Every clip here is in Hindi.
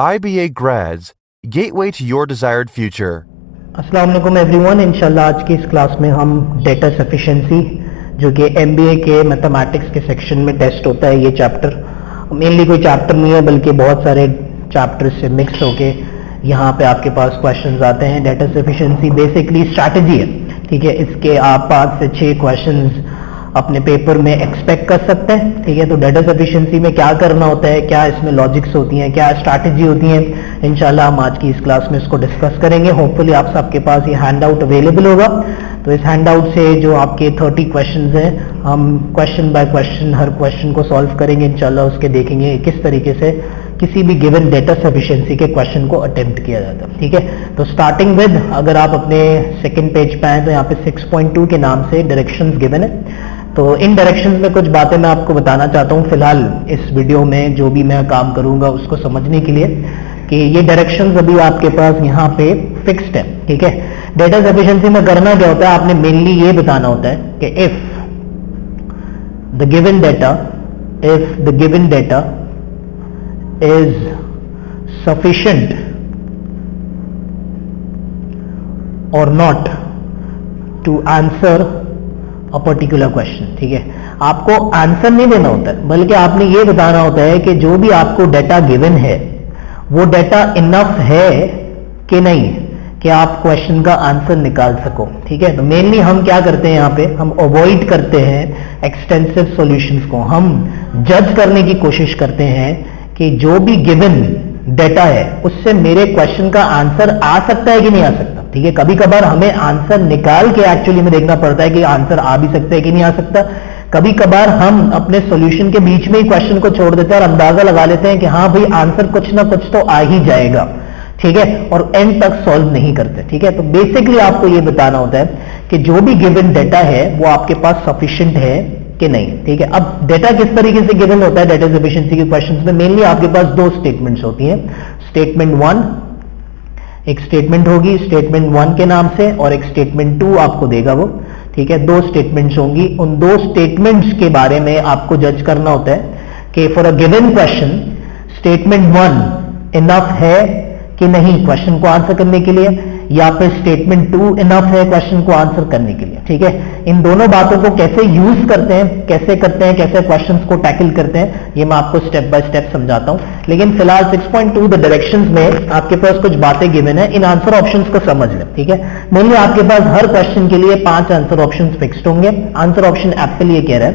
IBA grads, gateway to your desired future. अस्सलाम वालेकुम एवरीवन। इंशाल्लाह आज की इस क्लास में हम डेटा सफिशिएंसी जो कि एमबीए के मैथमेटिक्स के सेक्शन में टेस्ट होता है, ये चैप्टर मेनली कोई चैप्टर नहीं है बल्कि बहुत सारे चैप्टर से मिक्स होके यहाँ पे आपके पास क्वेश्चंस आते हैं। डेटा सफिशिएंसी बेसिकली स्ट्रैटेजी है, ठीक है। इसके आप 5 से 6 क्वेश्चंस अपने पेपर में एक्सपेक्ट कर सकते हैं, ठीक है। तो डेटा सफिशिएंसी में क्या करना होता है, क्या इसमें लॉजिक्स होती हैं, क्या स्ट्रैटेजी होती है, इंशाल्लाह हम आज की इस क्लास में इसको डिस्कस करेंगे। होपफुली आप सबके पास ये हैंड आउट अवेलेबल होगा। तो इस हैंड आउट से जो आपके 30 क्वेश्चंस हैं, हम question by question her question को सॉल्व करेंगे इंशाल्लाह। उसके देखेंगे किस तरीके से किसी भी गिवन डेटा सफिशिएंसी के क्वेश्चन को अटेम्प्ट किया जाता है, ठीक है। तो स्टार्टिंग विद, अगर आप अपने सेकंड पेज पे आए तो यहाँ पे 6.2 के नाम से डायरेक्शंस गिवन है। तो इन डायरेक्शंस में कुछ बातें मैं आपको बताना चाहता हूँ फिलहाल इस वीडियो में, जो भी मैं काम करूंगा उसको समझने के लिए, कि ये डायरेक्शंस अभी आपके पास यहाँ पे फिक्स्ड है, ठीक है। डेटा सफिशिएंसी में करना क्या होता है, आपने मेनली ये बताना होता है कि if the given data is sufficient or not to answer a particular question, ठीक है। आपको आंसर नहीं देना होता है बल्कि आपने ये बताना होता है कि जो भी आपको डेटा गिवन है वो डेटा इनफ है कि नहीं कि आप क्वेश्चन का आंसर निकाल सको, ठीक है। तो मेनली हम क्या करते हैं यहाँ पे, हम अवॉइड करते हैं एक्सटेंसिव सॉल्यूशंस को। हम जज करने की कोशिश करते हैं कि जो भी गिवन डेटा है उससे मेरे क्वेश्चन का आंसर आ सकता है कि नहीं आ सकता, ठीक है। कभी कभार हमें आंसर निकाल के एक्चुअली में देखना पड़ता है कि आंसर आ भी सकता है कि नहीं आ सकता। कभी कभार हम अपने सॉल्यूशन के बीच में ही क्वेश्चन को छोड़ देते हैं और अंदाजा लगा लेते हैं कि हाँ भाई आंसर कुछ ना कुछ तो आ ही जाएगा, ठीक है, और एंड तक सॉल्व नहीं करते, ठीक है। तो बेसिकली आपको यह बताना होता है कि जो भी गिवन डेटा है वो आपके पास सफिशिएंट है कि नहीं, ठीक है। अब डेटा किस तरीके से गिवन होता है डेटा सफिशिएंसी के क्वेश्चंस में, मेनली आपके पास 2 स्टेटमेंट्स होती हैं। स्टेटमेंट 1, एक स्टेटमेंट होगी स्टेटमेंट 1 के नाम से, और एक स्टेटमेंट 2 आपको देगा वो, ठीक है। 2 स्टेटमेंट्स होंगी। उन 2 स्टेटमेंट्स के बारे में आपको जज करना होता है कि for a given question statement 1 enough है कि नहीं क्वेश्चन को आंसर करने के लिए, या फिर स्टेटमेंट 2 इनफ है क्वेश्चन को आंसर करने के लिए, ठीक है। इन दोनों बातों को कैसे यूज करते हैं, कैसे क्वेश्चंस को टैकल करते हैं, ये मैं आपको स्टेप बाय स्टेप समझाता हूं। लेकिन फिलहाल 6.2 द डायरेक्शंस में आपके पास कुछ बातें गिवन है, इन आंसर ऑप्शंस को समझ लें, ठीक है। मेनली आपके पास हर क्वेश्चन के लिए 5 आंसर ऑप्शंस फिक्स्ड होंगे। आंसर ऑप्शन एप्पल ये कह रहा है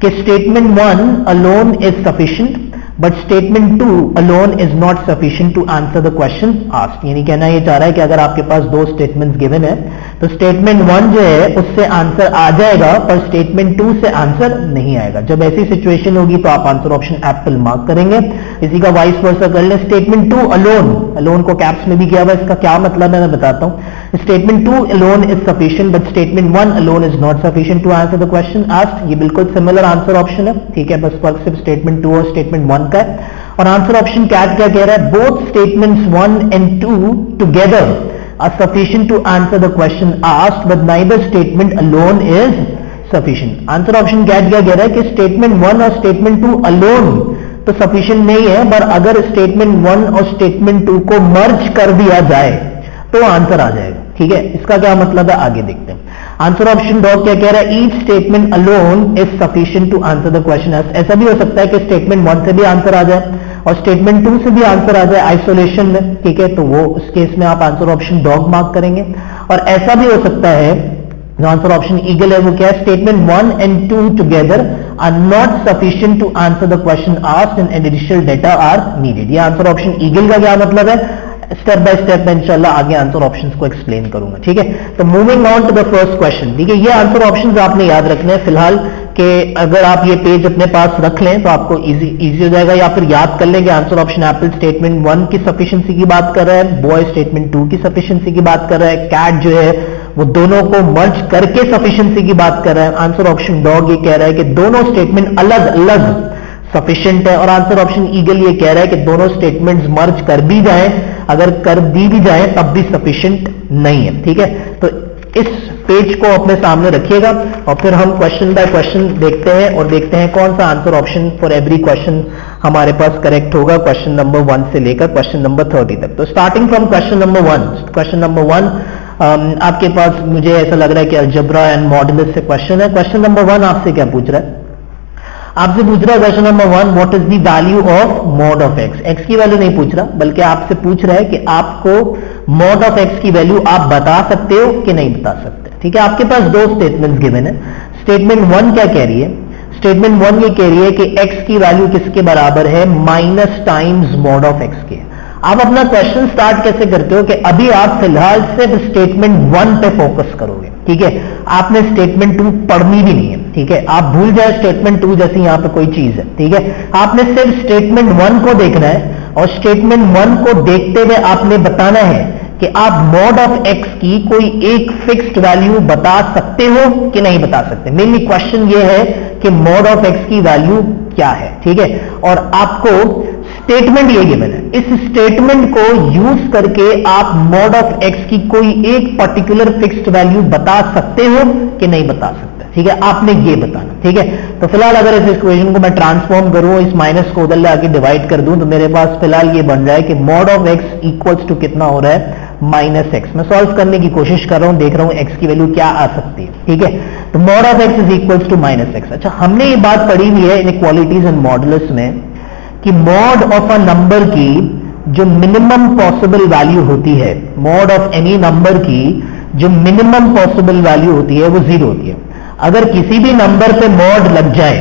कि statement 1 alone is sufficient but statement 2 alone is not sufficient to answer the question asked. यानी कहना ये चाह रहा है कि अगर आपके पास 2 स्टेटमेंट्स गिवन है तो स्टेटमेंट 1 जो है उससे आंसर आ जाएगा पर स्टेटमेंट 2 से आंसर नहीं आएगा। जब ऐसी सिचुएशन होगी तो आप आंसर ऑप्शन एप्पल मार्क करेंगे। इसी का वाइस वर्सा कर लें, स्टेटमेंट 2 अलोन को कैप्स में भी किया हुआ, इसका क्या मतलब है मैं बताता हूं। Statement 2 alone is sufficient but statement 1 alone is not sufficient to answer the question asked. ये बिल्कुल सिमिलर आंसर ऑप्शन है, ठीक है, बस फर्क सिर्फ स्टेटमेंट 2 और स्टेटमेंट 1 का है। और आंसर ऑप्शन क्या कह रहा है, both statements 1 and 2 together are sufficient to answer the question asked but neither statement alone is sufficient. Answer option क्या कह रहा है कि स्टेटमेंट 1 और स्टेटमेंट 2 अलोन तो सफिशिएंट नहीं है, पर अगर स्टेटमेंट 1 और स्टेटमेंट 2 को मर्ज कर दिया जाए तो आंसर आ जाएगा, ठीक है। इसका क्या मतलब है आगे देखते हैं। आंसर ऑप्शन डॉग क्या कह रहा है, each statement alone is sufficient to answer the question. ऐसा भी हो सकता है कि स्टेटमेंट 1 से भी आंसर आ जाए और स्टेटमेंट 2 से भी आंसर आ जाए आइसोलेशन में, ठीक है। तो वो उस केस में आप आंसर ऑप्शन डॉग मार्क करेंगे। और ऐसा भी हो सकता है, जो आंसर ऑप्शन ईगल है वो क्या है, statement 1 and 2 together are not sufficient to answer the question asked and additional data are needed. ये आंसर ऑप्शन ईगल का क्या मतलब है, स्टेप बाय स्टेप मैं इंशाल्लाह आगे आंसर ऑप्शंस को एक्सप्लेन करूंगा, ठीक है। तो moving on to the first question, ठीक है। ये आंसर ऑप्शंस आपने याद रखने हैं फिलहाल, कि अगर आप ये पेज अपने पास रख लें तो आपको इजी हो जाएगा, या फिर याद कर लें कि आंसर ऑप्शन एप्पल स्टेटमेंट 1 की सफिशिएंसी की बात कर रहा है, बॉय स्टेटमेंट 2 की सफिशिएंसी की बात कर रहा है, कैट जो है वो दोनों को मर्ज करके सफिशिएंसी की बात कर रहा है। आंसर ऑप्शन डॉग ये कह रहा है कि दोनों स्टेटमेंट अलग अलग सफिशिएंट है। और आंसर ऑप्शन ईगल ये कह रहा है कि दोनों स्टेटमेंट्स मर्ज कर भी जाएं, अगर कर दी भी जाए तब भी सफिशिएंट नहीं है, ठीक है। तो इस पेज को अपने सामने रखिएगा और फिर हम क्वेश्चन बाय क्वेश्चन देखते हैं और देखते हैं कौन सा answer option for every question हमारे पास करेक्ट होगा क्वेश्चन नंबर 1 से लेकर क्वेश्चन नंबर 30 तक। तो starting from question number 1, question number 1 आपके पास मुझे ऐसा लग रहा है कि अलजेब्रा एंड मॉडुलस से क्वेश्चन है। क्वेश्चन नंबर 1 आपसे क्या पूछ रहा है? आपसे पूछ रहा है question number 1, what is the value of mod of x. X की वैल्यू नहीं पूछ रहा, बल्कि आपसे पूछ रहा है कि आपको मॉड ऑफ एक्स की वैल्यू आप बता सकते हो कि नहीं बता सकते। ठीक है, आपके पास दो स्टेटमेंट्स गिवन है। स्टेटमेंट 1 क्या कह रही है? स्टेटमेंट 1 ये कह रही है कि x की वैल्यू किसके बराबर है? Minus times mod of x के। आप अपना क्वेश्चन स्टार्ट कैसे करते हो कि अभी आप फिलहाल सिर्फ स्टेटमेंट 1 पे फोकस करोगे। ठीक है, आपने स्टेटमेंट 2 पढ़नी भी नहीं है। ठीक है, आप भूल जाए स्टेटमेंट 2 जैसी यहां पे कोई चीज है। ठीक है, आपने सिर्फ स्टेटमेंट 1 को देखना है और स्टेटमेंट 1 को देखते हुए आपने बताना है कि आप मॉड ऑफ एक्स की कोई एक फिक्स्ड वैल्यू बता सकते हो कि नहीं बता सकते। मेनली क्वेश्चन ये है कि मॉड ऑफ एक्स की वैल्यू क्या है। ठीक है, और आपको स्टेटमेंट ये गिवन है, इस स्टेटमेंट को यूज करके आप मॉड ऑफ एक्स की कोई एक पर्टिकुलर फिक्स्ड वैल्यू बता सकते हो कि नहीं बता सकते। ठीक है, आपने ये बताना। ठीक है, तो फिलहाल अगर इस इक्वेशन को मैं ट्रांसफॉर्म करूं, इस माइनस को उधर लाके डिवाइड कर दूं, तो मेरे पास फिलहाल ये बन रहा है कि mod of x equals to कितना हो रहा है? Minus x. मैं सॉल्व करने की कोशिश कर रहा हूं, देख रहा हूं एक्स की वैल्यू क्या आ सकती है। ठीक है, तो mod of x is equals to minus x. अच्छा, हमने ये बात पढ़ी हुई है इनइक्वालिटीज एंड मॉडुलस में कि मॉड ऑफ अ नंबर की जो मिनिमम पॉसिबल वैल्यू होती है, मॉड ऑफ एनी नंबर की जो मिनिमम पॉसिबल वैल्यू होती है वो 0 होती है। अगर किसी भी नंबर पे मॉड लग जाए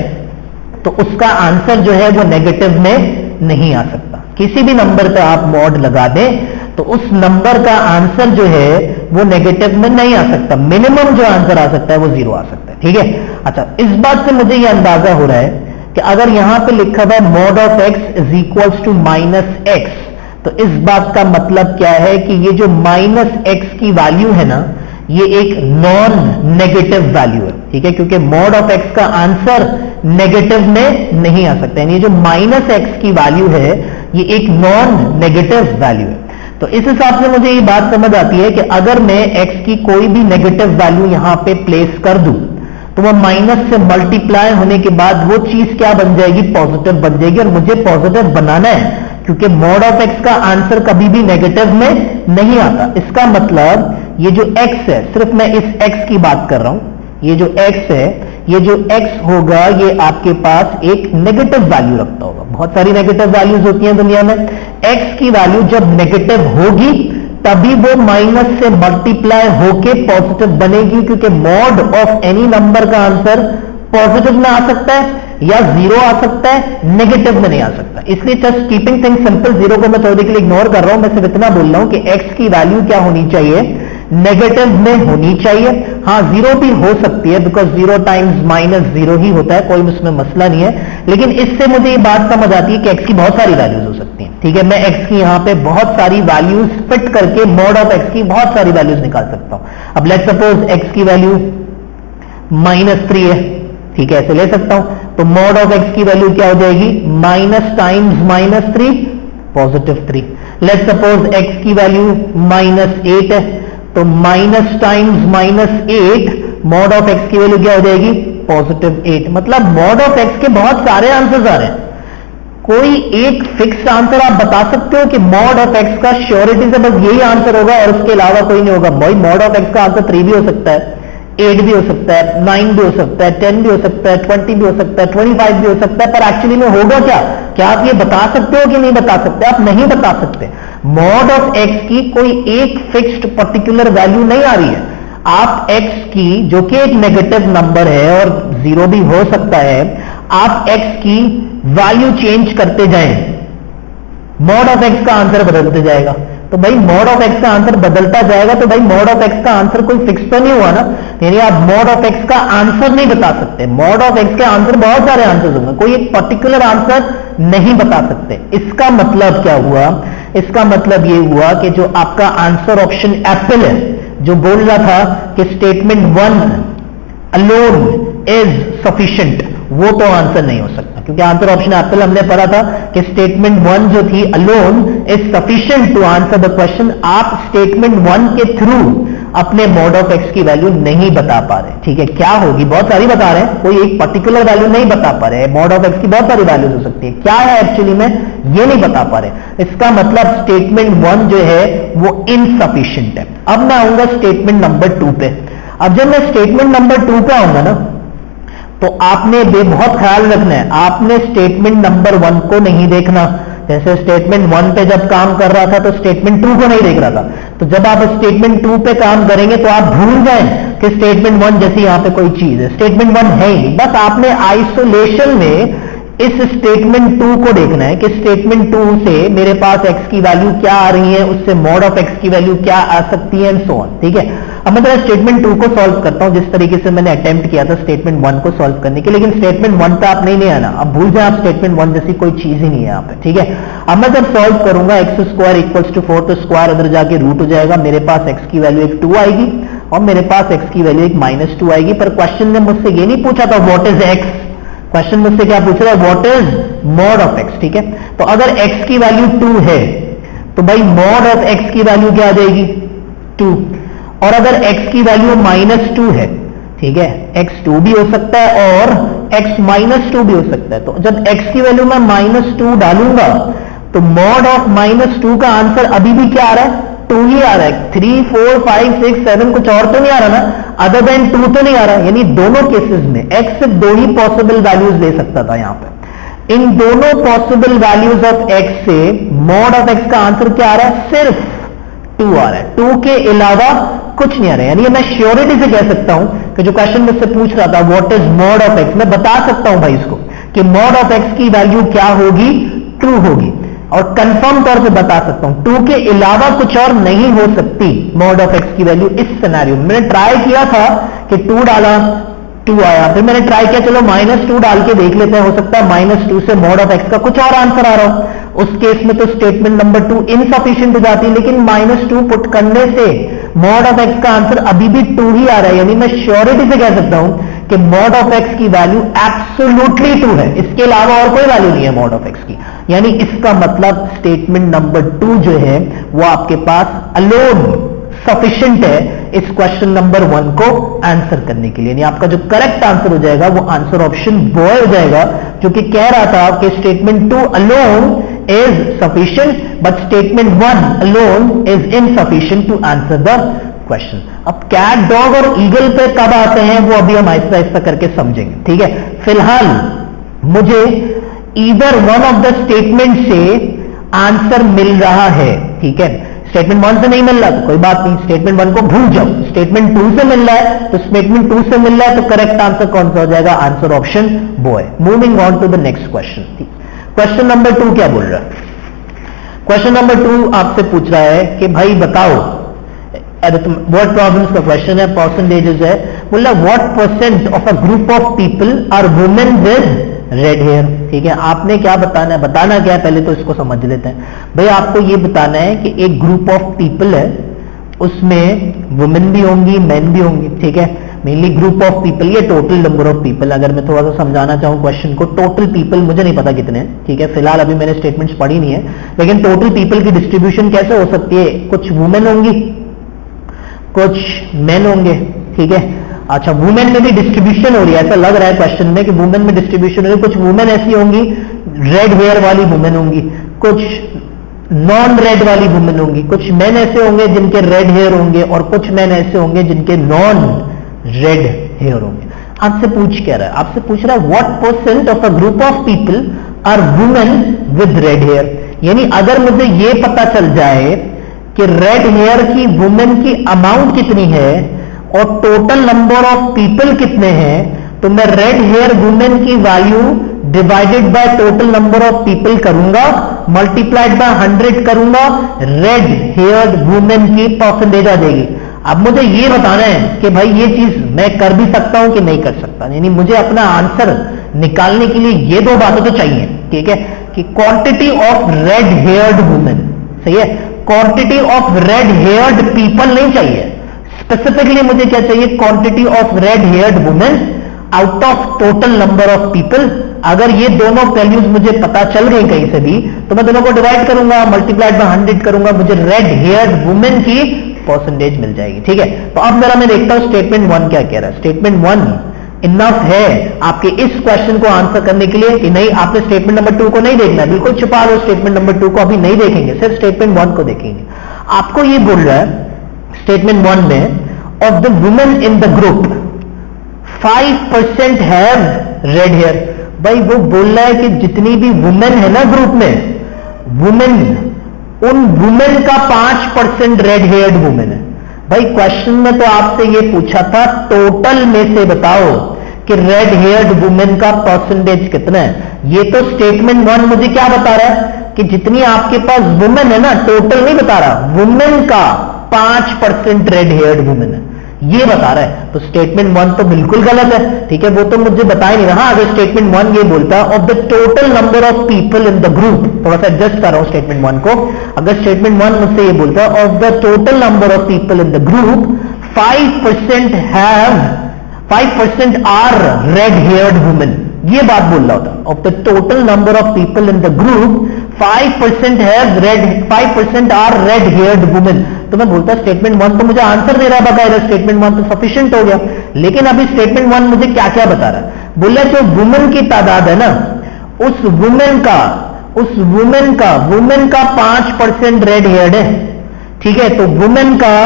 तो उसका आंसर जो है वो नेगेटिव में नहीं आ सकता। किसी भी नंबर पे आप मॉड लगा दें तो उस नंबर का आंसर जो है वो नेगेटिव में नहीं आ सकता। मिनिमम जो आंसर आ सकता है वो 0 आ सकता है। ठीक है, अच्छा, इस बात से मुझे ये अंदाजा हो रहा है कि अगर यहां पे लिखा हुआ mod of x is equals to minus x, तो इस बात का मतलब क्या है कि ये जो माइनस एक्स की वैल्यू है ना, ये एक नॉन नेगेटिव वैल्यू है। ठीक है, क्योंकि मॉड ऑफ एक्स का आंसर नेगेटिव में नहीं आ सकता। यानी जो माइनस एक्स की वैल्यू है ये एक नॉन नेगेटिव वैल्यू है। तो इस हिसाब से मुझे ये बात समझ आती है कि अगर मैं एक्स की कोई भी नेगेटिव वैल्यू यहां पे प्लेस कर दूं तो वह माइनस से मल्टीप्लाई होने के बाद वो चीज क्या बन जाएगी? पॉजिटिव बन जाएगी। और मुझे पॉजिटिव बनाना है क्योंकि मॉड ऑफ एक्स का आंसर कभी भी नेगेटिव में नहीं आता। इसका मतलब ये जो x है, सिर्फ मैं इस x की बात कर रहा हूं, ये जो x है, ये जो x होगा ये आपके पास एक नेगेटिव वैल्यू रखता होगा। बहुत सारी नेगेटिव वैल्यूज होती हैं दुनिया में। x की वैल्यू जब नेगेटिव होगी तभी वो माइनस से मल्टीप्लाई होके पॉजिटिव बनेगी, क्योंकि मॉड ऑफ एनी नंबर का आंसर पॉजिटिव में आ सकता है या 0 आ सकता है, नेगेटिव में नहीं आ सकता। इसलिए जस्ट कीपिंग थिंग्स सिंपल, 0 को मैं थोड़ी देर के लिए इग्नोर कर रहा हूं। मैं सिर्फ इतना बोल रहा हूं कि x की वैल्यू क्या होनी चाहिए? नेगेटिव में होनी चाहिए। हाँ, 0 भी हो सकती है, बिकॉज 0 टाइम्स माइनस 0 ही होता है, कोई उसमें मसला नहीं है। लेकिन इससे मुझे ये बात समझ आती है कि x की बहुत सारी वैल्यूज हो सकती हैं। ठीक है, मैं x की यहां पे बहुत सारी वैल्यूज फिट करके मॉड ऑफ x की बहुत सारी वैल्यूज निकाल सकता हूं। अब लेट्स सपोज x की वैल्यू -3 है। ठीक है, ऐसे ले सकता हूं। तो मॉड ऑफ x की वैल्यू क्या हो जाएगी? Minus times -3 positive 3। Let's suppose x की वैल्यू -8 है, तो minus times -8 mod of x की वैल्यू क्या हो जाएगी? पॉजिटिव 8। मतलब मॉड ऑफ x के बहुत सारे आंसर्स आ रहे हैं। कोई एक फिक्स आंसर आप बता सकते हो कि मॉड ऑफ x का श्योरिटी से बस यही आंसर होगा और उसके अलावा कोई नहीं होगा? भाई मॉड ऑफ x का आंसर 3 भी हो सकता है, 8 भी हो सकता है, 9 भी हो सकता है, 10 भी हो सकता है, 20 भी हो सकता है, 25 भी हो सकता है, पर एक्चुअली में होगा क्या? क्या आप ये बता सकते हो कि नहीं बता सकते? आप नहीं बता सकते। मॉड ऑफ x की कोई एक फिक्स्ड पर्टिकुलर वैल्यू नहीं आ रही है। आप x की, जो कि एक नेगेटिव नंबर है और 0 भी हो सकता है, आप x की वैल्यू चेंज करते जाएं, मॉड ऑफ x का आंसर बदलते जाएगा। तो भाई मॉड ऑफ x का आंसर बदलता जाएगा तो भाई मॉड ऑफ x का आंसर कोई फिक्स तो नहीं हुआ ना। यानी आप मॉड ऑफ x का आंसर नहीं बता सकते। मॉड ऑफ x के आंसर बहुत सारे आंसर होंगे, कोई एक पर्टिकुलर आंसर नहीं बता सकते। इसका मतलब क्या हुआ? इसका मतलब ये हुआ कि जो आपका आंसर ऑप्शन एप्पल है, जो बोल रहा था कि स्टेटमेंट 1 अलोन इज सफिशिएंट, वो तो आंसर नहीं हो सकता, क्योंकि आंसर ऑप्शन एप्पल हमने पढ़ा था कि स्टेटमेंट 1 जो थी alone is sufficient to answer the question. आप स्टेटमेंट 1 के थ्रू अपने मॉड ऑफ एक्स की वैल्यू नहीं बता पा रहे, ठीक है। क्या होगी, बहुत सारी बता रहे हैं, कोई एक पर्टिकुलर वैल्यू नहीं बता पा रहे। मॉड ऑफ एक्स की बहुत सारी वैल्यूज हो सकती है, क्या है एक्चुअली में ये नहीं बता पा रहे। इसका मतलब स्टेटमेंट 1 जो है वो इनसफिशिएंट है। अब मैं आऊंगा स्टेटमेंट नंबर 2 पे। अब जब मैं स्टेटमेंट नंबर 2 पे आऊंगा ना, तो आपने बहुत ख्याल रखना है, आपने स्टेटमेंट नंबर 1 को नहीं देखना। जैसे स्टेटमेंट 1 पे जब काम कर रहा था तो स्टेटमेंट 2 को नहीं देख रहा था, तो जब आप स्टेटमेंट 2 पे काम करेंगे तो आप भूल जाएं कि स्टेटमेंट 1 जैसी यहां पे कोई चीज है। स्टेटमेंट 1 है ही, बस आपने आइसोलेशन में इस स्टेटमेंट 2 को देखना है कि स्टेटमेंट 2 से मेरे पास x की वैल्यू क्या आ रही है, उससे मॉड ऑफ x की वैल्यू क्या आ सकती है, एंड सो ऑन, ठीक है। अब मैं जरा स्टेटमेंट 2 को सॉल्व करता हूं जिस तरीके से मैंने अटेम्प्ट किया था स्टेटमेंट 1 को सॉल्व करने के, लेकिन स्टेटमेंट 1 पे आप नहीं आना, अब भूल जाए, आप स्टेटमेंट 1 जैसी कोई चीज ही नहीं है यहाँ पे, ठीक है। अब मैं जब सॉल्व करूंगा x² = 4 तो स्क्वायर उधर जाके रूट हो जाएगा, मेरे पास x की वैल्यू एक 2 आएगी और मेरे पास x की वैल्यू एक -2 आएगी। पर क्वेश्चन ने मुझसे ये नहीं पूछा था व्हाट इज x, क्वेश्चन मुझसे क्या पूछ रहा है, what is mod of x, ठीक है। तो अगर x की वैल्यू 2 है तो भाई मॉड ऑफ x की वैल्यू क्या आ जाएगी, 2। और अगर x की वैल्यू -2 है, ठीक है, x2 भी हो सकता है और x -2 भी हो सकता है। तो जब x की वैल्यू में -2 डालूंगा तो मॉड ऑफ -2 का आंसर अभी भी क्या आ रहा है, 2 ही आ रहा है। 3 4 5 6 7 कुछ और तो नहीं आ रहा ना, अदर देन 2 तो नहीं आ रहा। यानी दोनों केसेस में x सिर्फ 2 ही पॉसिबल वैल्यूज ले सकता था यहां पे। इन दोनों पॉसिबल वैल्यूज ऑफ x से मॉड ऑफ x का आंसर क्या आ रहा है, सिर्फ 2 आ रहा है, 2 के अलावा कुछ नहीं आ रहा है। यानी मैं श्योरिटी से कह सकता हूं कि जो क्वेश्चन मुझसे पूछ रहा था what is mod of x, मैं बता सकता हूं भाई इसको कि मॉड ऑफ x की वैल्यू क्या होगी, 2 होगी, और कंफर्म तौर पे बता सकता हूं 2 के अलावा कुछ और नहीं हो सकती मॉड ऑफ x की वैल्यू इस सिनेरियो में। मैंने ट्राई किया था कि 2 डाला, 2 आया, फिर मैंने ट्राई किया चलो -2 डाल के देख लेते हैं, हो सकता है -2 से मॉड ऑफ x का कुछ और आंसर आ रहा हो। उस केस में तो स्टेटमेंट नंबर 2 इनसफिशिएंट हो जाती है, लेकिन -2 पुट करने से मॉड ऑफ x का आंसर अभी भी 2 ही आ रहा है। यानी मैं श्योरिटी से कह सकता हूं कि मॉड ऑफ x की वैल्यू एब्सोल्युटली 2 है, इसके अलावा और कोई वैल्यू नहीं है मॉड ऑफ x की। यानी इसका मतलब स्टेटमेंट नंबर 2 जो है वो आपके पास अलोन सफिशिएंट है इस क्वेश्चन नंबर 1 को आंसर करने के लिए। यानी आपका जो करेक्ट आंसर हो जाएगा वो आंसर ऑप्शन बॉय हो जाएगा, जो कि कह रहा था कि statement 2 alone is sufficient but statement 1 alone is insufficient to answer the question. अब कैट, डॉग और ईगल पे कब आते हैं वो अभी हम आहिस्ता आहिस्ता करके समझेंगे, ठीक है। फिलहाल मुझे either one of the statement से आंसर मिल रहा है, ठीक है। स्टेटमेंट 1 से नहीं मिल रहा तो कोई बात नहीं, स्टेटमेंट 1 को भूल जाओ। स्टेटमेंट 2 से मिल रहा है तो स्टेटमेंट 2 से मिल रहा है तो करेक्ट आंसर कौन सा हो जाएगा, answer option boy. Moving on to the next question. Question number 2 क्या बोल रहा है, क्वेश्चन नंबर 2 आपसे पूछ रहा है कि भाई बताओ, वर्ड प्रॉब्लम्स का क्वेश्चन है, परसेंटेजेस है, बोला what % of a group of people are women with red hair, ठीक है। आपने क्या बताना है, बताना क्या है पहले तो इसको समझ लेते हैं। भाई आपको ये बताना है कि एक ग्रुप ऑफ पीपल है, उसमें वुमेन भी होंगी, मेन भी होंगी, ठीक है। मेनली ग्रुप ऑफ पीपल, ये टोटल नंबर ऑफ पीपल। अगर मैं थोड़ा सा समझाना चाहूं क्वेश्चन को, टोटल पीपल मुझे नहीं पता कितने हैं, ठीक है, फिलहाल अभी मैंने स्टेटमेंट्स पढ़ी नहीं है, लेकिन टोटल पीपल की डिस्ट्रीब्यूशन कैसे हो सकती है, कुछ वुमेन होंगी कुछ मेन होंगे, ठीक है। अच्छा, वुमेन में भी डिस्ट्रीब्यूशन हो रही है, ऐसा लग रहा है क्वेश्चन में कि वुमेन में डिस्ट्रीब्यूशन हो रही है। कुछ वुमेन ऐसी होंगी रेड हेयर वाली वुमेन होंगी, कुछ नॉन रेड वाली वुमेन होंगी, कुछ मेन ऐसे होंगे जिनके रेड हेयर होंगे और कुछ मेन ऐसे होंगे जिनके नॉन रेड हेयर होंगे। आपसे पूछ क्या रहा है, आपसे पूछ रहा है what % of a group of people are women with red hair. यानी अगर मुझे ये पता चल जाए कि रेड हेयर की वुमेन की अमाउंट कितनी है और टोटल नंबर ऑफ पीपल कितने हैं, तो मैं रेड हेयर वुमेन की value divided by total number of people करूंगा, मल्टीप्लाइड बाय 100 करूंगा, रेड हेयर्ड वुमेन की परसेंटेज आ जाएगी। अब मुझे ये बताना है कि भाई ये चीज मैं कर भी सकता हूं कि नहीं कर सकता, यानी मुझे अपना आंसर निकालने के लिए ये 2 बातें तो चाहिए, ठीक है, कि quantity of red haired women, सही है, quantity of red heard people नहीं चाहिए, स्पेसिफिकली मुझे क्या चाहिए, quantity of red haired women out of total number of people. अगर ये दोनों वैल्यूज मुझे पता चल गई कहीं से भी तो मैं दोनों को डिवाइड करूंगा, मल्टीप्लाइड बाय 100 करूंगा, मुझे रेड हेयर्ड वुमेन की परसेंटेज मिल जाएगी। ठीक है, तो अब मेरा मैं देखता हूं स्टेटमेंट 1 क्या कह रहा है। स्टेटमेंट 1 इनफ है आपके इस क्वेश्चन को आंसर करने के लिए कि नहीं? आपने स्टेटमेंट नंबर 2 को नहीं देखना है, बिल्कुल छुपा लो स्टेटमेंट नंबर 2 को, अभी नहीं देखेंगे, सिर्फ स्टेटमेंट 1 को देखेंगे। आपको ये बोल रहा है स्टेटमेंट 1 में of the women in the group 5% have red hair. भाई वो बोल रहा है कि जितनी भी वुमेन है ना ग्रुप में, वुमेन, उन वुमेन का 5% रेड हेयर्ड वुमेन है। भाई क्वेश्चन में तो आपसे ये पूछा था टोटल में से बताओ कि रेड हेयर्ड वुमेन का परसेंटेज कितना है। ये तो स्टेटमेंट 1 मुझे क्या बता रहा है कि जितनी आपके पास वुमेन है ना, टोटल नहीं बता रहा, वुमेन का 5% रेड हेयर्ड वुमेन है, ये बता रहा है। तो स्टेटमेंट 1 तो बिल्कुल गलत है। ठीक है, वो तो मुझे बता ही नहीं रहा। अगर स्टेटमेंट 1 ये बोलता है of the total number of people in the group, थोड़ा सा एडजस्ट कर रहा हूं स्टेटमेंट 1 को, अगर स्टेटमेंट 1 मुझसे ये बोलता है of the total number of people in the group 5% are red haired women, ये बात बोल रहा होता। Of the total number of people in the group 5% are red haired women. तो मैं बोलता स्टेटमेंट 1 तो मुझे आंसर दे रहा है बकायदा, स्टेटमेंट 1 तो सफिशिएंट हो गया। लेकिन अभी स्टेटमेंट 1 मुझे क्या क्या बता रहा है? बोला जो वुमेन की तादाद है ना, उस वुमेन का 5% रेड हेयर्ड है। ठीक है, तो वुमेन का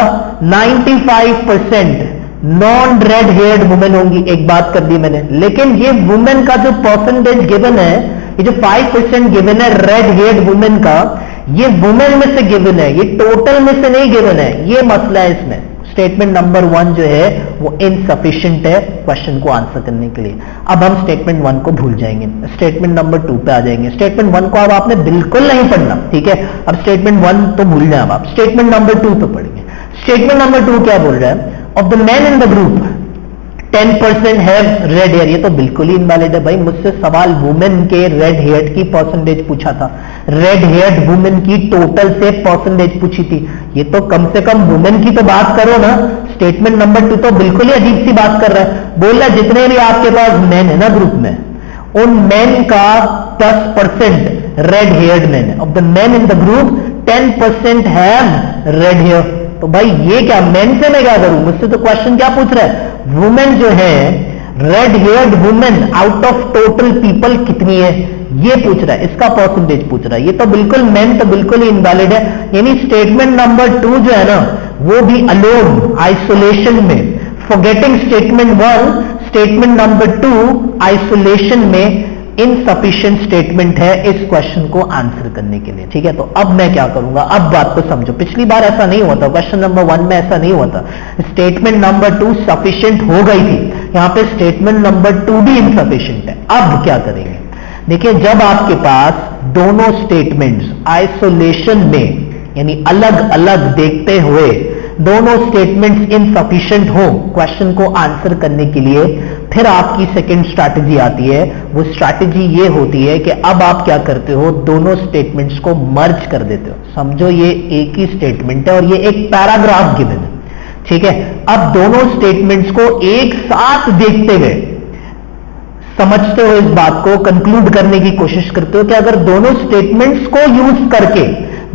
95% नॉन रेड हेयर्ड वुमेन होंगी, एक बात कर दी मैंने। लेकिन ये वुमेन का जो परसेंटेज गिवन है, ये जो 5% गिवन है रेड हेयर्ड वुमेन का, ये वुमेन में से गिवन है, ये टोटल में से नहीं गिवन है। ये मसला है इसमें। स्टेटमेंट नंबर 1 जो है वो इनसफिशिएंट है क्वेश्चन को आंसर करने के लिए। अब हम स्टेटमेंट 1 को भूल जाएंगे, स्टेटमेंट नंबर 2 पे आ जाएंगे। स्टेटमेंट 1 को अब आपने बिल्कुल नहीं पढ़ना। ठीक है, अब स्टेटमेंट 1 तो भूल जाए, अब आप स्टेटमेंट नंबर 2 पे पढ़ेंगे। स्टेटमेंट नंबर 2 क्या बोल रहा है? Of the man in the group 10% have red hair. ये तो बिल्कुल ही इनवैलिड है भाई। मुझसे सवाल वुमेन के रेड हेयर की परसेंटेज पूछा था, रेड हेयर्ड वुमेन की टोटल से परसेंटेज पूछी थी। ये तो कम से कम वुमेन की तो बात करो ना। स्टेटमेंट नंबर 2 तो बिल्कुल ही अजीब सी बात कर रहा है। बोल रहा है जितने भी आपके पास मैन है ना ग्रुप में, उन मैन का 10% रेड हेयर्ड मैन है। Of the man in the group 10% have red hair. तो भाई ये क्या, मैन से मैं क्या करूं? मुझसे तो क्वेश्चन क्या पूछ रहा है? वुमेन जो है, red haired women out of total people कितनी है, ये पूछ रहा है, इसका परसेंटेज पूछ रहा है। ये तो बिल्कुल मैन तो बिल्कुल ही इनवैलिड है। यानी स्टेटमेंट नंबर 2 जो है ना, वो भी अलोन, आइसोलेशन में, forgetting statement 1, statement number 2 isolation में इनसफिशिएंट स्टेटमेंट है इस क्वेश्चन को आंसर करने के लिए। ठीक है, तो अब मैं क्या करूंगा? अब बात को समझो। पिछली बार ऐसा नहीं हुआ था, क्वेश्चन नंबर 1 में ऐसा नहीं हुआ था। स्टेटमेंट नंबर 2 सफिशिएंट हो गई थी, यहां पे स्टेटमेंट नंबर 2 भी इनसफिशिएंट है। अब क्या करेंगे? देखिए, जब आपके पास दोनों स्टेटमेंट्स आइसोलेशन में यानी अलग अलग देखते हुए दोनों स्टेटमेंट्स इनसफिशिएंट हो क्वेश्चन को आंसर करने के लिए, फिर आपकी सेकंड स्ट्रैटेजी आती है। वो स्ट्रैटेजी ये होती है कि अब आप क्या करते हो, दोनों स्टेटमेंट्स को मर्ज कर देते हो। समझो ये एक ही स्टेटमेंट है और ये एक पैराग्राफ गिवन है। ठीक है, अब दोनों स्टेटमेंट्स को एक साथ देखते हुए समझते हो, इस बात को कंक्लूड करने की कोशिश करते हो कि अगर दोनों स्टेटमेंट्स को यूज करके,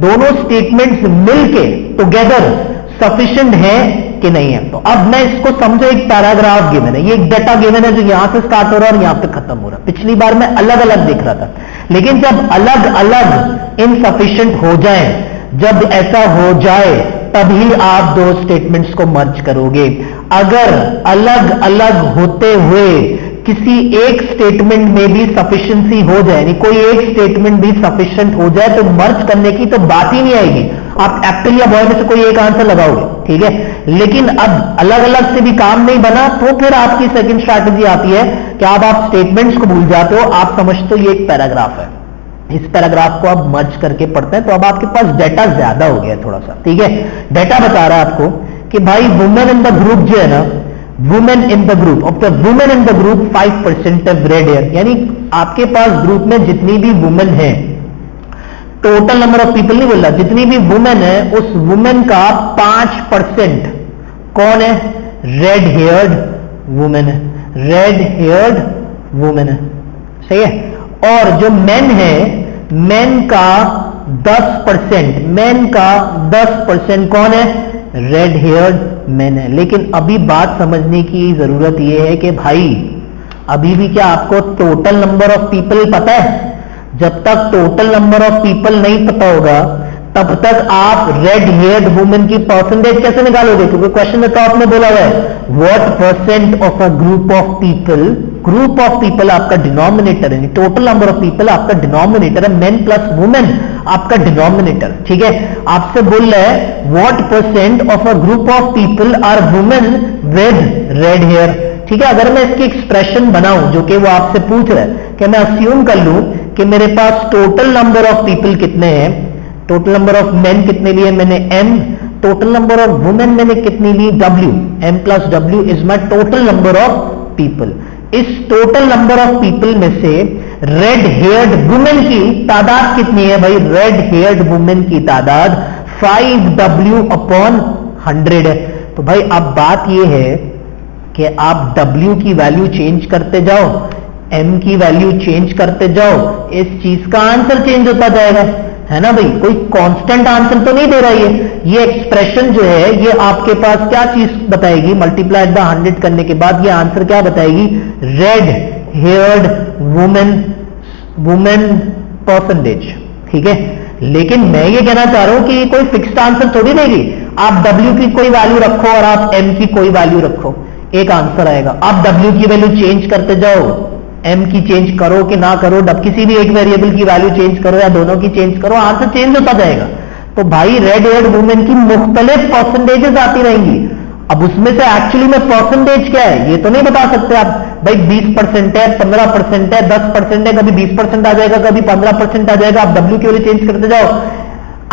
दोनों स्टेटमेंट्स मिलके टुगेदर सफिशिएंट है कि नहीं है। तो अब मैं इसको समझो, एक पैराग्राफ गिवन है, ये एक डाटा गिवन है जो यहां से स्टार्ट हो रहा है और यहां पे खत्म हो रहा है। पिछली बार मैं अलग अलग देख रहा था, लेकिन जब अलग अलग इनसफिशिएंट हो जाए, जब ऐसा हो जाए, तभी आप दो स्टेटमेंट्स को मर्ज करोगे। अगर अलग अलग होते हुए किसी एक स्टेटमेंट में भी सफिशिएंसी हो जाए, यानी कोई एक स्टेटमेंट भी सफिशिएंट हो जाए, तो मर्ज करने की तो बात ही नहीं आएगी। आप एप्पल या बॉय में से कोई एक आंसर लगाओगे। ठीक है, लेकिन अब अलग अलग से भी काम नहीं बना, तो फिर आपकी सेकंड स्ट्रैटेजी आती है कि अब आप स्टेटमेंट्स को भूल जाते हो, आप समझते हो ये एक पैराग्राफ है, इस पैराग्राफ को आप मर्ज करके पढ़ते हैं, तो अब आपके पास डाटा ज्यादा हो गया थोड़ा सा। ठीक है, डाटा बता रहा है आपको कि भाई वुमेन इन द ग्रुप जो है ना, women in the group, of the women in the group 5% of red hair. यानी आपके पास ग्रुप में जितनी भी वुमेन है, टोटल नंबर ऑफ पीपल नहीं बोल रहा, जितनी भी वुमेन है, उस वुमेन का 5% कौन है? रेड हेयर्ड वुमेन है, रेड हेयर्ड वुमेन है। सही है। और जो मेन है, मेन का 10%, मेन का 10% कौन है? रेड हेयर्ड मैन है। लेकिन अभी बात समझने की जरूरत यह है कि भाई अभी भी क्या आपको टोटल नंबर ऑफ पीपल पता है? जब तक टोटल नंबर ऑफ पीपल नहीं पता होगा तब तक आप रेड हेयर्ड वुमेन की परसेंटेज कैसे निकालोगे? क्योंकि क्वेश्चन में टॉप में बोला हुआ है what percent of a group of people, group of people आपका डिनोमिनेटर है, टोटल नंबर ऑफ पीपल आपका डिनोमिनेटर है, मेन प्लस वुमेन आपका डिनोमिनेटर। ठीक है, आपसे बोल रहा है what percent of a group of people are women with red hair. ठीक है, अगर मैं इसकी एक्सप्रेशन बनाऊं जो कि वो आपसे पूछ रहा है कि मैं अस्यूम कर लूं कि मेरे पास टोटल नंबर ऑफ पीपल कितने हैं, टोटल नंबर ऑफ मेन कितने लिए मैंने m, total number of women मैंने कितनी ली w, m plus w is my total number of people. इस टोटल नंबर ऑफ पीपल में से रेड हेयर्ड वुमेन की तादाद कितनी है भाई? रेड हेयर्ड वुमेन की तादाद 5w अपॉन 100 है। तो भाई अब बात यह है कि आप w की वैल्यू चेंज करते जाओ, m की वैल्यू चेंज करते जाओ, इस चीज का आंसर चेंज होता जाएगा, है ना भाई? कोई कांस्टेंट आंसर तो नहीं दे रहा है ये एक्सप्रेशन जो है ये आपके पास क्या चीज बताएगी? मल्टीप्लाइड बाय 100 करने के बाद ये आंसर क्या बताएगी? Red haired women percentage. ठीक है, लेकिन मैं ये कहना चाह रहा हूं कि कोई फिक्स्ड आंसर थोड़ी देगी। आप w की कोई वैल्यू रखो और आप m की कोई वैल्यू रखो, एक आंसर आएगा। आप w की वैल्यू चेंज करते जाओ, m की चेंज करो कि ना करो, किसी भी एक वेरिएबल की वैल्यू चेंज करो या दोनों की चेंज करो, आंसर चेंज होता जाएगा। तो भाई रेड हेयर्ड वुमेन की मुख्तलिफ परसेंटेजेस आती रहेंगी। अब उसमें से एक्चुअली में परसेंटेज क्या है ये तो नहीं बता सकते आप भाई 20% है, 15% है, 10% है, कभी 20% आ जाएगा, कभी 15% आ जाएगा। आप w की वैल्यू चेंज करते जाओ,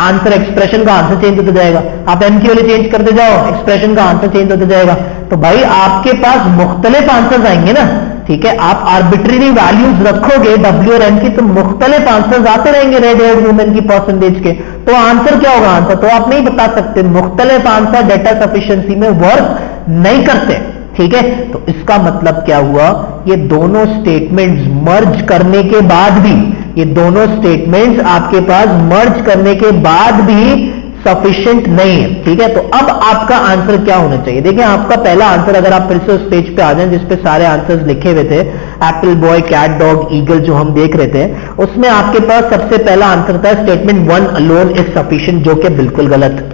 आंसर एक्सप्रेशन का आंसर चेंज होता जाएगा। आप m की वैल्यू चेंज करते जाओ, एक्सप्रेशन का आंसर चेंज होता जाएगा। तो भाई आपके पास मुख्तलिफ आंसर्स आएंगे ना। ठीक है, आप आर्बिट्ररी वैल्यूज रखोगे w और m की तो मुख्तलिफ आंसर्स आते रहेंगे रेड हेयर्ड वुमेन की परसेंटेज के। तो आंसर क्या होगा? आंसर तो आप नहीं बता सकते, मुख्तलिफ आंसर डेटा सफिशिएंसी में वर्क नहीं करते। ठीक है, तो इसका मतलब क्या हुआ? ये दोनों स्टेटमेंट्स मर्ज करने के बाद भी, ये दोनों स्टेटमेंट्स आपके पास मर्ज करने के बाद भी सफिशिएंट नहीं है। ठीक है, तो अब आपका आंसर क्या होना चाहिए? देखिए आपका पहला आंसर, अगर आप फिर से उस पेज पे आ जाएं जिसपे सारे आंसर्स लिखे हुए थे, apple, boy, cat, dog, eagle जो हम देख रहे थे, उसमें आपके पास सबसे पहला आंसर था स्टेटमेंट 1 अलोन इज सफिशिएंट, जो कि बिल्कुल गलत।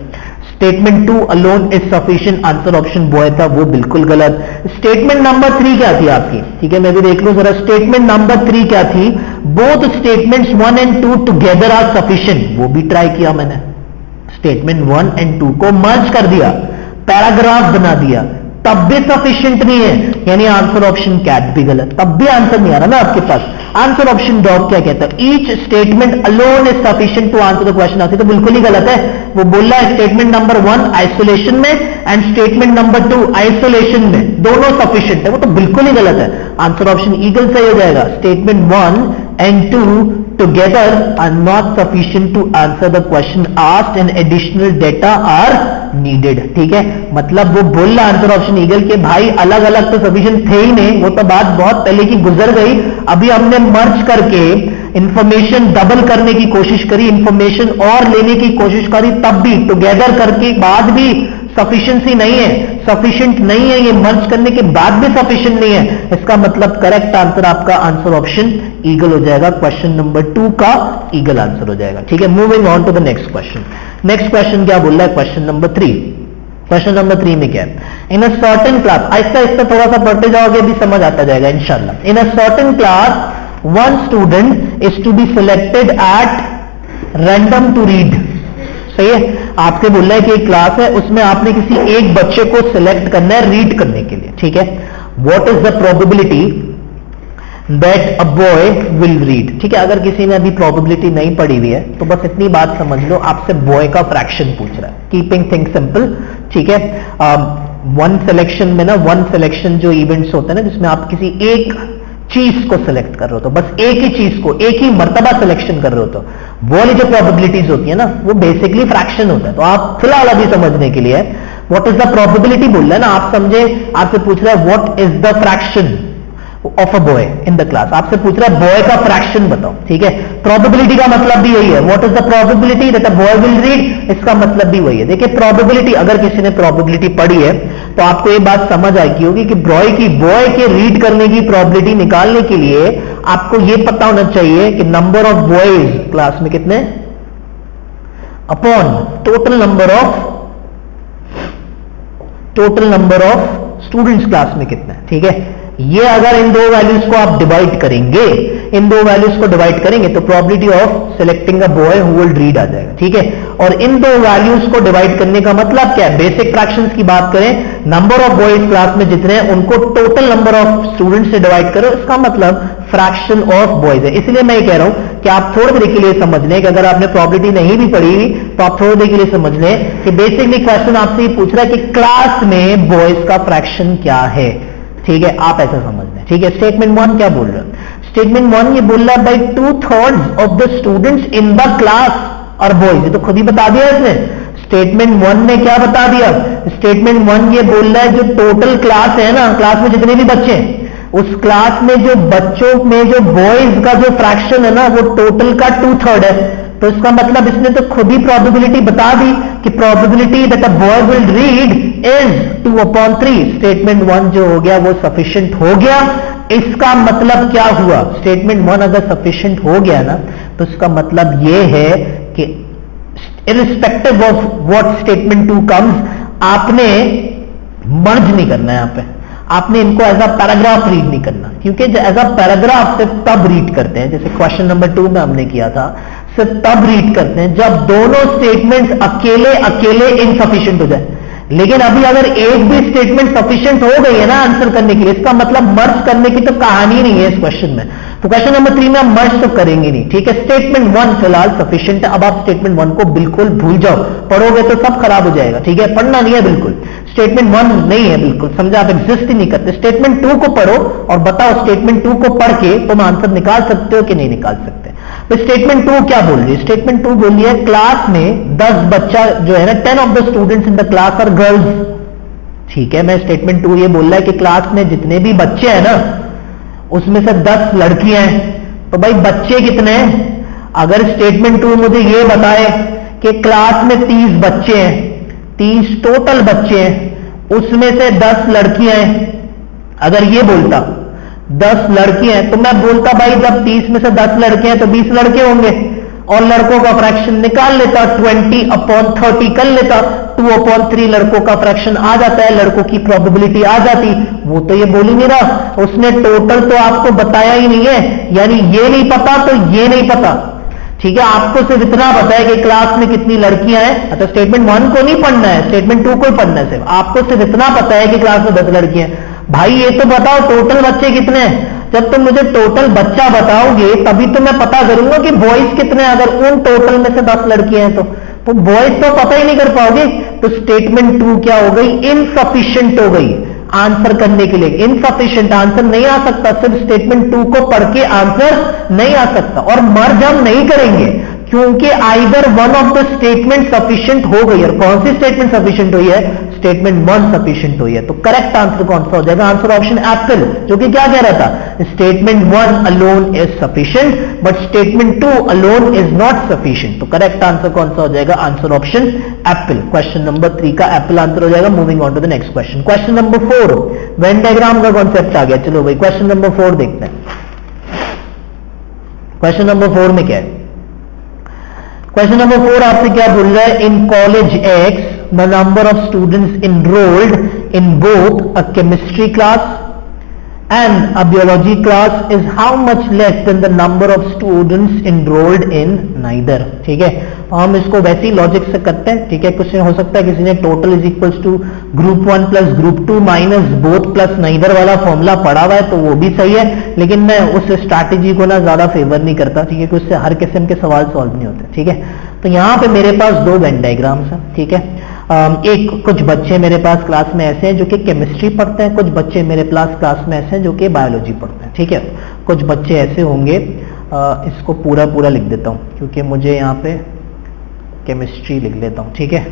Statement 2 alone is sufficient, answer option boy था, वो बिल्कुल गलत। स्टेटमेंट नंबर 3 क्या थी आपकी? ठीक है, मैं भी देख लूं जरा। स्टेटमेंट नंबर 3 क्या थी? Both statements 1 and 2 together are sufficient, वो भी ट्राई किया मैंने। स्टेटमेंट 1 एंड 2 को मर्ज कर दिया, पैराग्राफ बना दिया, तब भी सफिशिएंट नहीं है, यानी आंसर ऑप्शन कैट भी गलत, तब भी आंसर नहीं आ रहा ना आपके पास। आंसर ऑप्शन डॉग क्या कहता है? Each statement alone is sufficient to answer the question, आती तो बिल्कुल ही गलत है। वो बोल रहा है स्टेटमेंट नंबर 1 आइसोलेशन में एंड स्टेटमेंट नंबर 2 आइसोलेशन में दोनों सफिशिएंट है, वो तो बिल्कुल ही गलत है। आंसर ऑप्शन ईगल सही हो जाएगा। Statement 1 and 2 together are not sufficient to answer the question asked and additional data are needed। ठीक है, मतलब वो बोल रहा आंसर ऑप्शन ईगल के भाई अलग अलग तो सफिशिएंट थे ही नहीं, वो तो बात बहुत पहले की गुजर गई। अभी हमने मर्ज करके इंफॉर्मेशन डबल करने की कोशिश करी, इंफॉर्मेशन और लेने की कोशिश करी, तब भी टुगेदर करके बाद भी सफिशिएंसी नहीं है, सफिशिएंट नहीं है, ये मर्ज करने के बाद भी सफिशिएंट नहीं है। इसका मतलब करेक्ट आंसर आपका आंसर ऑप्शन ईगल हो जाएगा। क्वेश्चन नंबर 2 का ईगल आंसर हो जाएगा। ठीक है, moving on to the next question. Next question क्या बोल रहा है? Question number 3। क्वेश्चन नंबर 3 में क्या है? इन a certain class, Aahista Aahista थोड़ा सा पढ़ते जाओगे भी समझ आता जाएगा इंशाल्लाह। In a certain class one student is to be selected at random to read. सही है, आपसे बोल रहा है कि एक क्लास है, उसमें आपने किसी एक बच्चे को सिलेक्ट करना है रीड करने के लिए। ठीक है, what is the probability that a boy will read? ठीक है, अगर किसी ने अभी प्रोबेबिलिटी नहीं पढ़ी हुई है तो बस इतनी बात समझ लो, आपसे बॉय का फ्रैक्शन पूछ रहा है। Keeping things simple. ठीक है, वन सिलेक्शन में ना, वन सिलेक्शन जो इवेंट्स होते हैं ना जिसमें आप किसी एक चीज को सिलेक्ट कर रहे हो, तो बस एक ही चीज को एक ही मर्तबा सिलेक्शन कर रहे हो, तो वो वाली जो प्रोबेबिलिटीज होती है ना वो बेसिकली फ्रैक्शन होता है। तो आप फिलहाल अभी समझने के लिए व्हाट इज द प्रोबेबिलिटी बोल रहे हैं ना, आप समझे, आपसे पूछ रहा है what is the fraction, of a boy in the class, आपसे पूछ रहा है बॉय का फ्रैक्शन बताओ, ठीक है। प्रोबेबिलिटी का मतलब भी यही है, what is the probability that a boy will read, इसका मतलब भी वही है। देखिए प्रोबेबिलिटी, अगर किसी ने प्रोबेबिलिटी पढ़ी है तो आपको ये बात समझ आएगी होगी कि बॉय के रीड करने की प्रोबेबिलिटी निकालने के लिए आपको ये पता होना चाहिए कि नंबर ऑफ बॉयज क्लास में कितने upon total number of students class में कितना है, ठीक है। ये अगर इन दो वैल्यूज को आप डिवाइड करेंगे, तो probability of selecting a boy who will read आ जाएगा, ठीक है। और इन दो वैल्यूज को डिवाइड करने का मतलब क्या है, बेसिक फ्रैक्शंस की बात करें, नंबर ऑफ बॉयज क्लास में जितने हैं उनको टोटल नंबर ऑफ स्टूडेंट्स से डिवाइड करो, इसका मतलब फ्रैक्शन ऑफ बॉयज है। इसलिए मैं ये कह रहा हूं कि आप थोड़ी देर के लिए समझ लें कि अगर आपने प्रोबेबिलिटी नहीं भी पढ़ी हुई तो आप थोड़ी देर के लिए समझ लें कि बेसिकली क्वेश्चन आपसे ये पूछ रहा है कि क्लास में बॉयज का फ्रैक्शन क्या है, ठीक है। आप ऐसा समझ लें, ठीक है। स्टेटमेंट 1 क्या बोल रहा है, स्टेटमेंट 1 ये बोल रहा है by 2/3 of the students in the class और बॉयज, ये तो खुद ही बता दिया इसने। स्टेटमेंट 1 ने क्या बता दिया, स्टेटमेंट 1 ये बोल रहा है जो टोटल क्लास है ना, क्लास में जितने भी बच्चे हैं उस क्लास में जो बच्चों में जो बॉयज का जो फ्रैक्शन है ना वो टोटल का 2/3 है। तो इसका मतलब इसने तो खुद ही प्रोबेबिलिटी बता दी कि probability that a boy will read is 2/3। Statement 1 जो हो गया वो सफिशिएंट हो गया। इसका मतलब क्या हुआ, स्टेटमेंट 1 अगर सफिशिएंट हो गया ना तो इसका मतलब ये है कि irrespective of what statement 2 comes, आपने मर्ज नहीं करना है, यहां पे आपने इनको एज अ पैराग्राफ रीड नहीं करना, क्योंकि एज अ पैराग्राफ सिर्फ तब रीड करते हैं, जैसे क्वेश्चन नंबर 2 में हमने किया था, सिर्फ तब रीड करते हैं जब दोनों स्टेटमेंट्स अकेले अकेले इनसफिशिएंट हो जाए। लेकिन अभी अगर एक भी स्टेटमेंट सफिशिएंट हो गई है ना आंसर करने के लिए, इसका मतलब मर्ज करने की तो कहानी नहीं है इस क्वेश्चन में। तो क्वेश्चन नंबर 3 में हम मर्ज तो करेंगे नहीं, ठीक है। स्टेटमेंट 1 फिलहाल सफिशिएंट है। अब आप स्टेटमेंट 1 को बिल्कुल भूल जाओ, पढ़ोगे तो सब खराब हो जाएगा, ठीक है। पढ़ना नहीं है बिल्कुल, स्टेटमेंट 1 नहीं है बिल्कुल, समझा, आप एग्जिस्ट ही नहीं करते। स्टेटमेंट 2 को पढ़ो और बताओ स्टेटमेंट 2 को पढ़ के तुम आंसर निकाल सकते हो कि नहीं निकाल सकते। तो स्टेटमेंट 2 क्या बोल रही है, स्टेटमेंट 2 बोल रही है क्लास में 10 बच्चा जो है ना, 10 of the students in the class are girls, ठीक है। मैं स्टेटमेंट 2 ये बोल रहा है कि क्लास में जितने भी बच्चे हैं ना उसमें से 10 लड़कियां हैं। तो भाई बच्चे कितने हैं, अगर स्टेटमेंट 2 मुझे ये बताए कि क्लास में 30 बच्चे हैं, 30 टोटल बच्चे हैं, उसमें से 10 लड़कियां हैं, अगर ये बोलता 10 लड़कियां हैं तो मैं बोलता भाई जब 30 में से 10 लड़के हैं तो 20 लड़के होंगे और लड़कों का फ्रैक्शन निकाल लेता, 20/30 कर लेता, 2/3 लड़कों का फ्रैक्शन आ जाता है, लड़कों की प्रोबेबिलिटी आ जाती। वो तो ये बोल ही नहीं रहा, उसने टोटल तो आपको बताया ही नहीं है, यानी ये नहीं पता तो ये नहीं पता, ठीक है। आपको सिर्फ इतना पता है कि क्लास में कितनी लड़कियां हैं। अच्छा, स्टेटमेंट 1 को नहीं पढ़ना है, स्टेटमेंट 2 को ही पढ़ना है, सिर्फ आपको सिर्फ इतना पता है कि क्लास में 10 लड़कियां हैं। भाई ये तो बताओ टोटल बच्चे कितने हैं, जब तुम मुझे टोटल बच्चा बताओगे तभी तो मैं पता करूंगा कि बॉयज कितने हैं। अगर उन टोटल में से 10 लड़कियां हैं तो बॉयज तो पता ही नहीं कर पाओगे। तो स्टेटमेंट 2 क्या हो गई, इनसफिशिएंट हो गई आंसर करने के लिए। इनसफिशिएंट आंसर नहीं आ सकता, सिर्फ स्टेटमेंट 2 को पढ़ के आंसर नहीं आ सकता। और मर्ज हम नहीं करेंगे क्योंकि either one of the statement sufficient हो गई। और कौन सी स्टेटमेंट सफिशिएंट हुई है, स्टेटमेंट 1 सफिशिएंट हुई है। तो करेक्ट आंसर कौन सा हो जाएगा, आंसर ऑप्शन एप्पल, जो कि क्या कह रहा था, statement 1 alone is sufficient but statement 2 alone is not sufficient. तो करेक्ट आंसर कौन सा हो जाएगा, answer option apple. Question number 3 का एप्पल आंसर हो जाएगा। Moving on to the next question, question number 4, Venn diagram का कॉन्सेप्ट आ गया। चलो भाई क्वेश्चन नंबर 4 देखते हैं। क्वेश्चन नंबर 4 में क्या है, क्वेश्चन नंबर 4 आपसे क्या बोल रहा है, in college x the number of students enrolled in both a chemistry class and a biology class is how much less than the number of students enrolled in neither। ठीक है, हम इसको वैसे ही लॉजिक से करते हैं, ठीक है। कुछ हो सकता है किसी ने total is equals to group 1 plus group 2 minus both plus neither वाला फॉर्मूला पढ़ा हुआ है तो वो भी सही है, लेकिन मैं उस स्ट्रैटेजी को ना ज्यादा फेवर नहीं करता, ठीक है, क्योंकि उससे हर किस्म के सवाल सॉल्व नहीं होते, ठीक है। तो यहाँ पे मेरे पास 2 वेन डायग्राम्स हैं, ठीक है। एक कुछ बच्चे मेरे पास क्लास में ऐसे हैं जो कि केमिस्ट्री पढ़ते हैं, कुछ बच्चे मेरे पास क्लास में ऐसे हैं जो कि बायोलॉजी पढ़ते हैं, ठीक है। कुछ बच्चे ऐसे होंगे, इसको पूरा लिख देता हूँ क्योंकि मुझे यहाँ पे केमिस्ट्री लिख लेता हूँ, ठीक है।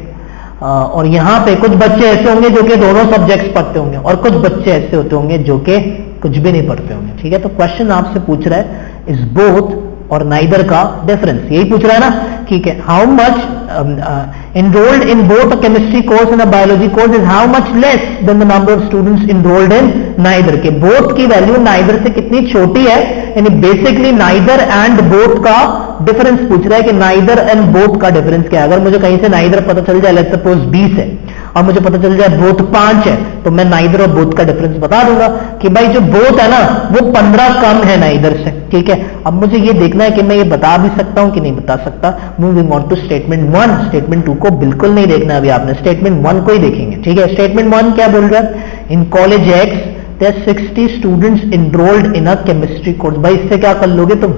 और यहाँ पे कुछ बच्चे ऐसे होंगे जो कि दोनों सब्जेक्ट्स पढ़ते होंगे और कुछ बच्चे ऐसे होते होंगे जो कि कुछ भी नहीं पढ़ते होंगे, ठीक है। तो क्वेश्चन आपसे पूछ रहा है इज बोथ और नाइदर का डिफरेंस, यही पूछ रहा है ना, ठीक है। How much enrolled in both a chemistry course and a biology course is how much less than the number of students enrolled in neither, के both की वैल्यू neither से कितनी छोटी है, यानी बेसिकली neither and both का डिफरेंस पूछ रहा है कि neither and both का डिफरेंस क्या है। अगर मुझे कहीं से neither पता चल जाए, लेट्स सपोज 20 है और मुझे पता चल जाए both 5 है, तो मैं neither और both का डिफरेंस बता दूंगा कि भाई जो both है ना वो 15 कम है neither से, ठीक है। अब मुझे ये देखना है कि मैं ये बता भी सकता हूं कि नहीं बता सकता। Moving on to statement 1, statement 2 को बिल्कुल नहीं देखना अभी आपने, स्टेटमेंट 1 को ही देखेंगे, ठीक है। स्टेटमेंट 1 क्या बोल रहा है, in college x there 60 students enrolled in a chemistry course. भाई इससे क्या कर लोगे तुम,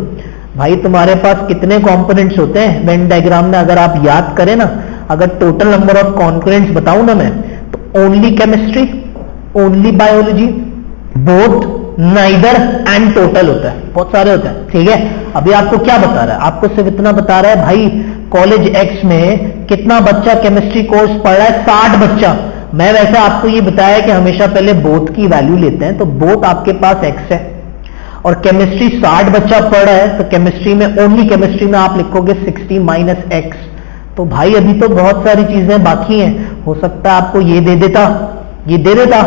भाई तुम्हारे पास कितने कंपोनेंट्स होते हैं वेन डायग्राम में, अगर आप याद करें ना, अगर टोटल नंबर ऑफ कंपोनेंट्स बताऊं ना मैं, तो only chemistry, only biology, both, neither and total होता है, बहुत सारे होते हैं, ठीक है। अभी आपको क्या बता रहा है, आपको सिर्फ इतना बता रहा है भाई कॉलेज एक्स में कितना बच्चा केमिस्ट्री कोर्स पढ़ रहा है, 60 बच्चा। मैं वैसे आपको ये बताया कि हमेशा पहले बोथ की वैल्यू लेते हैं, तो बोथ आपके पास एक्स है और केमिस्ट्री 60 बच्चा पढ़ रहा है, तो केमिस्ट्री में, ओनली केमिस्ट्री में आप लिखोगे 60 माइनस एक्स। तो भाई अभी तो बहुत सारी चीजें बाकी हैं, हो सकता है आपको ये दे देता, ये दे देता,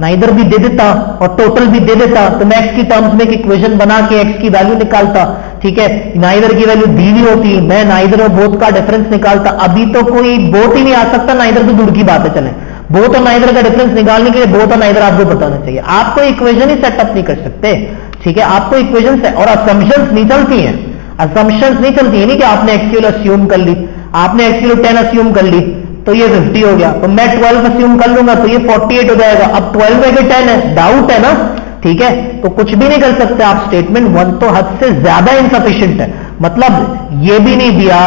नाइदर भी दे देता और टोटल भी दे देता, तो मैं एक्स की टर्म्स में एक इक्वेशन बना के एक्स की वैल्यू निकालता, ठीक है। नाइदर की वैल्यू दी हुई होती, मैं नाइदर और बोथ का डिफरेंस निकालता। अभी तो कोई बोथ ही नहीं आ सकता, नाइदर तो दूर की बात है। चले बोथ और नाइदर का डिफरेंस निकालने के लिए बोथ और नाइदर आपको बताना चाहिए, आपको इक्वेशन ही सेटअप नहीं कर सकते, ठीक है। आपको इक्वेशन से और असम्पशंस नहीं चलती हैं, असम्पशंस नहीं चलती है, नहीं कि आपने एक्स की वैल्यू अस्यूम कर ली, आपने एक्स की वैल्यू 10 अस्यूम कर ली तो ये 50 हो गया, तो मैं 12 अस्यूम कर लूंगा तो ये 48 हो जाएगा। अब 12 में 10 है, डाउट है ना, ठीक है। तो कुछ भी नहीं कर सकते आप, स्टेटमेंट 1 तो हद से ज्यादा इनसफिशिएंट है, मतलब ये भी नहीं दिया,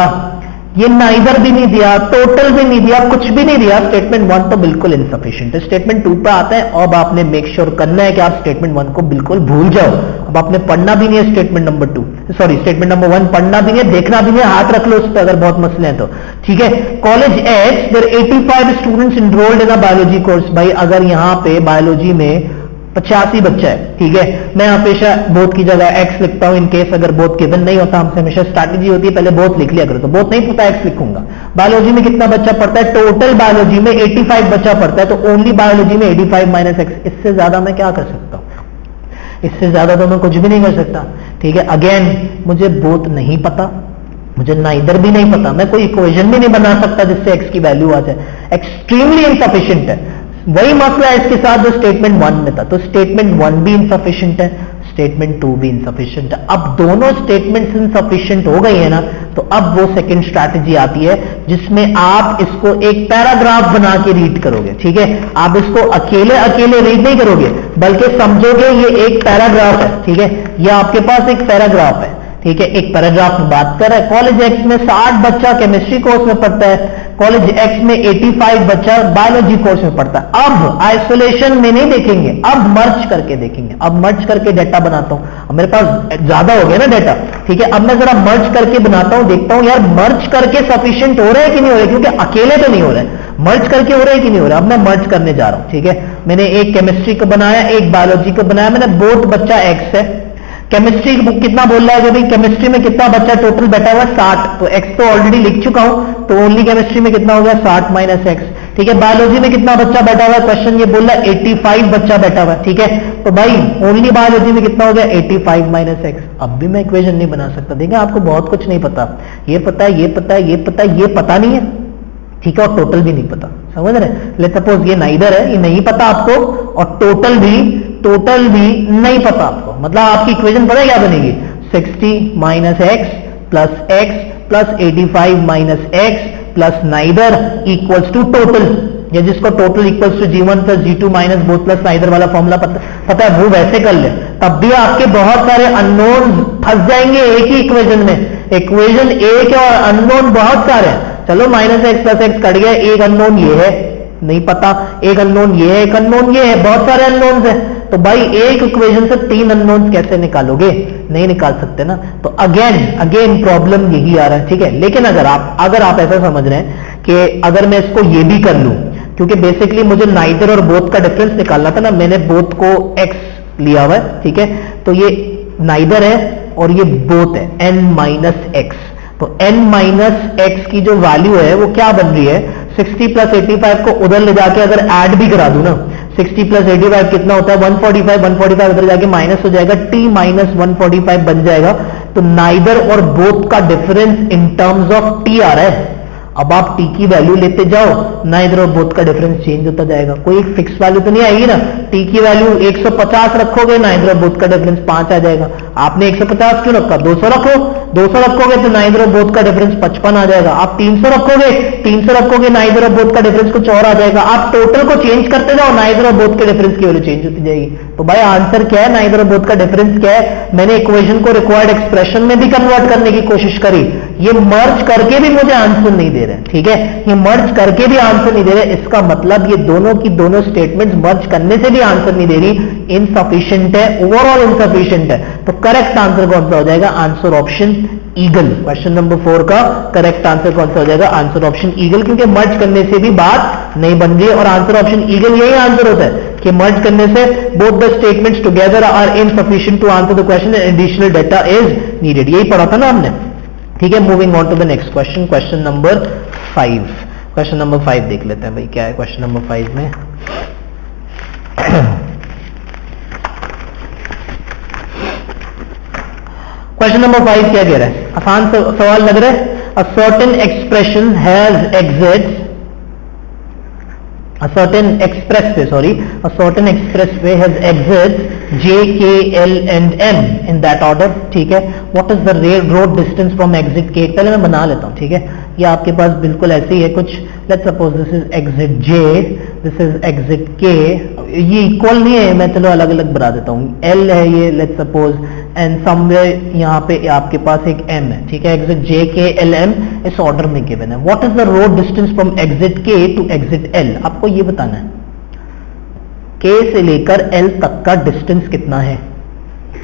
ये नाइदर भी नहीं दिया, टोटल भी नहीं दिया, कुछ भी नहीं दिया, स्टेटमेंट 1 तो बिल्कुल इनसफिशिएंट है। स्टेटमेंट 2 पे आते हैं, अब आपने मेक श्योर करना है कि आप स्टेटमेंट 1 को बिल्कुल भूल जाओ, अब आपने पढ़ना भी नहीं है statement number 2, sorry statement number 1 पढ़ना भी नहीं है, देखना भी नहीं है, हाथ रख लो उस पर अगर बहुत मसले हैं तो, ठीक है। College x there 85 students enrolled in a biology course. भाई अगर यहां पे बायोलॉजी में 85 बच्चा है, ठीक है, मैं हमेशा बोथ की जगह एक्स लिखता हूं, इन केस अगर बोथ गिवन नहीं होता, हमसे हमेशा स्ट्रैटेजी होती है पहले बोथ लिख लिया करो, तो बोथ नहीं पता एक्स लिखूंगा। बायोलॉजी में कितना बच्चा पढ़ता है, टोटल बायोलॉजी में 85 बच्चा पढ़ता है, तो ओनली बायोलॉजी में 85 माइनस एक्स, इससे ज्यादा मैं क्या कर सकता हूं, इससे ज्यादा तो मैं कुछ भी नहीं कर सकता, ठीक है। अगेन मुझे बोथ नहीं पता, मुझे नाइदर भी नहीं पता, मैं कोई इक्वेशन भी नहीं बना सकता जिससे एक्स की वैल्यू आ जाए, एक्सट्रीमली इनसफिशिएंट है। वही मसला है इसके साथ जो स्टेटमेंट 1 में था, तो स्टेटमेंट 1 भी इनसफिशिएंट है, स्टेटमेंट 2 भी इनसफिशिएंट है। अब दोनों स्टेटमेंट्स इनसफिशिएंट हो गई है ना, तो अब वो सेकंड स्ट्रैटेजी आती है जिसमें आप इसको एक पैराग्राफ बना के रीड करोगे, ठीक है। आप इसको अकेले अकेले रीड नहीं करोगे, बल्कि समझोगे ये एक पैराग्राफ है, ठीक है, ये आपके पास एक पैराग्राफ है, ठीक है। एक पैराग्राफ में बात कर रहा है कॉलेज एक्स में 60 बच्चा केमिस्ट्री कोर्स में पढ़ता है, कॉलेज एक्स में 85 बच्चा बायोलॉजी कोर्स में पढ़ता है। अब आइसोलेशन में नहीं देखेंगे, अब मर्ज करके देखेंगे, अब मर्ज करके डेटा बनाता हूं, अब मेरे पास ज्यादा हो गया ना डेटा, ठीक है। अब मैं जरा मर्ज करके बनाता हूं, देखता हूं यार मर्ज करके सफिशिएंट हो रहे हैं कि नहीं हो रहे, क्योंकि अकेले तो नहीं हो रहे, मर्ज करके हो रहे हैं कि नहीं हो रहे। अब मैं मर्ज करने जा रहा हूं, ठीक है। मैंने एक केमिस्ट्री को बनाया, एक बायोलॉजी को बनाया, मैंने बोथ बच्चा एक्स है, केमिस्ट्री कितना बोल रहा है कि भाई केमिस्ट्री में कितना बच्चा टोटल बैठा हुआ है 60, तो एक्स तो ऑलरेडी लिख चुका हूं, तो ओनली केमिस्ट्री में कितना हो गया 60 माइनस एक्स, ठीक है। बायोलॉजी में कितना बच्चा बैठा हुआ है, क्वेश्चन ये बोल रहा है 85 बच्चा बैठा हुआ है, ठीक है। तो भाई ओनली बायोलॉजी में कितना हो गया 85 माइनस एक्स। अब भी मैं इक्वेशन नहीं बना सकता, देखिए आपको बहुत कुछ नहीं पता, ये पता है, ये पता है, ये पता है, ये पता नहीं है, ठीक है, और टोटल भी नहीं पता, समझ रहे। लेट्स सपोज ये नाइदर है, ये नहीं पता आपको, और टोटल भी नहीं पता आपको, मतलब आपकी इक्वेशन पता है क्या बनेगी, 60 minus x plus 85 minus x plus neither equals to total, या जिसको total equals to G1 plus G2 minus both plus neither वाला फॉर्मूला पता है, वो वैसे कर ले, तब भी आपके बहुत सारे अननोन फंस जाएंगे एक ही इक्वेशन में। इक्वेशन एक है और अननोन बहुत सारे हैं। चलो minus x plus x cut गया, एक अननोन ये है नहीं पता, एक अननोन ये है, एक अननोन ये है, बहुत सारे अननोन्स हैं, तो भाई एक इक्वेशन से 3 अननोन्स कैसे निकालोगे, नहीं निकाल सकते ना। तो अगेन प्रॉब्लम यही आ रहा है, ठीक है। लेकिन अगर आप ऐसा समझ रहे हैं कि अगर मैं इसको ये भी कर लूं, क्योंकि बेसिकली मुझे नाइदर और बोथ का डिफरेंस निकालना था ना, मैंने बोथ को एक्स लिया हुआ है, ठीक है। तो ये नाइदर है और ये बोथ है, n माइनस एक्स। तो n माइनस एक्स की जो वैल्यू है वो क्या बन रही है, 60 प्लस 85 को उधर ले जाके अगर ऐड भी करा दूं ना, 60 प्लस 85 कितना होता है 145, 145 उधर जाके माइनस हो जाएगा, t माइनस 145 बन जाएगा। तो नाइदर और बोथ का difference in terms of t आ रहा है। अब आप t की वैल्यू लेते जाओ, नाइदर और बोथ का डिफरेंस चेंज होता जाएगा, कोई एक फिक्स वैल्यू तो नहीं आएगी ना। t की वैल्यू 150 रखोगे, नाइदर और बोथ का डिफरेंस 5 आ जाएगा। आपने 150 क्यों रखा, 200 रखो, 200 रखोगे तो नाइदर और बोथ का डिफरेंस 55 आ जाएगा। आप 300 रखोगे, 300 रखोगे, नाइदर और बोथ का डिफरेंस कुछ और आ जाएगा। आप टोटल को चेंज करते जाओ, नाइदर और बोथ के डिफरेंस की वैल्यू चेंज होती जाएगी। तो भाई आंसर क्या है, नाइदर और बोथ का डिफरेंस क्या है। मैंने इक्वेशन को रिक्वायर्ड एक्सप्रेशन में भी कन्वर्ट करने की कोशिश करी, ये मर्ज करके भी मुझे आंसर नहीं दे रहे, ठीक है, ये मर्ज करके भी आंसर नहीं दे रहे। इसका मतलब ये दोनों की दोनों स्टेटमेंट्स मर्ज करने से भी आंसर नहीं दे रही, इनसफिशिएंट है, ओवरऑल इनसफिशिएंट है। तो करेक्ट आंसर कौन सा हो जाएगा, answer option eagle. Question number 4 का करेक्ट आंसर कौन सा हो जाएगा, आंसर ऑप्शन ईगल, क्योंकि मर्ज करने से भी बात नहीं बन रही है। और आंसर ऑप्शन ईगल यही आंसर होता है कि मर्ज करने से both the statements together are insufficient to answer the question and additional data is needed. यही पढ़ा था ना हमने, ठीक है। Moving on to the next question, question number 5। Question number 5 देख लेते हैं भाई, क्या है क्वेश्चन नंबर 5 में। क्वेश्चन नंबर 5 क्या कह रहा है, आसान सवाल लग रहा है। A certain expression has exits, a certain expressway has exits J, K, L and M in that order, ठीक है। What is the road distance from exit K? पहले मैं बना लेता हूँ, ठीक है। ये आपके पास बिल्कुल ऐसे ही है कुछ। Let's suppose this is exit J, this is exit K, ये इक्वल नहीं है, मैं चलो अलग अलग बना देता हूँ। L है ये, let's suppose, and somewhere यहाँ पे आपके पास एक M है, ठीक है। exit J, K, L, M इस ऑर्डर में गिवन है। What is the road distance from exit K to exit L? आपको ये बताना है K से लेकर L तक का डिस्टेंस कितना है,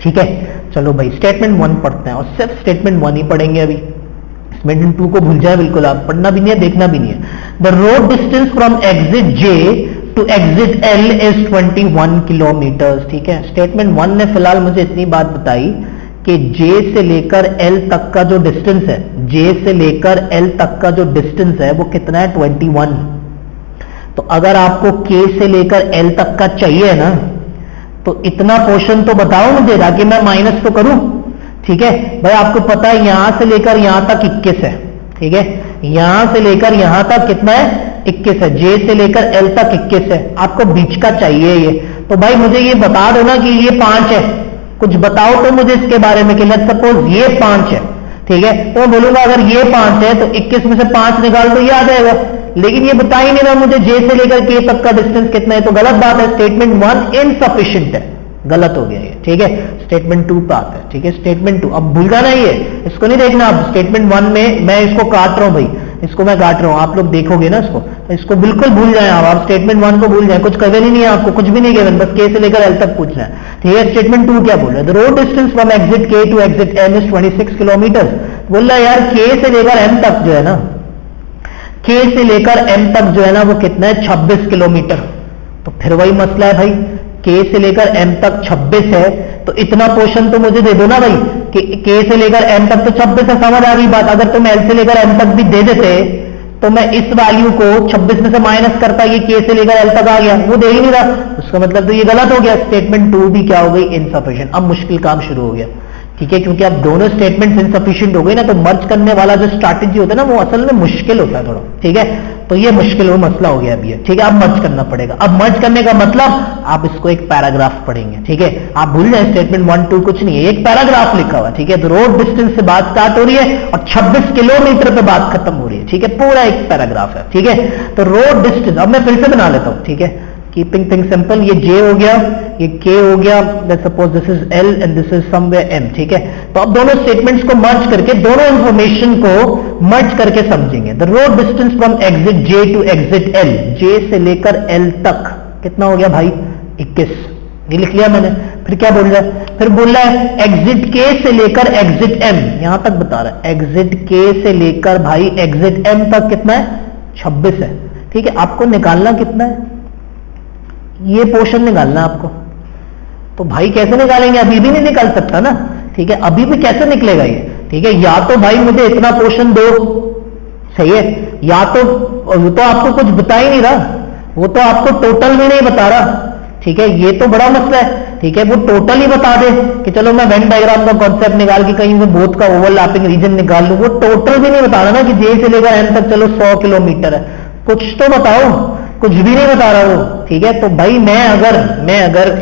ठीक है। चलो भाई स्टेटमेंट 1 पढ़ते हैं, और सिर्फ स्टेटमेंट 1 ही पढ़ेंगे अभी, स्टेटमेंट 2 को भूल जाए बिल्कुल, आप पढ़ना भी नहीं है, देखना भी नहीं है। The road distance from exit J to exit L is 21 kilometre, ठीक है। स्टेटमेंट 1 ने फिलहाल मुझे इतनी बात बताई कि J से लेकर L तक का जो डिस्टेंस है, J से लेकर L तक का जो डिस्टेंस है वो कितना है, 21। तो अगर आपको K से लेकर L तक का चाहिए ना, तो इतना पोर्शन तो बताओ मुझे ताकि मैं माइनस तो करूं, ठीक है। भाई आपको पता है यहां से लेकर यहां तक 21 है, ठीक है। यहां से लेकर यहां तक कितना है, 21 है। J से लेकर L तक 21 है, आपको बीच का चाहिए ये। तो भाई मुझे ये बता दो ना कि ये 5 है, कुछ बताओ तो मुझे इसके बारे में कि लेट्स सपोज ये 5 है, ठीक है। तो मैं बोलूंगा अगर ये 5 है तो 21 में से 5 निकाल तो ये आ जाएगा, लेकिन ये बता ही नहीं रहा मुझे J से लेकर K तक का डिस्टेंस कितना है। तो गलत बात है, स्टेटमेंट 1 इनसफिशिएंट है, गलत हो गया ये, ठीक है। स्टेटमेंट 2 पे आता है, ठीक है। स्टेटमेंट 2 अब भूल जाना, ये इसको नहीं देखना। अब स्टेटमेंट 1 में मैं इसको काट रहा हूं भाई, इसको मैं काट रहा हूं, आप लोग देखोगे ना इसको बिल्कुल भूल जाए आप स्टेटमेंट 1 को भूल जाए, कुछ कवर ही नहीं है आपको, कुछ भी नहीं गिवन, बस K से लेकर L तक पूछना है, ठीक है। स्टेटमेंट 2 क्या बोल रहा है, the road distance from exit K to exit M is 26 kilometre. बोल रहा है यार K से लेकर M तक जो है ना, K से लेकर M तक जो है ना वो कितना है, 26 किलोमीटर। तो फिर वही मसला है भाई, K से लेकर M तक 26 है, तो इतना पोर्शन तो मुझे दे दो ना भाई कि K से लेकर M तक तो 26 है, समझ आ रही बात। अगर तुम L से लेकर M तक भी दे देते तो मैं इस वैल्यू को 26 में से माइनस करता, ये K से लेकर L तक आ गया, वो दे ही नहीं रहा, उसका मतलब तो ये गलत हो गया। स्टेटमेंट 2 भी क्या हो गई, इनसफिशिएंट। अब मुश्किल काम शुरू हो गया, ठीक है, क्योंकि अब दोनों स्टेटमेंट्स इनसफिशिएंट हो गए ना, तो मर्ज करने वाला जो स्ट्रैटेजी होता है ना वो असल में मुश्किल होता है थोड़ा, ठीक है। तो ये मुश्किल वो मसला हो गया अभी, ठीक है। अब मर्ज करना पड़ेगा। अब मर्ज करने का मतलब आप इसको एक पैराग्राफ पढ़ेंगे, ठीक है। आप भूल जाए स्टेटमेंट 1 2 कुछ नहीं है, एक पैराग्राफ लिखा हुआ, ठीक है। तो रोड डिस्टेंस से बात स्टार्ट हो रही है और 26 किलोमीटर पे बात खत्म हो रही है, ठीक है। पूरा एक पैराग्राफ है, ठीक है। तो रोड डिस्टेंस अब मैं फिर से बना लेता हूं, ठीक है, कीपिंग थिंग सिंपल। ये J हो गया, ये K हो गया, let's suppose this is L and this is somewhere M, ठीक है। तो अब दोनों स्टेटमेंट्स को मर्ज करके, दोनों इंफॉर्मेशन को मर्ज करके समझेंगे। The road distance from exit J to exit L, J से लेकर L तक कितना हो गया भाई, 21, ये लिख लिया मैंने। फिर क्या बोल रहा है, फिर बोल रहा है एग्जिट K से लेकर एग्जिट M, यहां तक बता रहा है। एग्जिट K से लेकर भाई एग्जिट M तक कितना है, 26 है, ठीक है। आपको निकालना कितना है, ये पोर्शन निकालना आपको, तो भाई कैसे निकालेंगे, अभी भी नहीं निकाल सकता ना, ठीक है, अभी भी कैसे निकलेगा ये, ठीक है, या तो भाई मुझे इतना पोर्शन दो, सही है, या तो वो तो आपको कुछ बता ही नहीं रहा, वो तो आपको टोटल भी नहीं बता रहा, ठीक है, ये तो बड़ा मसला है, ठीक है, वो टोटल ही बता दे कि चलो मैं वेन डायग्राम का कॉन्सेप्ट निकाल के कहीं मैं बोथ का ओवरलैपिंग रीजन निकाल लूं, वो टोटल भी नहीं बता रहा ना कि जे से लेकर एन तक चलो 100 किलोमीटर है, कुछ तो बताओ, कुछ भी नहीं बता रहा वो, ठीक है। तो भाई मैं अगर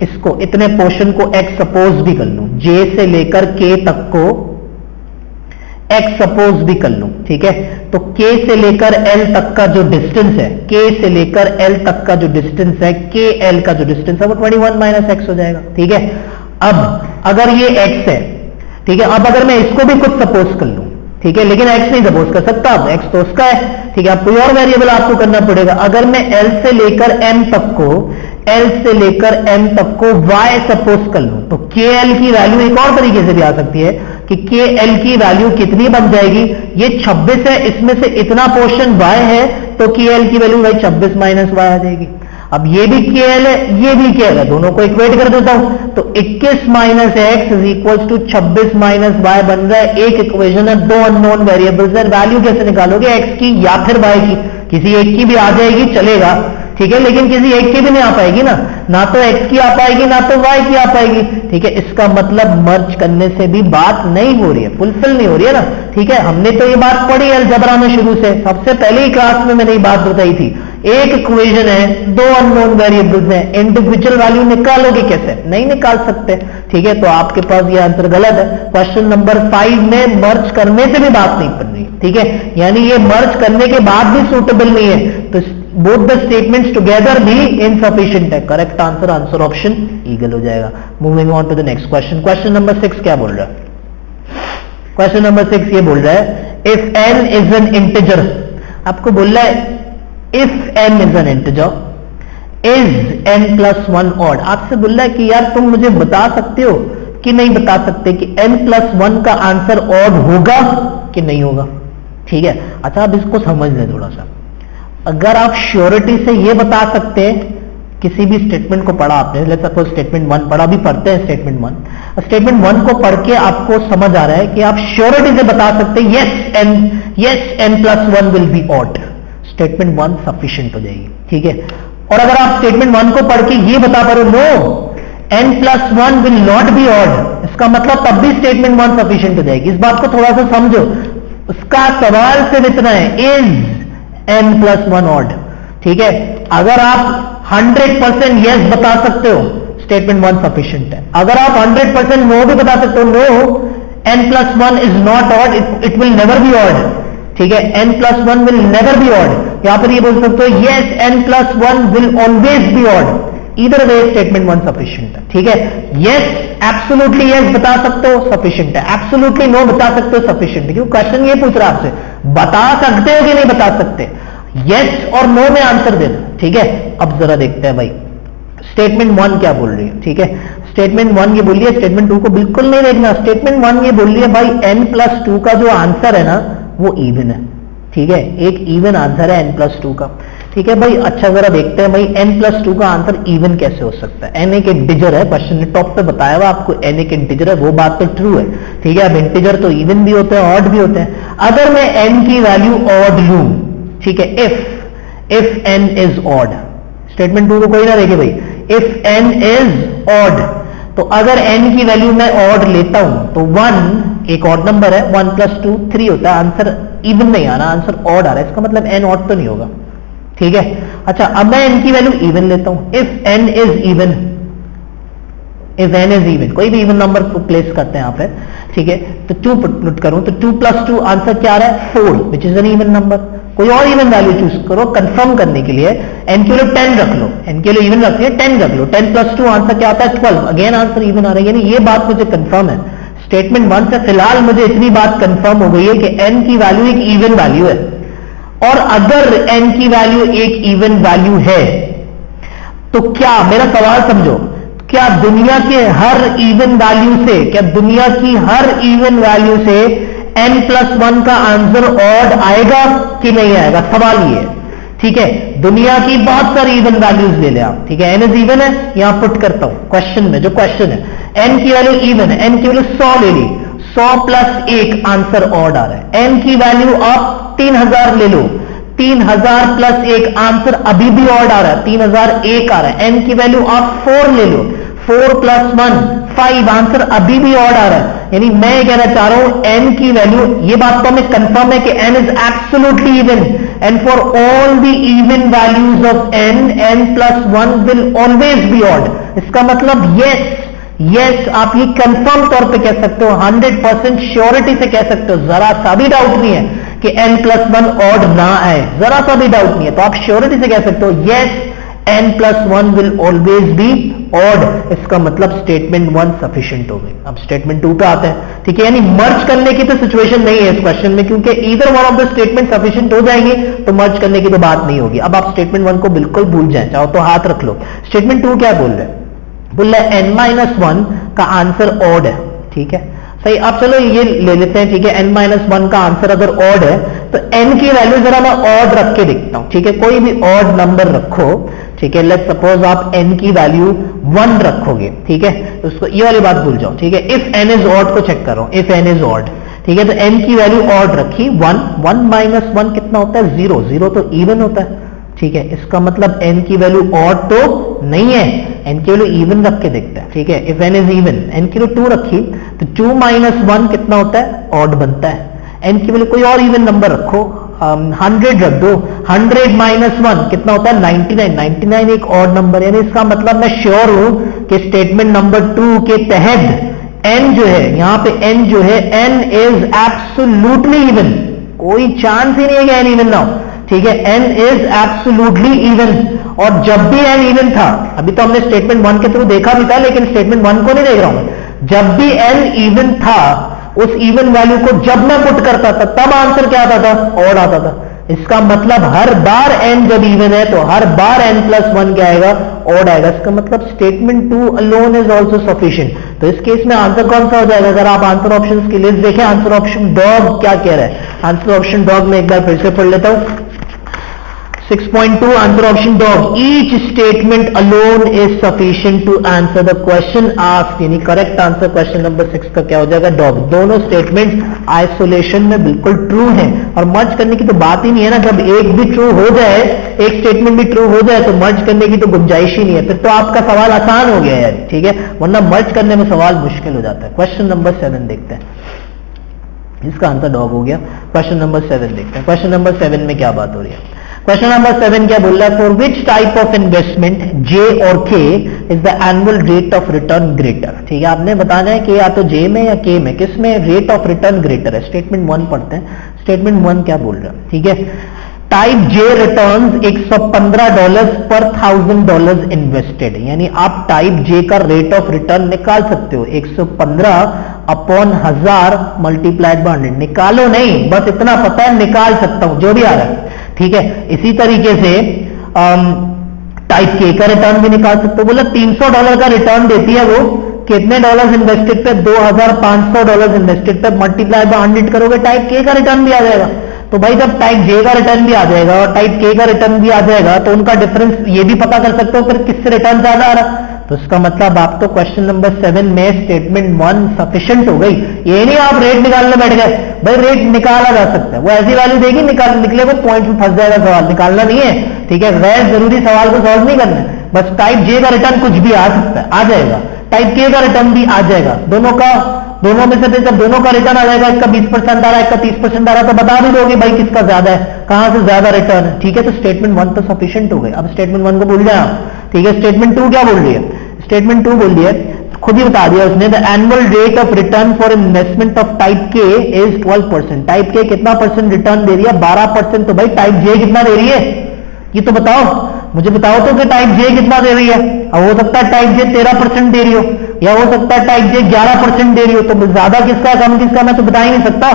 इसको इतने पोर्शन को x सपोज भी कर लूं, j से लेकर k तक को x सपोज भी कर लूं, ठीक है, तो k से लेकर l तक का जो डिस्टेंस है, k से लेकर l तक का जो डिस्टेंस है, kl का जो डिस्टेंस है वो 21 माइनस x हो जाएगा, ठीक है। अब अगर ये x है, ठीक है, अब अगर मैं इसको भी कुछ सपोज कर लूं, ठीक है, लेकिन x नहीं सपोज कर सकता, अब x तो उसका है, ठीक है, अब कोई और वेरिएबल आपको करना पड़ेगा। अगर मैं l से लेकर m तक को y सपोज कर लूं, तो kl की वैल्यू एक और तरीके से भी आ सकती है कि kl की वैल्यू कितनी बन जाएगी, ये 26 है, इसमें से इतना पोर्शन y है, तो kl की वैल्यू भाई 26 माइनस y आ जाएगी। अब ये भी kl है, ये भी kl है, दोनों को इक्वेट कर देता हूं, तो 21 minus x is equal to 26 minus y बन रहा है। एक इक्वेशन है, दो अननोन वेरिएबल्स है, वैल्यू कैसे निकालोगे, एक्स की या फिर वाई की, किसी एक की भी आ जाएगी चलेगा, ठीक है, लेकिन किसी एक की भी नहीं आ पाएगी ना तो एक्स की आ पाएगी ना तो वाई की आ पाएगी, ठीक है। इसका मतलब मर्ज करने से भी बात नहीं हो रही है, फुलफिल नहीं हो रही है ना, ठीक है। हमने तो ये बात पढ़ी अलजेब्रा में शुरू से, सबसे पहले ही क्लास में मैंने ये बात बताई थी, एक इक्वेशन है, दो अननोन वेरिएबल्स हैं, इंडिविजुअल वैल्यू निकालोगे कैसे, नहीं निकाल सकते, ठीक है। तो आपके पास ये आंसर गलत है। क्वेश्चन नंबर 5 में मर्ज करने से भी बात नहीं बन रही, ठीक है, यानी ये मर्ज करने के बाद भी सूटेबल नहीं है, तो बोथ द स्टेटमेंट्स टुगेदर भी इनसफिशिएंट है। करेक्ट आंसर ऑप्शन ईगल हो जाएगा। Moving on to the next question. Question number 6 क्या बोल रहा है, क्वेश्चन नंबर 6 ये बोल रहा है if n is an integer, आपको बोल रहा है if n is an integer is n plus 1 odd. आपसे बोल रहा है कि यार तुम मुझे बता सकते हो कि नहीं बता सकते कि n प्लस 1 का आंसर ऑड होगा कि नहीं होगा, ठीक है। अच्छा अब इसको समझ लें थोड़ा सा, अगर आप श्योरिटी से ये बता सकते हैं, किसी भी स्टेटमेंट को पढ़ा आपने, लेट्स सपोज स्टेटमेंट 1 पढ़ा, भी पढ़ते हैं स्टेटमेंट 1, स्टेटमेंट 1 को पढ़ के आपको समझ आ रहा है कि आप श्योरिटी से बता सकते हैं yes n plus 1 will be odd, statement 1 sufficient हो जाएगी, ठीक है। और अगर आप स्टेटमेंट 1 को पढ़ के ये बता पा रहे हो no n plus 1 will not be odd, इसका मतलब तब भी स्टेटमेंट 1 सफिशिएंट हो जाएगी। इस बात को थोड़ा सा समझो, उसका सवाल सिर्फ इतना है इज n प्लस 1 ऑड, ठीक है। अगर आप 100% यस बता सकते हो स्टेटमेंट 1 सफिशिएंट है, अगर आप 100% नो भी बता सकते हो, no n plus 1 is not odd, it will never be odd, ठीक है, n plus 1 will never be odd. यहां पर ये बोल सकते हो yes n plus 1 will always be odd, इधर वे स्टेटमेंट 1 सफिशिएंट है, ठीक है। यस एब्सोल्युटली यस बता सकते हो सफिशिएंट है, एब्सोल्युटली नो बता सकते हो सफिशिएंट है। क्यों क्वेश्चन ये पूछ रहा है आपसे, बता सकते हो कि नहीं बता सकते, यस और नो में आंसर देना, ठीक है। अब जरा देखते हैं भाई स्टेटमेंट 1 क्या बोल रही है, ठीक है। स्टेटमेंट 1 ये बोल रही है, स्टेटमेंट 2 को बिल्कुल नहीं देखना। स्टेटमेंट 1 ये बोल रही है भाई n प्लस 2 का जो आंसर है ना वो इवन है, ठीक है, एक इवन आंसर है n प्लस 2 का, ठीक है भाई। अच्छा जरा देखते हैं भाई n प्लस 2 का आंसर इवन कैसे हो सकता है। n एक इंटीजर है, क्वेश्चन ने टॉप पे बताया हुआ आपको n एक इंटीजर है, वो बात तो ट्रू है, ठीक है। अब इंटीजर तो इवन भी होते हैं ऑड भी होते हैं। अगर मैं n की वैल्यू ऑड लूं, ठीक है, if n is odd, statement 2 को कोई ना देखे भाई, इफ n इज ऑड, तो अगर n की वैल्यू मैं ऑड लेता हूं तो 1 एक ऑड नंबर है, 1 प्लस 2 3 होता है, आंसर इवन नहीं आ रहा, आंसर ऑड आ रहा है, इसका मतलब n ऑड तो नहीं होगा, ठीक है। अच्छा अब मैं n की वैल्यू इवन लेता हूं, if n is even, if n is even, कोई भी इवन नंबर को प्लेस करते हैं यहां पे, ठीक है। तो 2 पुट करूं तो 2 प्लस 2 आंसर क्या आ रहा है 4, which is an even number. कोई और इवन वैल्यू चूज करो कंफर्म करने के लिए, n के लिए 10 रख लो, n के लिए इवन रखते हैं 10 रख लो, 10 प्लस 2 आंसर क्या आता है 12, अगेन आंसर इवन आ रहा है, यानी ये बात मुझे कंफर्म है। स्टेटमेंट 1 से फिलहाल मुझे इतनी बात कंफर्म हो गई है कि n की वैल्यू एक इवन वैल्यू है, और अगर n की वैल्यू एक इवन वैल्यू है तो क्या, मेरा सवाल समझो, क्या दुनिया के हर इवन वैल्यू से, क्या दुनिया की हर इवन वैल्यू से n प्लस 1 का आंसर ऑड आएगा कि नहीं आएगा, सवाल ये है, ठीक है, दुनिया की बहुत सारी इवन वैल्यूज ले ले आप, ठीक है, n इज इवन है, यहां पुट करता हूं क्वेश्चन में, जो क्वेश्चन है n की वैल्यू इवन है, n की वैल्यू 100 ले ली, 100 प्लस 1 आंसर ऑड आ रहा है, n की वैल्यू आप 3000 ले लो, 3000 प्लस 1 आंसर अभी भी ऑड आ रहा है, 3001 आ रहा है, n की वैल्यू आप 4 ले लो, 4 प्लस 1 5 आंसर अभी भी ऑड आ रहा है, यानी मैं कहना चाह रहा हूं n की वैल्यू, ये बात तो हमें कंफर्म है कि n is absolutely even, and for all the even values of n plus 1 will always be odd. इसका मतलब यस आप ये कंफर्म तौर पे कह सकते हो, 100% श्योरिटी से कह सकते हो, जरा सा भी डाउट नहीं है कि n प्लस 1 ऑड ना आए, जरा सा भी डाउट नहीं है, तो आप श्योरिटी से कह सकते हो yes n plus 1 will always be odd. इसका मतलब स्टेटमेंट 1 सफिशिएंट हो गई। अब स्टेटमेंट 2 पे आते हैं, ठीक है, यानी मर्ज करने की तो सिचुएशन नहीं है इस क्वेश्चन में, क्योंकि either one of the statement sufficient हो जाएंगे तो मर्ज करने की तो बात नहीं होगी। अब आप स्टेटमेंट 1 को बिल्कुल भूल जाए, चाहो तो हाथ रख लो। स्टेटमेंट 2 क्या बोल रहे हैं, बोल रहा है n-1 का आंसर ऑड है, ठीक है, सही। अब चलो ये ले लेते हैं, ठीक है, n-1 का आंसर अगर ऑड है तो n की वैल्यू जरा मैं ऑड रख के देखता हूं, ठीक है, कोई भी ऑड नंबर रखो, ठीक है, लेट्स सपोज आप n की वैल्यू 1 रखोगे, ठीक है, तो उसको ये वाली बात भूल जाओ, ठीक है, इफ n इज ऑड को चेक करो, इफ n इज ऑड, ठीक है, तो n की वैल्यू ऑड रखी 1, 1 माइनस 1 कितना होता है 0, 0 तो इवन होता है, ठीक है, इसका मतलब n की वैल्यू ऑड तो नहीं है, n की वैल्यू इवन रख के देखते हैं, ठीक है, if n is even, n की वैल्यू 2 रखी तो 2 माइनस 1 कितना होता है ऑड बनता है, n की वैल्यू कोई और इवन नंबर रखो, 100 रख दो, 100 माइनस 1 कितना होता है 99, 99 एक ऑड नंबर, यानी इसका मतलब मैं श्योर हूं कि स्टेटमेंट नंबर 2 के तहत n जो है, यहां पे n जो है n इज एब्सोल्युटली इवन, कोई चांस ही नहीं है कि n इवन ना हो, ठीक है, n इज एब्सोल्युटली इवन। और जब भी n इवन था, अभी तो हमने स्टेटमेंट 1 के थ्रू देखा भी था, लेकिन स्टेटमेंट 1 को नहीं देख रहा हूं, जब भी n इवन था उस इवन वैल्यू को जब मैं पुट करता था तब आंसर क्या आता था, ऑड आता था। इसका मतलब हर बार n जब इवन है तो हर बार n प्लस 1 क्या आएगा, ऑड आएगा। इसका मतलब statement 2 alone is also sufficient. तो इस केस में आंसर कौन सा हो जाएगा, अगर आप आंसर ऑप्शन की लिस्ट देखें, आंसर ऑप्शन डॉग क्या कह रहा है, आंसर ऑप्शन डॉग में एक बार फिर से पढ़ लेता हूं, 6.2 answer option dog, each statement alone is sufficient to answer the question asked, यानी करेक्ट आंसर क्वेश्चन नंबर 6 का क्या हो जाएगा, डॉग। दोनों स्टेटमेंट्स आइसोलेशन में बिल्कुल ट्रू हैं, और मर्ज करने की तो बात ही नहीं है ना, जब एक भी ट्रू हो जाए, एक स्टेटमेंट भी ट्रू हो जाए तो मर्ज करने की तो गुंजाइश ही नहीं है, फिर तो आपका सवाल आसान हो गया यार, ठीक है, वरना मर्ज करने में सवाल मुश्किल हो जाता है। क्वेश्चन नंबर 7 देखते हैं, इसका आंसर डॉग हो गया। क्वेश्चन नंबर 7 देखते हैं, क्वेश्चन नंबर 7 में क्या बात हो रही है। क्वेश्चन नंबर 7 क्या बोल रहा है, for which type of investment J और K is the annual rate of return greater, ठीक है, आपने बताना है कि या तो J में या K में, किस में रेट ऑफ रिटर्न ग्रेटर है। स्टेटमेंट 1 पढ़ते हैं, स्टेटमेंट 1 क्या बोल रहा है, ठीक है, टाइप J रिटर्न्स $115 पर $1000 इन्वेस्टेड, यानी आप टाइप J का रेट ऑफ रिटर्न निकाल सकते हो, 115 अपॉन 1000 मल्टीप्लाइड बाय 100, निकालो नहीं, बस इतना पता है निकाल सकता हूं जो भी आ रहा है, ठीक है। इसी तरीके से टाइप के का रिटर्न भी निकाल सकते हो, बोला $300 का रिटर्न देती है वो, कितने डॉलर्स इन्वेस्टेड पे, $2500 इन्वेस्टेड पे, मल्टीप्लाई बाय 100 करोगे, टाइप के का रिटर्न भी आ जाएगा। तो भाई जब टाइप जे का रिटर्न भी आ जाएगा और टाइप के का रिटर्न भी आ जाएगा तो उनका डिफरेंस ये भी पता कर सकते हो फिर किससे रिटर्न ज्यादा आ रहा। तो इसका मतलब आप तो क्वेश्चन नंबर 7 में स्टेटमेंट 1 सफिशिएंट हो गई। ये नहीं आप रेट निकालने बैठ गए, भाई रेट निकाला जा सकता है, वो ऐसी वैल्यू देगी निकले वो पॉइंट में फंस जाएगा, सवाल निकालना नहीं है, ठीक है, गैर जरूरी सवाल को सॉल्व नहीं करना है, बस टाइप जे का रिटर्न कुछ भी आ सकता है, आ जाएगा, टाइप के का रिटर्न भी आ जाएगा, दोनों में से जब दोनों का रिटर्न आ जाएगा, इसका 20% आ रहा है, इसका 30% आ रहा है, तो बता भी दोगे भाई किसका ज्यादा है, कहां से ज्यादा रिटर्न है, ठीक है। तो स्टेटमेंट 1 तो सफिशिएंट हो गए। अब स्टेटमेंट 1 को भूल जाए आप, ठीक है। स्टेटमेंट 2 क्या बोल रही है, स्टेटमेंट 2 बोल रही है, खुद ही बता दिया उसने, the annual rate of return for investment of type के इज 12%। टाइप के कितना परसेंट रिटर्न दे रही है, 12%। तो भाई टाइप जे कितना दे रही है, ये तो बताओ, मुझे बताओ तो कि टाइप जे कितना दे रही है। अब हो सकता है टाइप जे 13% दे रही हो, या हो सकता है टाइप जे 11% दे रही हो, तो ज्यादा किसका कम किसका मैं तो बता ही नहीं सकता।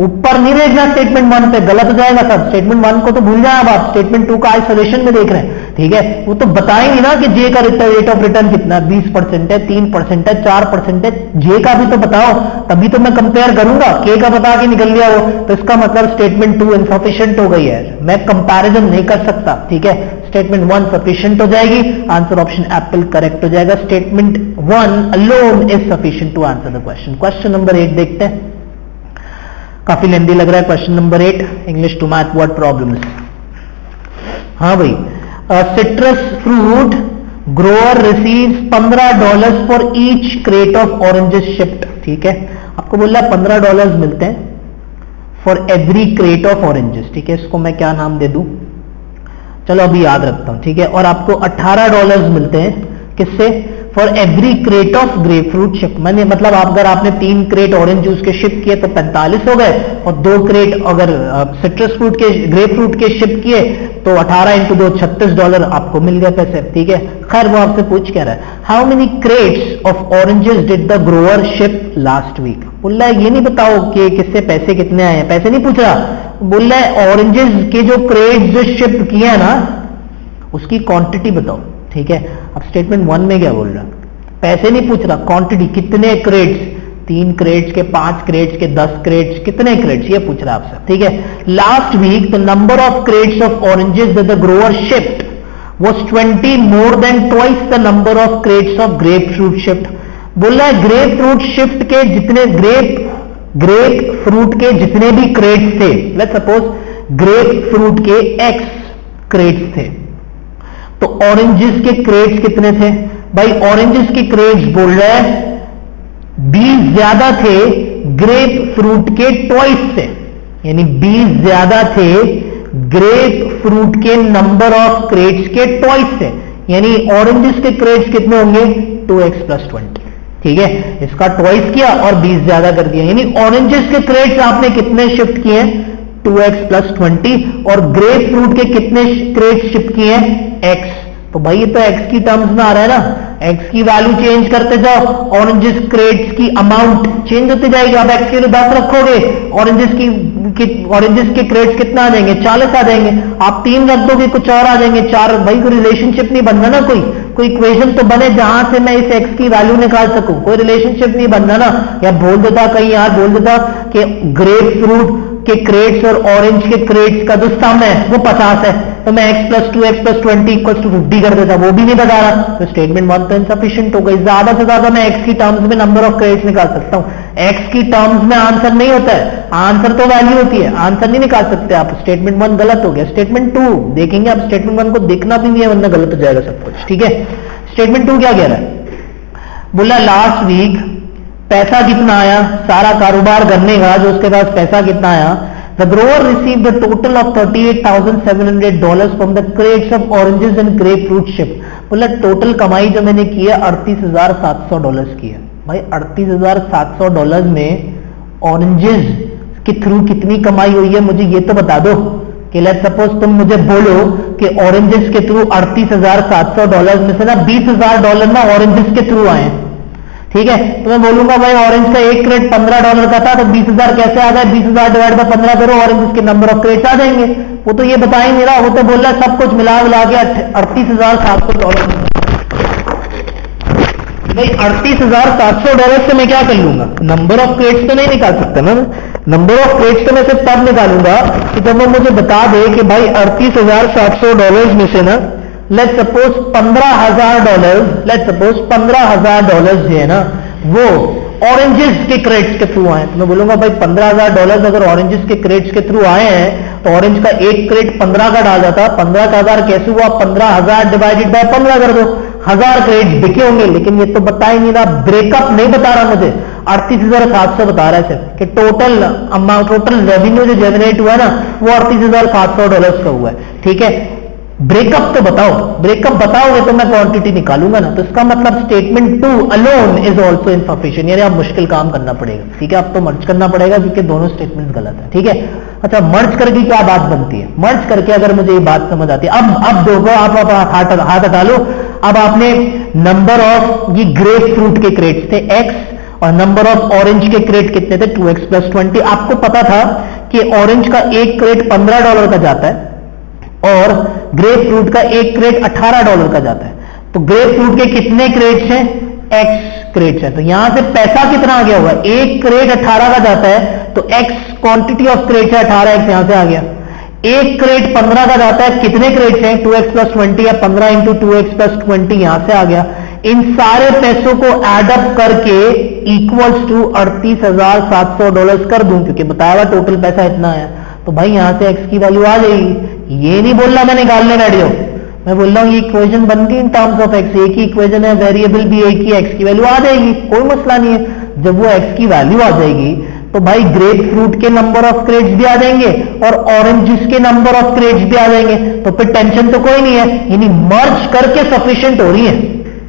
ऊपर नहीं देखना स्टेटमेंट 1 पे, गलत हो जाएगा सब। स्टेटमेंट 1 को तो भूल जाए, अब आप स्टेटमेंट 2 का आइसोलेशन में देख रहे हैं, ठीक है। वो तो बताएंगे ना कि जे का रेट ऑफ रिटर्न कितना, 20% है, 3% है, 4% है, जे का भी तो बताओ, तभी तो मैं कंपेयर करूंगा। के का बता के निकल गया वो, तो इसका मतलब स्टेटमेंट 2 इनसफिशिएंट हो गई है, मैं कंपैरिजन नहीं कर सकता, ठीक है। स्टेटमेंट 1 सफिशिएंट हो जाएगी, आंसर ऑप्शन एप्पल करेक्ट हो जाएगा। Statement 1 alone is sufficient to answer the question. Question number 8 देखते हैं, काफी लेंदी लग रहा है question number 8, English to math word problems. हाँ भाई, citrus fruit grower receives $15 for each crate of oranges shipped, ठीक है। आपको बोल रहा है $15 मिलते हैं for every crate of oranges, ठीक है। इसको मैं क्या नाम दे दूं, चलो अभी याद रखता हूं, ठीक है। और आपको $18 मिलते हैं किससे, for every crate of grape fruit ship. मैंने मतलब अगर आपने 3 क्रेट ऑरेंज जूस के शिप किए तो 45 हो गए, और 2 क्रेट अगर सिट्रस फ्रूट के ग्रेप फ्रूट के शिप किए तो 18 × 2 $36 आपको मिल गए पैसे, ठीक है। खैर वो आपसे पूछ क्या रहा है, how many crates of oranges did the grower ship last week. बोल रहा है ये नहीं बताओ कि किससे पैसे कितने आए हैं, पैसे नहीं पूछ रहा, बोल रहा है ऑरेंजेस के जो क्रेट्स जो शिप किए हैं ना उसकी क्वांटिटी बताओ, ठीक है। अब स्टेटमेंट 1 में क्या बोल रहा, पैसे नहीं पूछ रहा, क्वांटिटी कितने क्रेट्स, 3 क्रेट्स के, 5 क्रेट्स के, 10 क्रेट्स, कितने क्रेट्स ये पूछ रहा है आपसे, ठीक है। Last week the number of crates of oranges that the grower shipped was 20 more than twice the number of crates of grapefruit shipped। बोल रहा है ग्रेप फ्रूट शिफ्ट के जितने ग्रेप फ्रूट के जितने भी क्रेट्स थे, लेट्स सपोज ग्रेप फ्रूट के X क्रेट्स थे, तो ऑरेंजेस के क्रेट्स कितने थे भाई, ऑरेंजेस के क्रेट्स बोल रहे हैं 20 ज्यादा थे ग्रेप फ्रूट के ट्वाइस से, यानी 20 ज्यादा थे ग्रेप फ्रूट के नंबर ऑफ क्रेट्स के ट्वाइस से, यानी ऑरेंजेस के क्रेट्स कितने होंगे 2x + 20, ठीक है। इसका ट्वाइस किया और 20 ज्यादा कर दिया, यानी ऑरेंजेस के क्रेट्स आपने कितने शिफ्ट किए हैं 2x + 20, और ग्रेप फ्रूट के कितने क्रेट्स शिफ्ट किए हैं x। तो भाई ये तो x की टर्म्स में आ रहा है ना, x की वैल्यू चेंज करते जाओ, ऑरेंजेस क्रेट्स की अमाउंट चेंज होती जाएगी। आप x के लिए 10 रखोगे, ऑरेंजेस के क्रेट्स कितना आ जाएंगे 40 आ जाएंगे, आप 3 रख दोगे कुछ और आ जाएंगे 4। भाई कोई रिलेशनशिप नहीं बन रहा ना, कोई इक्वेशन तो बने जहां से मैं इस x की वैल्यू निकाल सकूं, कोई रिलेशनशिप नहीं बन रहा ना। या बोल देता कहीं यार बोल देता कि ग्रेप फ्रूट के क्रेट्स और ऑरेंज के क्रेट्स का जो सम है वो 50 है, तो मैं x + 2x + 20 = 50 कर देता, वो भी नहीं बता रहा, तो स्टेटमेंट 1 तो इनसफिशिएंट हो गई। ज्यादा से ज्यादा मैं x की टर्म्स में नंबर ऑफ क्रेट्स निकाल सकता हूं, x की टर्म्स में आंसर नहीं होता है, आंसर तो वैल्यू होती है, आंसर नहीं निकाल सकते आप। स्टेटमेंट 1 गलत हो गया। स्टेटमेंट 2 देखेंगे, आप स्टेटमेंट 1 को देखना भी नहीं है वरना गलत हो जाएगा सब कुछ, ठीक है। स्टेटमेंट 2 क्या कह रहा है, बोला लास्ट वीक पैसा कितना आया, सारा कारोबार करने का जो उसके पास पैसा कितना आया, the grower received a total of $38,700 from the crates of oranges and grapefruit shipped। बोला टोटल कमाई जो मैंने की है $38,700 की है। भाई $38,700 में ऑरेंजेस के थ्रू कितनी कमाई हुई है मुझे ये तो बता दो, कि लेट्स सपोज तुम मुझे बोलो कि ऑरेंजेस के थ्रू $38,700 में से ना $20,000 ना ऑरेंजेस के थ्रू आए, ठीक है। तो मैं बोलूंगा भाई ऑरेंज का एक क्रेट $15 का था, तो 20,000 कैसे आ गए, 20,000 डिवाइड बाय 15 करो, ऑरेंज के नंबर ऑफ क्रेट्स आ जाएंगे। वो तो ये बता ही नहीं रहा, वो तो बोल रहा है सब कुछ मिला के $38,700। भाई $38,700 से मैं क्या कर लूंगा, नंबर ऑफ क्रेट्स तो नहीं निकाल सकता ना मैं, नंबर ऑफ क्रेट्स तो मैं सिर्फ तब निकालूंगा कि जब वो मुझे बता दे कि भाई $38,700 में से ना लेट्स सपोज $15,000, लेट्स सपोज $15,000 जो है ना वो ऑरेंजेस के क्रेट्स के थ्रू आए, तो मैं बोलूंगा भाई $15,000 अगर ऑरेंजेस के क्रेट्स के थ्रू आए हैं तो ऑरेंज का एक क्रेट 15 का डाल जाता, 15 का 1000 कैसे हुआ, 15,000 डिवाइडेड बाय 15 कर दो, 1000 क्रेट बिके होंगे। लेकिन ये तो बता ही नहीं रहा, ब्रेकअप नहीं बता रहा मुझे, 38,700 बता रहा है सिर्फ कि टोटल अमाउंट, टोटल रेवेन्यू जो जनरेट हुआ है ना वो $38,700 का हुआ है, ठीक है। ब्रेकअप तो बताओ, ब्रेकअप बताओगे तो मैं क्वांटिटी निकालूंगा ना। तो इसका मतलब statement 2 alone is also insufficient, यानी आप मुश्किल काम करना पड़ेगा, ठीक है। आप तो मर्ज करना पड़ेगा क्योंकि दोनों स्टेटमेंट गलत है, ठीक है। अच्छा मर्ज करके क्या बात बनती है, मर्ज करके अगर मुझे ये बात समझ आती है, अब देखो आप हाथ हटा लो, अब आपने नंबर ऑफ ये ग्रेप फ्रूट के क्रेट्स थे X और नंबर ऑफ ऑरेंज के क्रेट कितने थे, 2x प्लस 20। आपको पता था कि ऑरेंज का एक क्रेट $15 का जाता है और ग्रेप फ्रूट का एक क्रेट $18 का जाता है। तो ग्रेप फ्रूट के कितने क्रेट्स हैं, x क्रेट्स है। तो यहां से पैसा कितना आ गया होगा, एक क्रेट 18 का जाता है तो x क्वांटिटी ऑफ क्रेट्स है 18x यहां से आ गया। एक क्रेट 15 का जाता है, कितने क्रेट्स हैं, 2x प्लस 20 या 15 इंटू 2x प्लस 20 यहां से आ गया। इन सारे पैसों को एडअप करके इक्वल्स टू $38,700 कर दूं, क्योंकि बताया हुआ टोटल पैसा इतना है। तो भाई यहां से x की वैल्यू आ जाएगी। ये नहीं बोल रहा मैं निकालने बैठ जाओ, मैं बोल रहा हूं ये इक्वेशन बन गई इन टर्म्स ऑफ x। एक ही इक्वेशन है, वेरिएबल भी एक ही, x की वैल्यू आ जाएगी, कोई मसला नहीं है। जब वो x की वैल्यू आ जाएगी तो भाई ग्रेप फ्रूट के नंबर ऑफ क्रेट्स भी आ जाएंगे और ऑरेंजेस के नंबर ऑफ क्रेट्स भी आ जाएंगे। तो फिर टेंशन तो कोई नहीं है, यानी मर्ज करके सफिशिएंट हो रही है।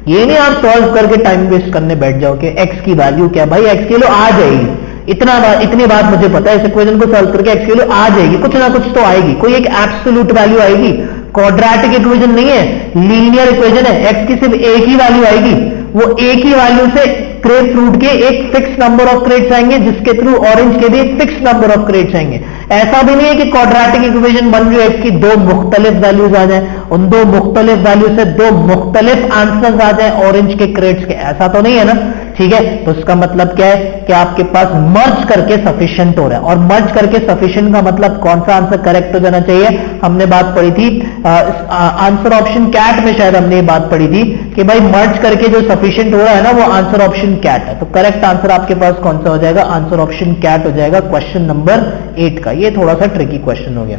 ये नहीं आप सॉल्व करके टाइम वेस्ट करने बैठ जाओ कि x की वैल्यू क्या, भाई x की वैल्यू आ जाएगी। इतनी बात मुझे पता है, इस इक्वेशन को सॉल्व करके x की वैल्यू आ जाएगी, कुछ ना कुछ तो आएगी, कोई एक एब्सोल्यूट वैल्यू आएगी। क्वाड्रेटिक इक्वेशन नहीं है, लीनियर इक्वेशन है। x की सिर्फ एक ही वैल्यू आएगी, वो एक ही वैल्यू से ग्रेप फ्रूट के एक फिक्स नंबर ऑफ क्रेट्स आएंगे, जिसके थ्रू ऑरेंज के भी एक फिक्स नंबर ऑफ क्रेट्स आएंगे। ऐसा भी नहीं है कि क्वाड्रेटिक इक्वेशन बन रही है x की दो मुख्तलिफ वैल्यूज आ जाए, उन दो मुख्तलिफ वैल्यू से दो मुख्तलिफ आंसर्स आ जाए ऑरेंज के क्रेट्स के, ऐसा तो नहीं है ना। ठीक है, तो इसका मतलब क्या है कि आपके पास मर्ज करके सफिशिएंट हो रहा है। और मर्ज करके सफिशिएंट का मतलब कौन सा आंसर करेक्ट हो जाना चाहिए, हमने बात पढ़ी थी आंसर ऑप्शन कैट में, शायद हमने ये बात पढ़ी थी कि भाई मर्ज करके जो सफिशिएंट हो रहा है ना वो आंसर ऑप्शन कैट है। तो करेक्ट आंसर आपके पास कौन सा हो जाएगा, आंसर ऑप्शन कैट हो जाएगा क्वेश्चन नंबर 8 का। ये थोड़ा सा ट्रिकी क्वेश्चन हो गया।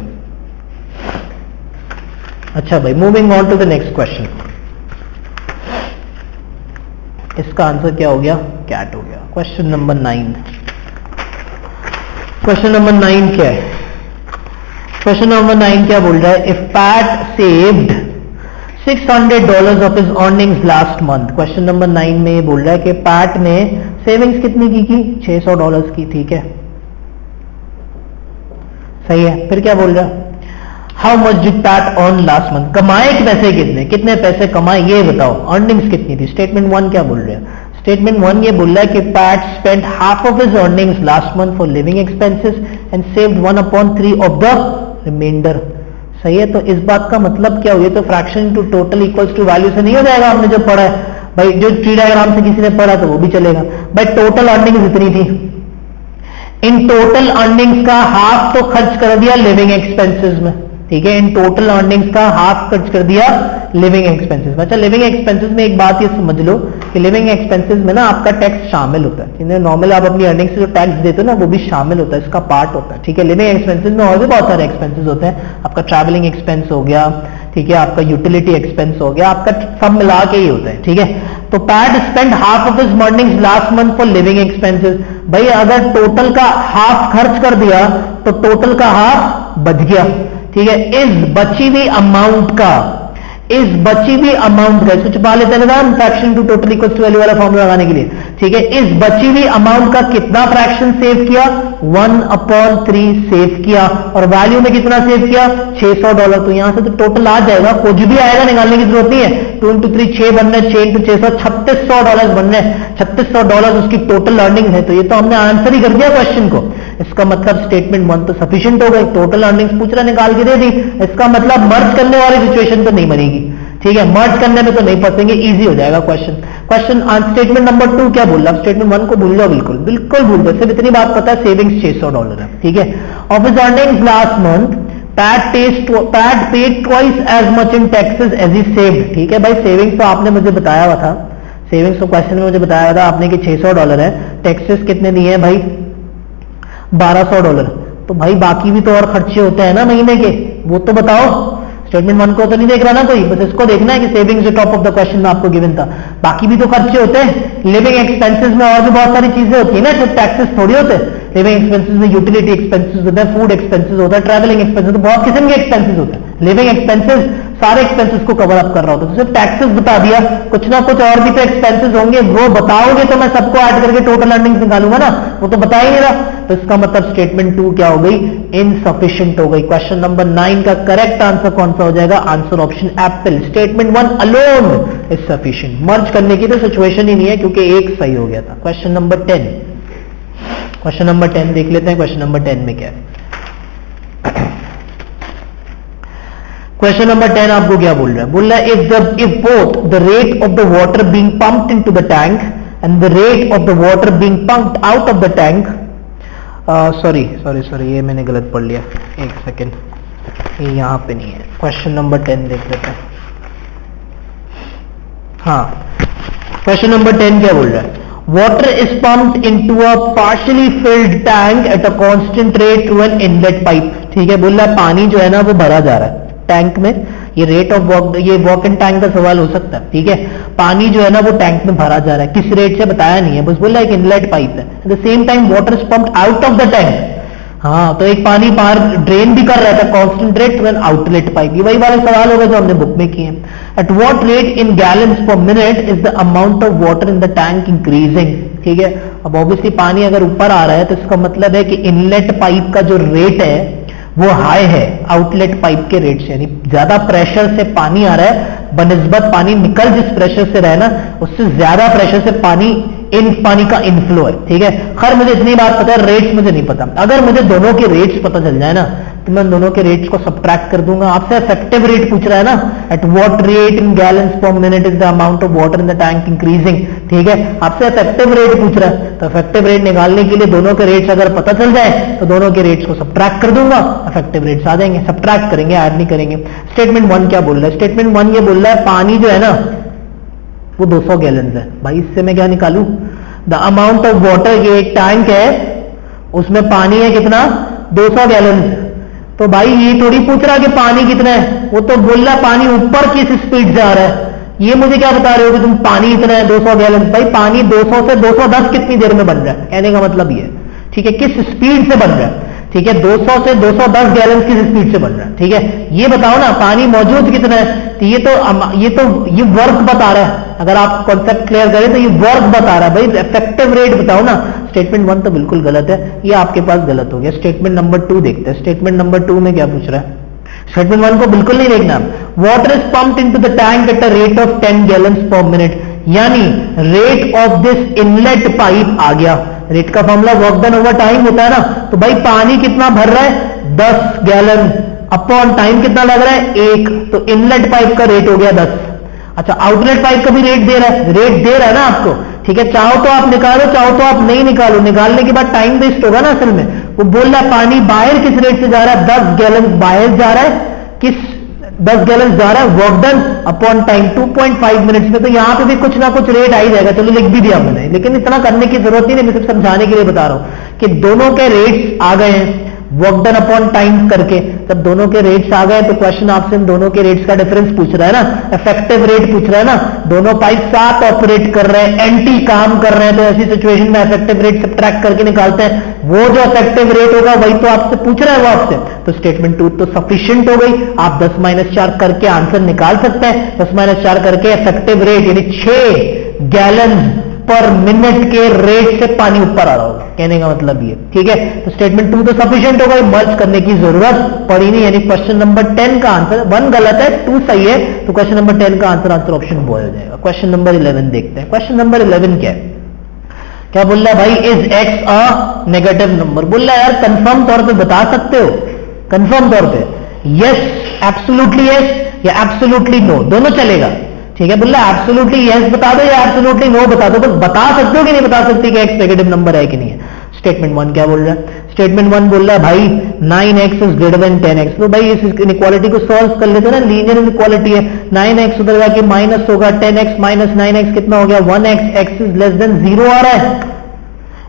अच्छा भाई, moving on to the next question. इसका आंसर क्या हो गया, कैट हो गया। Question number 9। क्वेश्चन नंबर 9 क्या है, क्वेश्चन नंबर 9 क्या बोल रहा है, if PAT saved $600 of his earnings last month. Question number 9 में ये बोल रहा है कि पैट ने सेविंग्स कितनी की $600 की। ठीक है, सही है। फिर क्या बोल रहा है, how much did PAT earn last month, कमाए के पैसे कितने, कितने पैसे कमाए ये बताओ, अर्निंग्स कितनी थी। स्टेटमेंट 1 क्या बोल रहे हैं, स्टेटमेंट 1 ये बोल रहा है कि Pat spent half of his earnings last month for living expenses and saved 1/3 of the remainder. सही है, तो इस बात का मतलब क्या हो, ये तो fraction to total equals to value से नहीं हो जाएगा, हमने जो पढ़ा है भाई, जो ट्री डायग्राम से किसी ने पढ़ा तो वो भी चलेगा। भाई टोटल अर्निंग्स इतनी थी, इन टोटल अर्निंग्स का हाफ तो खर्च कर दिया लिविंग एक्सपेंसेस में। ठीक है, इन टोटल अर्निंग्स का हाफ खर्च कर दिया लिविंग एक्सपेंसेस में। अच्छा, लिविंग एक्सपेंसेस में एक बात ये समझ लो कि लिविंग एक्सपेंसेस में ना आपका टैक्स शामिल होता है। नॉर्मल आप अपनी अर्निंग्स से जो टैक्स देते हो ना वो भी शामिल होता है, इसका पार्ट होता है। ठीक है, लिविंग एक्सपेंसेस में और भी बहुत सारे एक्सपेंसेस होते हैं, आपका ट्रैवलिंग एक्सपेंस हो गया, ठीक है, आपका यूटिलिटी एक्सपेंस हो गया, आपका सब मिला के ही होता है। ठीक है, तो PAT spend half of his earnings last month for living expenses. भाई अगर टोटल का हाफ खर्च कर दिया तो टोटल का हाफ बच गया। ठीक है, इस बची हुई अमाउंट का, इस बची हुई अमाउंट का, इसको छुपा लेते हैं ना fraction to total equals to value वाला फॉर्मूला लगाने के लिए। ठीक है, इस बची हुई अमाउंट का कितना फ्रैक्शन सेव किया, 1/3 सेव किया, और वैल्यू में कितना सेव किया, $600। तो यहां से तो टोटल आ जाएगा, कुछ भी आएगा निकालने की जरूरत नहीं है। 2 × 3 6 बन रहे, 6 × 6 $3600 बन रहे, $3600 उसकी टोटल अर्निंग है। तो ये तो हमने आंसर ही कर दिया क्वेश्चन को। इसका मतलब स्टेटमेंट 1 तो सफिशिएंट हो गई, टोटल अर्निंग्स पूछ रहा निकाल के दे दी। इसका मतलब मर्ज करने वाली सिचुएशन तो नहीं बनेगी। ठीक है, मर्ज करने में तो नहीं फंसेंगे, इजी हो जाएगा क्वेश्चन। स्टेटमेंट नंबर 2 क्या बोल रहा है, स्टेटमेंट 1 को भूल जाओ, बिल्कुल भूल जाओ, सिर्फ इतनी बात पता है सेविंग्स $600 है। ठीक है, of his earnings last month Pat paid twice as much in taxes as he saved. ठीक है भाई, सेविंग्स तो आपने मुझे बताया हुआ था, सेविंग्स तो क्वेश्चन में मुझे बताया था आपने कि $600 है, टैक्सेस कितने दिए हैं भाई, $1200। तो भाई बाकी भी तो और खर्चे होते हैं ना महीने के, वो तो बताओ। स्टेटमेंट 1 को तो नहीं देख रहा ना कोई, बस इसको देखना है कि सेविंग्स जो टॉप ऑफ द क्वेश्चन में आपको गिवन था। बाकी भी तो खर्चे होते हैं लिविंग एक्सपेंसेस में, और भी बहुत सारी चीजें होती है ना, सिर्फ टैक्सेस थोड़ी होते हैं। लिविंग एक्सपेंसेस में यूटिलिटी एक्सपेंसेस होते हैं, फूड एक्सपेंसेस होता है, ट्रैवलिंग एक्सपेंसेस, तो बहुत किस्म के एक्सपेंसेस होते हैं। लिविंग एक्सपेंसेस सारे एक्सपेंसेस को कवर अप कर रहा होता है। तो सिर्फ टैक्सेस बता दिया, कुछ ना कुछ और भी तो एक्सपेंसेस होंगे, वो बताओगे तो मैं सबको ऐड करके टोटल अर्निंग्स निकालूंगा ना, वो तो बता ही नहीं रहा। तो इसका मतलब स्टेटमेंट 2 क्या हो गई, इनसफिशिएंट हो गई। क्वेश्चन नंबर 9 का करेक्ट आंसर कौन सा हो जाएगा, answer option apple. Statement 1 alone is sufficient. Merge करने की तो सिचुएशन ही नहीं है क्योंकि एक सही हो गया था। क्वेश्चन नंबर 10, क्वेश्चन नंबर 10 देख लेते हैं। क्वेश्चन नंबर 10 में क्या है, क्वेश्चन नंबर 10 आपको क्या बोल रहा है, बोल रहा है if both the rate of the water being pumped into the tank and the rate of the water being pumped out of the tank, sorry, ये मैंने गलत पढ़ लिया, एक सेकेंड, ये यहां पे नहीं है। क्वेश्चन नंबर 10 देख लेते हैं। हाँ, क्वेश्चन नंबर 10 क्या बोल रहा है, water is pumped into a partially filled tank at a constant rate through an inlet pipe। ठीक है, बोल रहा है पानी जो है ना वो भरा जा रहा है टैंक में। ये रेट ऑफ वॉक, ये वॉक इन टैंक का सवाल हो सकता है। ठीक है, पानी जो है ना वो टैंक में भरा जा रहा है, किस रेट से बताया नहीं है, बस बोल रहा है एक इनलेट पाइप है। At the same time water is pumped out of the tank. हाँ, तो एक पानी बाहर ड्रेन भी कर रहा था constant rate through an outlet pipe. ये वही वाले सवाल हो गए जो हमने बुक में किए। At what rate in gallons per minute is the amount of water in the tank increasing. ठीक है, अब ऑब्वियसली पानी अगर ऊपर आ रहा है तो इसका मतलब है कि इनलेट पाइप का जो रेट है वो हाई है आउटलेट पाइप के रेट से, यानी ज्यादा प्रेशर से पानी आ रहा है बनिस्बत पानी निकल जिस प्रेशर से रहे ना उससे ज्यादा प्रेशर से पानी का इनफ्लो है। ठीक है, खैर मुझे इतनी बात पता है, रेट्स मुझे नहीं पता। अगर मुझे दोनों के रेट्स पता चल जाए ना तो मैं दोनों के रेट्स को सब्ट्रैक्ट कर दूंगा। आपसे इफेक्टिव रेट पूछ रहा है ना, at what rate in gallons per minute is the amount of water in the tank increasing. ठीक है, आपसे इफेक्टिव रेट पूछ रहा है, तो इफेक्टिव रेट निकालने के लिए दोनों के रेट्स अगर पता चल जाए तो दोनों के रेट्स को सब्ट्रैक्ट कर दूंगा, इफेक्टिव रेट्स आ जाएंगे। सब्ट्रैक्ट करेंगे, ऐड नहीं करेंगे। स्टेटमेंट 1 क्या बोल रहा है, स्टेटमेंट 1 ये बोल रहा है पानी जो है ना वो 200 गैलन है। भाई इससे मैं क्या निकालू, द अमाउंट ऑफ वाटर, ये एक टैंक है उसमें पानी है कितना, 200 गैलन। तो भाई ये थोड़ी पूछ रहा कि पानी कितना है, वो तो बोल रहा पानी ऊपर किस स्पीड से आ रहा है। ये मुझे क्या बता रहे हो कि तुम पानी इतना है 200 गैलन। भाई पानी 200 से 210 कितनी देर में बन रहा है, कहने का मतलब ये। ठीक है, किस स्पीड से बन रहा है। ठीक है, 200 से 210 गैलन किस स्पीड से बन रहा है। ठीक है, ये बताओ ना पानी मौजूद कितना है। तो ये वर्क बता रहा है। अगर आप कॉन्सेप्ट क्लियर करें तो ये वर्क बता रहा है। भाई इफेक्टिव रेट बताओ ना। स्टेटमेंट 1 तो बिल्कुल गलत है, ये आपके पास गलत हो गया। स्टेटमेंट नंबर 2 देखते हैं। स्टेटमेंट नंबर 2 में क्या पूछ रहा है, स्टेटमेंट 1 को बिल्कुल नहीं देखना। Water is pumped into the tank at a rate of 10 gallons per minute, यानी rate of this inlet pipe आ गया। रेट का formula work done over time होता है ना। तो भाई पानी कितना भर रहा है, 10 गैलन अपॉन टाइम कितना लग रहा है, 1। तो इनलेट पाइप का रेट हो गया 10। अच्छा, आउटलेट पाइप का भी रेट दे रहा है, रेट दे रहा है ना आपको। ठीक है, चाहो तो आप निकालो, चाहो तो आप नहीं निकालो। निकालने के बाद टाइम वेस्ट होगा ना असल में। वो बोल रहा है पानी बाहर किस रेट से जा रहा है, 10 गैलन बाहर जा रहा है, किस 10 गैलन जा रहा है, work done upon time 2.5 minutes में। तो यहां पे भी कुछ ना कुछ रेट आ ही जाएगा। चलो लिख भी दिया मैंने, लेकिन इतना करने की जरूरत नहीं है, मैं सिर्फ समझाने के लिए बता रहा हूं कि दोनों के रेट्स आ गए हैं वर्क डन अपॉन टाइम करके। जब दोनों के रेट्स आ गए तो क्वेश्चन आपसे इन दोनों के रेट्स का डिफरेंस पूछ रहा है ना, इफेक्टिव रेट पूछ रहा है ना। दोनों पाइप साथ ऑपरेट कर रहे हैं, एंटी काम कर रहे हैं, तो ऐसी सिचुएशन में इफेक्टिव रेट सब्ट्रैक्ट करके निकालते हैं। वो जो इफेक्टिव रेट होगा वही तो आपसे पूछ रहा है वो आपसे। तो स्टेटमेंट 2 तो सफिशिएंट हो गई। आप 10-4 करके आंसर निकाल सकते हैं। 10-4 करके इफेक्टिव रेट यानी 6 गैलन पर मिनट के रेट से पानी ऊपर आ रहा होगा, कहने का मतलब ये। ठीक है, तो स्टेटमेंट 2 तो सफिशिएंट होगा, मर्ज करने की जरूरत पड़ी नहीं। यानी क्वेश्चन नंबर 10 का आंसर 1 गलत है, 2 सही है। तो क्वेश्चन नंबर 10 का आंसर ऑप्शन बो हो जाएगा। क्वेश्चन नंबर 11 देखते हैं। क्वेश्चन नंबर 11 क्या है, क्या बोल रहा है भाई, is x a negative number. बोल रहा है यार कंफर्म तौर पे बता सकते हो, कंफर्म तौर पे यस, एब्सोल्युटली यस या एब्सोल्युटली नो, दोनों चलेगा। ठीक है, बोल रहा है एब्सोल्युटली यस बता दो या एब्सोल्युटली नो बता दो। बस बता सकते हो कि नहीं बता सकते कि एक्स नेगेटिव नंबर है कि नहीं है। स्टेटमेंट 1 क्या बोल रहा है, स्टेटमेंट 1 बोल रहा है भाई 9x is greater than 10x। तो भाई इस इनइक्वालिटी को सॉल्व कर लेते ना, लीनियर इनइक्वालिटी है। 9x उधर जाके माइनस होगा, 10x माइनस 9x कितना हो गया 1x। x is less than 0 आ रहा है,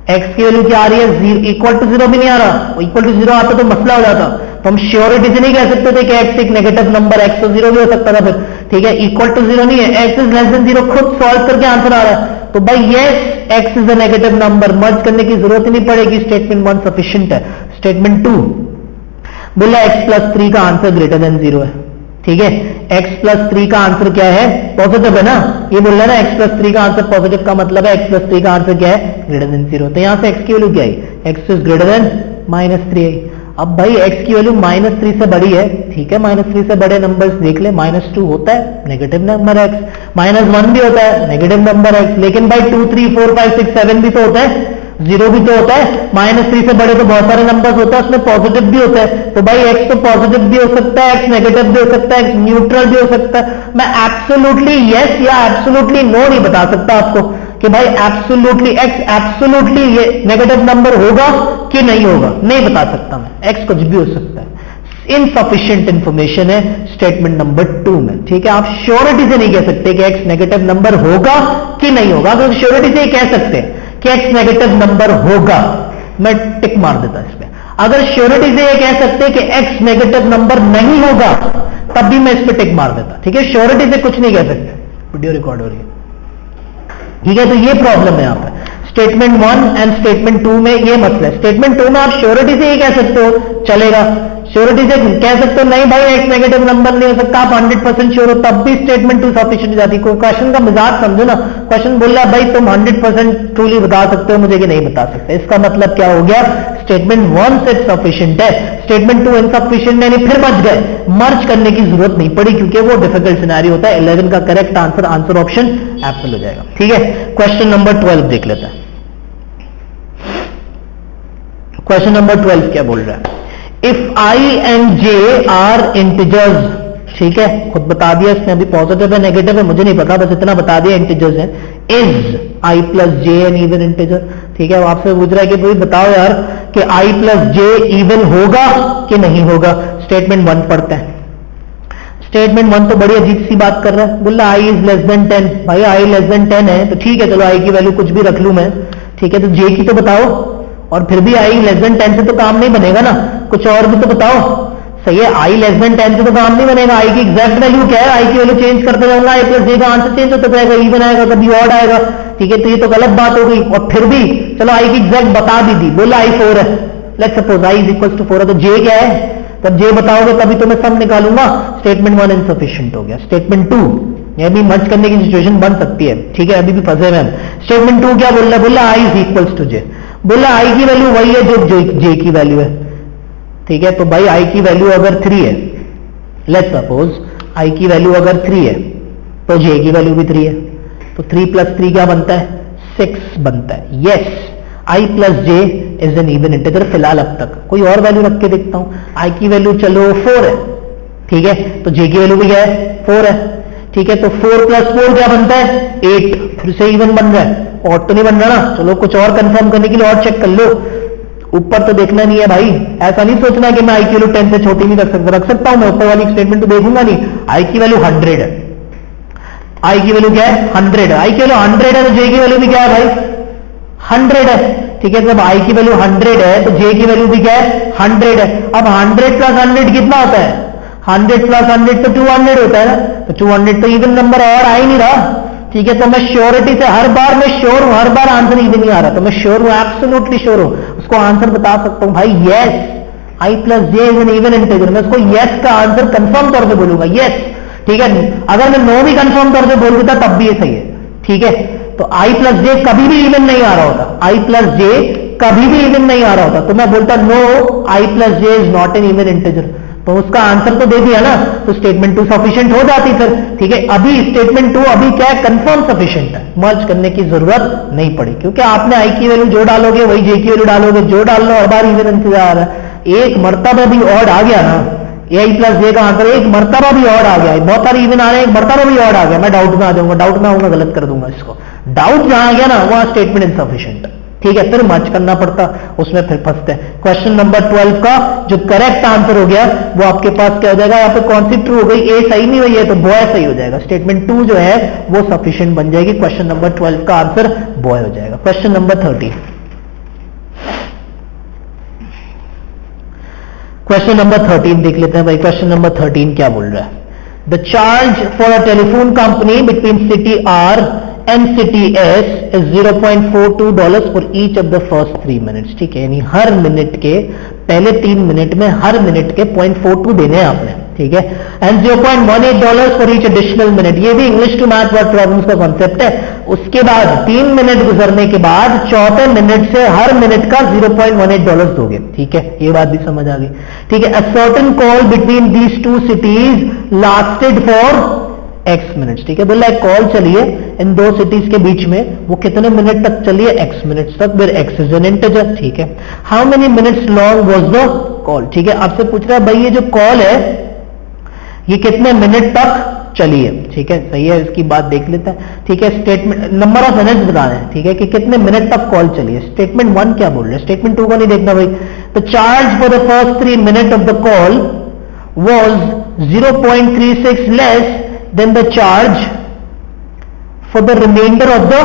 x की वैल्यू क्या आ रही है, इक्वल टू 0 भी नहीं आ रहा। इक्वल टू 0 आता तो मसला हो जाता। तो हम श्योरिटी से नहीं कह सकते थे कि x एक नेगेटिव नंबर, x तो 0 भी हो सकता था फिर। ठीक है, इक्वल टू 0 नहीं है, x इज लेस देन 0 खुद सॉल्व करके आंसर आ रहा है। तो भाई yes, x is a negative number, merge करने की जरूरत ही नहीं पड़ेगी। स्टेटमेंट 1 सफिशिएंट है। स्टेटमेंट 2 बोला x + 3 का आंसर ग्रेटर देन 0 है। ठीक है। x प्लस 3 का आंसर क्या है? पॉजिटिव है ना, ये बोल रहा है ना x प्लस 3 का आंसर पॉजिटिव का मतलब है x प्लस 3 का आंसर क्या है? Greater than 0। तो यहां से x की वैल्यू क्या आई? x इज ग्रेटर देन -3 आई। अब भाई x की वैल्यू -3 से बड़ी है, ठीक है, -3 से बड़े नंबर्स देख ले, -2 होता है नेगेटिव नंबर x, -1 भी होता है नेगेटिव नंबर x, लेकिन भाई 2 3 4 5 6 7 भी तो होता है, 0 भी तो होता है। -3 से बड़े तो बहुत सारे नंबर्स होते हैं, उसमें पॉजिटिव भी होता है। तो भाई x तो पॉजिटिव भी हो सकता है, x नेगेटिव भी हो सकता है, x न्यूट्रल भी हो सकता है। मैं एब्सोल्युटली यस या एब्सोल्युटली नो नहीं बता सकता आपको कि भाई एब्सोल्युटली x एब्सोल्युटली ये नेगेटिव नंबर होगा कि नहीं होगा, नहीं बता सकता मैं। x कुछ भी हो सकता है। इनसफिशिएंट इंफॉर्मेशन है स्टेटमेंट नंबर 2 में, ठीक है। आप श्योरिटी से नहीं कह सकते कि x नेगेटिव नंबर होगा कि नहीं होगा। अगर श्योरिटी से कह सकते हैं कि x नेगेटिव नंबर होगा, मैं टिक मार देता इस पे। अगर श्योरिटी से ये कह सकते हैं कि x नेगेटिव नंबर नहीं होगा, तब भी मैं इस पे टिक मार देता, ठीक है। श्योरिटी से कुछ नहीं कह सकते। वीडियो रिकॉर्ड हो रही है, ठीक है। तो ये प्रॉब्लम है यहां पर स्टेटमेंट 1 एंड स्टेटमेंट 2 में ये मसला है। स्टेटमेंट 2 में आप श्योरिटी से ये कह सकते हो, चलेगा। श्योरिटी से कह सकते हो नहीं भाई x नेगेटिव नंबर नहीं हो सकता, आप 100% श्योर हो, तब भी स्टेटमेंट 2 सफिशिएंट हो जाती है। कोई क्वेश्चन का मिजाज समझो ना, क्वेश्चन बोल रहा है भाई तुम 100% ट्रूली बता सकते हो मुझे कि नहीं बता सकते, इसका मतलब क्या हो गया? स्टेटमेंट 1 से सफिशिएंट है, स्टेटमेंट 2 इनसफिशिएंट है, फिर बच गए, मर्ज करने की जरूरत नहीं पड़ी क्योंकि वो डिफिकल्ट सिनेरियो होता है। 11 का करेक्ट आंसर ऑप्शन एप्पल हो जाएगा, ठीक है। क्वेश्चन नंबर 12 देख लेते हैं। क्वेश्चन नंबर 12 क्या बोल रहा है? If i and j are integers, ठीक है, खुद बता दिया इसने, अभी पॉजिटिव है नेगेटिव है मुझे नहीं पता, बस इतना बता दिया इंटीजर्स है। Is i plus J an even integer, ठीक है। वो आपसे पूछ रहा है कि भाई बताओ यार कि i प्लस जे इवन होगा कि नहीं होगा। स्टेटमेंट 1 पढ़ते हैं। स्टेटमेंट 1 तो बड़ी अजीब सी बात कर रहा है, बोल रहा i इज लेस देन 10। भाई i लेस देन 10 है तो ठीक है, चलो i की वैल्यू कुछ भी रख लूं मैं, ठीक है। तो j की तो बताओ, और फिर भी i लेस देन 10 से तो काम नहीं बनेगा ना, कुछ और भी तो बताओ। सही है, i लेस देन 10 से तो काम नहीं बनेगा। i की एग्जैक्ट वैल्यू क्या है? i की वैल्यू चेंज करते जाऊंगा, i प्लस j का आंसर चेंज होता जाएगा, इवन आएगा कभी ऑड आएगा, ठीक है। तो ये तो गलत बात हो गई। और फिर भी चलो i की एग्जैक्ट बता भी दी, बोला i 4 है, let's suppose i is equal to 4 है, तो j क्या है? तब j बताओगे तभी तो मैं सब निकालूंगा। स्टेटमेंट 1 इनसफिशिएंट हो गया। स्टेटमेंट 2 ये भी मर्ज करने की सिचुएशन बन सकती है, ठीक है, अभी भी फंसे हुए हैं। स्टेटमेंट 2 क्या बोल रहा है? बोला i is equal to j, बोला i की वैल्यू वही है जो j की वैल्यू है, ठीक है। तो भाई i की वैल्यू अगर 3 है, लेट्स सपोज i की वैल्यू अगर 3 है तो j की वैल्यू भी 3 है, तो 3 प्लस 3 क्या बनता है? 6 बनता है। Yes, i plus j is an even integer. फिलहाल अब तक कोई और वैल्यू रख के देखता हूं। i की वैल्यू चलो 4 है, ठीक है, तो j की वैल्यू भी क्या है? 4 है, ठीक है। तो 4 प्लस 4 क्या बनता है? 8, फिर से इवन बन रहा है, ऑड तो नहीं बन रहा ना। चलो कुछ और कंफर्म करने के लिए और चेक कर लो, ऊपर तो देखना नहीं है भाई। ऐसा नहीं सोचना कि मैं i की वैल्यू 10 से छोटी नहीं रख सकता हूं मैं, ऊपर वाली स्टेटमेंट तो देखूंगा नहीं। i की वैल्यू 100 है, i की वैल्यू क्या है? 100 है। i की वैल्यू 100 है तो j की वैल्यू भी क्या है भाई? 100 है, ठीक है। जब i की वैल्यू 100 है तो j की वैल्यू भी क्या है? 100 है। अब 100 प्लस 100 कितना होता है? 100 प्लस 100 तो 200 होता है ना, तो 200 तो इवन नंबर और आ ही नहीं रहा, ठीक है। तो मैं श्योरिटी से हर बार मैं श्योर हूं, हर बार आंसर इवन नहीं आ रहा, तो मैं श्योर हूं, एब्सोल्युटली श्योर हूं, उसको आंसर बता सकता हूं भाई। Yes, i plus J is an even integer, मैं उसको यस का आंसर कंफर्म तौर पे बोलूंगा, यस, ठीक है। अगर मैं नो भी कंफर्म तौर पे बोल देता तब भी ये सही है, ठीक है। तो i प्लस जे कभी भी इवन नहीं आ रहा होता, i प्लस जे कभी भी इवन नहीं आ रहा होता, तो मैं बोलता no, i plus J is not an even integer, तो उसका आंसर तो दे दिया ना, तो स्टेटमेंट 2 सफिशिएंट हो जाती फिर, ठीक है। अभी स्टेटमेंट 2 अभी क्या है? कंफर्म सफिशिएंट है, मर्ज करने की जरूरत नहीं पड़ी क्योंकि आपने i की वैल्यू जो डालोगे वही j की वैल्यू डालोगे, जो डाल लो हर बार इवन इंतजार है। एक मर्तबा भी ऑड आ गया ना, a प्लस j का आंसर एक मर्तबा भी ऑड आ गया, बहुत सारे इवन आ रहे हैं, एक मर्तबा भी ऑड आ गया, मैं डाउट में आ जाऊंगा, डाउट में आऊंगा, गलत कर दूंगा इसको। डाउट जहां आ गया ना वहां स्टेटमेंट इनसफिशिएंट, ठीक है, फिर मर्ज करना पड़ता, उसमें फिर फंसते हैं। क्वेश्चन नंबर 12 का जो करेक्ट आंसर हो गया वो आपके पास क्या हो जाएगा? यहाँ पे कौन सी ट्रू हो गई? ए सही नहीं हुई है तो बॉय सही हो जाएगा, स्टेटमेंट 2 जो है वो सफिशिएंट बन जाएगी। क्वेश्चन नंबर 12 का आंसर बॉय हो जाएगा। क्वेश्चन नंबर 13, क्वेश्चन नंबर 13 देख लेते हैं भाई। क्वेश्चन नंबर 13 क्या बोल रहा है? The charge for a telephone company between city R and city S is $0.42 for each of the first 3 minutes, ठीक है। यानी हर मिनट के पहले 3 मिनट में हर मिनट के 0.42 देने हैं आपने, ठीक है, and $0.18 for each additional minute. ये भी English to math word problems का कॉन्सेप्ट है। उसके बाद 3 मिनट गुजरने के बाद चौथे मिनट से हर मिनट का $0.18 दोगे। ठीक है, ये बात भी समझ आ गई। ठीक है, a certain call between these two cities lasted for x minutes. ठीक है, बोला एक कॉल चलिए इन दो सिटीज के बीच में, वो कितने मिनट तक चलिए, x मिनट्स तक, फिर x इज एन इंटीजर। ठीक है, how many minutes long was the call. ठीक है, आपसे पूछ रहा है भाई ये जो कॉल है ये कितने मिनट तक चली है। ठीक है, सही है, इसकी बात देख लेते हैं। ठीक है, स्टेटमेंट नंबर ऑफ मिनट्स बता रहे हैं। ठीक है, कि कितने मिनट तक कॉल चली है। स्टेटमेंट 1 क्या बोल रहे हैं, स्टेटमेंट 2 को नहीं देखना भाई। तो charge for the first 3 minute of the call was 0.36 less than the charge for the reminder of the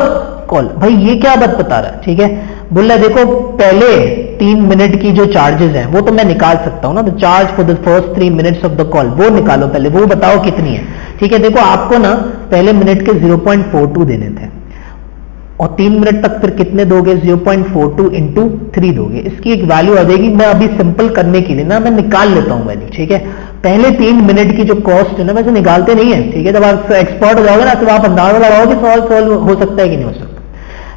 call. भाई ये क्या बात बता रहा है। ठीक है, बोल रहा है देखो पहले 3 मिनट की जो चार्जेस हैं वो तो मैं निकाल सकता हूं ना, तो charge for the first 3 minutes of the call वो निकालो पहले, वो बताओ कितनी है। ठीक है, देखो आपको ना पहले मिनट के 0.42 देने थे और 3 मिनट तक फिर कितने दोगे, 0.42 इंटू 3 दोगे। इसकी एक वैल्यू आ जाएगी। मैं अभी सिंपल करने के लिए ना मैं निकाल लेता हूं वैल्यू। ठीक है, पहले 3 मिनट की जो कॉस्ट है ना वैसे निकालते नहीं है। ठीक है, जब आप एक्सपर्ट हो जाओगे ना तो आप अंदाजा लगाओगे सॉल्व हो सकता है कि नहीं हो सकता।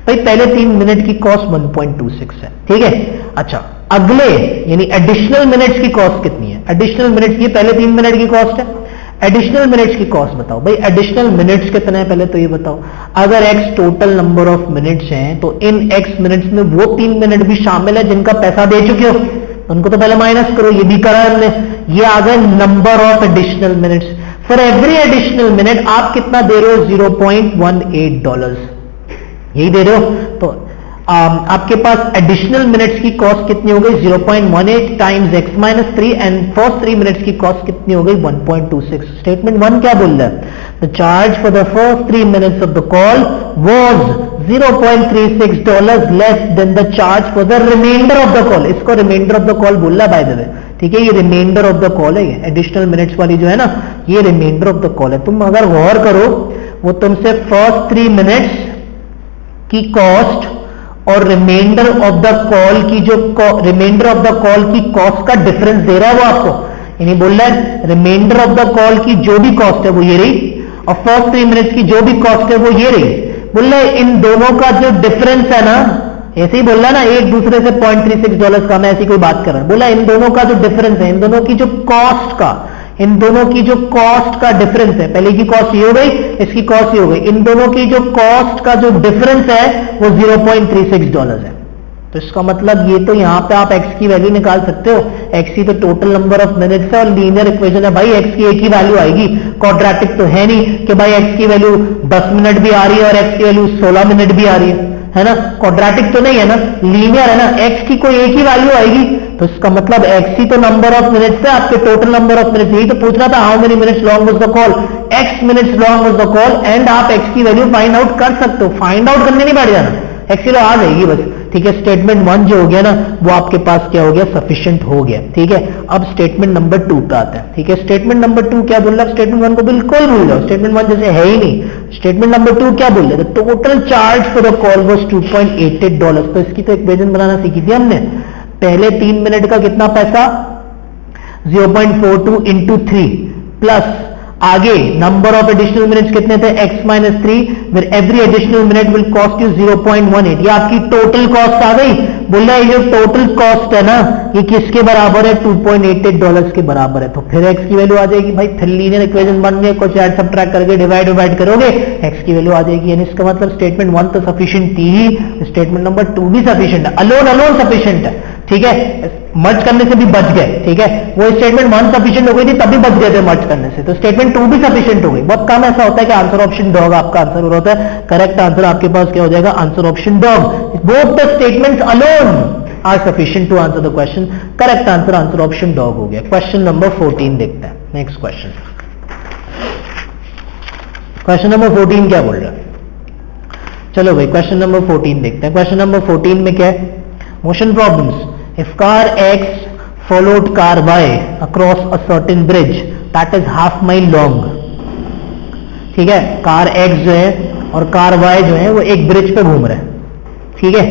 भाई पहले 3 मिनट की कॉस्ट 1.26 है। ठीक है, अच्छा अगले यानी एडिशनल मिनट्स की कॉस्ट कितनी है। एडिशनल मिनट्स, ये पहले 3 मिनट की कॉस्ट है। एडिशनल मिनट्स की कॉस्ट बताओ भाई, एडिशनल मिनट्स कितने हैं पहले तो ये बताओ। अगर x total number of minutes हैं तो इन x मिनट्स में वो 3 मिनट भी शामिल है जिनका पैसा दे चुके हो, उनको तो पहले माइनस करो। ये भी करा हमने, ये आ गए number of additional minutes. For every additional minute आप कितना दे रहे हो, $0.18 यही दे रहे हो। तो आपके पास एडिशनल मिनट्स की कॉस्ट कितनी हो गई, 0.18 times x minus 3 and first 3 minutes की कॉस्ट कितनी हो गई, 1.26। स्टेटमेंट 1 क्या बोल रहा है, the charge for the first 3 minutes of the call was $0.36 less than the charge for the reminder of the call. इसको रिमाइंडर ऑफ द कॉल बोल रहा है बाय द वे। ठीक है, ये रिमाइंडर ऑफ द कॉल है, एडिशनल मिनट्स वाली जो है ना ये रिमाइंडर ऑफ द कॉल है। तुम अगर गौर करो वो तुमसे फर्स्ट 3 मिनट्स की कॉस्ट और रिमाइंडर ऑफ द कॉल की जो रिमाइंडर ऑफ द कॉल की कॉस्ट का डिफरेंस दे रहा है वो आपको, यानी बोल रहा है रिमाइंडर ऑफ द कॉल की जो भी कॉस्ट है वो ये रही और फर्स्ट 3 मिनट्स की जो भी कॉस्ट है वो ये रही। बोल रहा है इन दोनों का जो डिफरेंस है ना, ऐसे ही बोल रहा है ना, एक दूसरे से $0.36 का, मैं ऐसी कोई बात कर रहा हूं। बोला इन दोनों का जो डिफरेंस है, इन दोनों की जो कॉस्ट का, इन दोनों की जो कॉस्ट का डिफरेंस है, पहले की कॉस्ट ये हो गई, इसकी कॉस्ट ये हो गई, इन दोनों की जो कॉस्ट का जो डिफरेंस है वो $0.36 है। तो इसका मतलब ये तो यहां पे आप x की वैल्यू निकाल सकते हो। x ही तो टोटल नंबर ऑफ मिनट्स है और लीनियर इक्वेशन है भाई, x की एक ही वैल्यू आएगी, क्वाड्रेटिक तो है नहीं कि भाई x की वैल्यू 10 मिनट भी आ रही है और x की वैल्यू 16 मिनट भी आ रही है ना, क्वाड्रेटिक तो नहीं है ना, लीनियर है ना, x की कोई एक ही वैल्यू आएगी। तो इसका मतलब x ही तो नंबर ऑफ मिनट्स है, आपके टोटल नंबर ऑफ मिनट्स। यही तो पूछ रहा था, how many minutes long was the call, x minutes long was the call, and आप x की वैल्यू फाइंड आउट कर सकते हो, फाइंड आउट करने नहीं बैठ जाना, x की वैल्यू आ जाएगी बस। ठीक है, स्टेटमेंट 1 जो हो गया ना वो आपके पास क्या हो गया, सफिशिएंट हो गया। ठीक है, अब स्टेटमेंट नंबर 2 पे आता है। ठीक है, स्टेटमेंट नंबर 2 क्या बोल रहा है, स्टेटमेंट 1 को बिल्कुल भूल जाओ, स्टेटमेंट 1 जैसे है ही नहीं। स्टेटमेंट नंबर 2 क्या बोल रहे थे, total charge for the call was $2.88। तो इसकी तो इक्वेशन बनाना सीखी थी हमने, पहले 3 मिनट का कितना पैसा, 0.42 इंटू 3 प्लस आगे नंबर ऑफ एडिशनल मिनट्स कितने थे, x माइनस 3, फिर every additional minute will cost you 0.18। ये आपकी टोटल कॉस्ट आ गई। बोल रहा है ये टोटल कॉस्ट है ना ये किसके बराबर है, $2.88 के बराबर है। तो फिर x की वैल्यू आ जाएगी भाई, फिर लीनियर इक्वेशन बन गए, कुछ ऐड सबट्रैक्ट करके डिवाइड करोगे x की वैल्यू आ जाएगी। यानी इसका मतलब स्टेटमेंट 1 तो सफिशिएंट थी ही, स्टेटमेंट नंबर 2 भी सफिशिएंट है, अलोन सफिशिएंट है। ठीक है, मर्ज करने से भी बच गए। ठीक है, वो स्टेटमेंट 1 सफिशिएंट हो गई थी तभी बच गए थे मर्ज करने से, तो स्टेटमेंट 2 भी सफिशिएंट हो गई। बहुत कम ऐसा होता है कि आंसर ऑप्शन डॉग आपका आंसर हो रहा है, करेक्ट आंसर आपके पास क्या हो जाएगा, answer option dog. Both the statements alone are sufficient to answer the question, correct answer answer option dog हो गया। क्वेश्चन नंबर 14 देखते हैं, नेक्स्ट क्वेश्चन। क्वेश्चन नंबर 14 क्या बोल रहा है, चलो भाई क्वेश्चन नंबर 14 देखते हैं। क्वेश्चन नंबर 14 में क्या है, motion problems. If car X followed car Y across a certain bridge that is half mile long, ठीक है, कार X जो है और कार Y जो है वो एक ब्रिज पे घूम रहे हैं। ठीक है,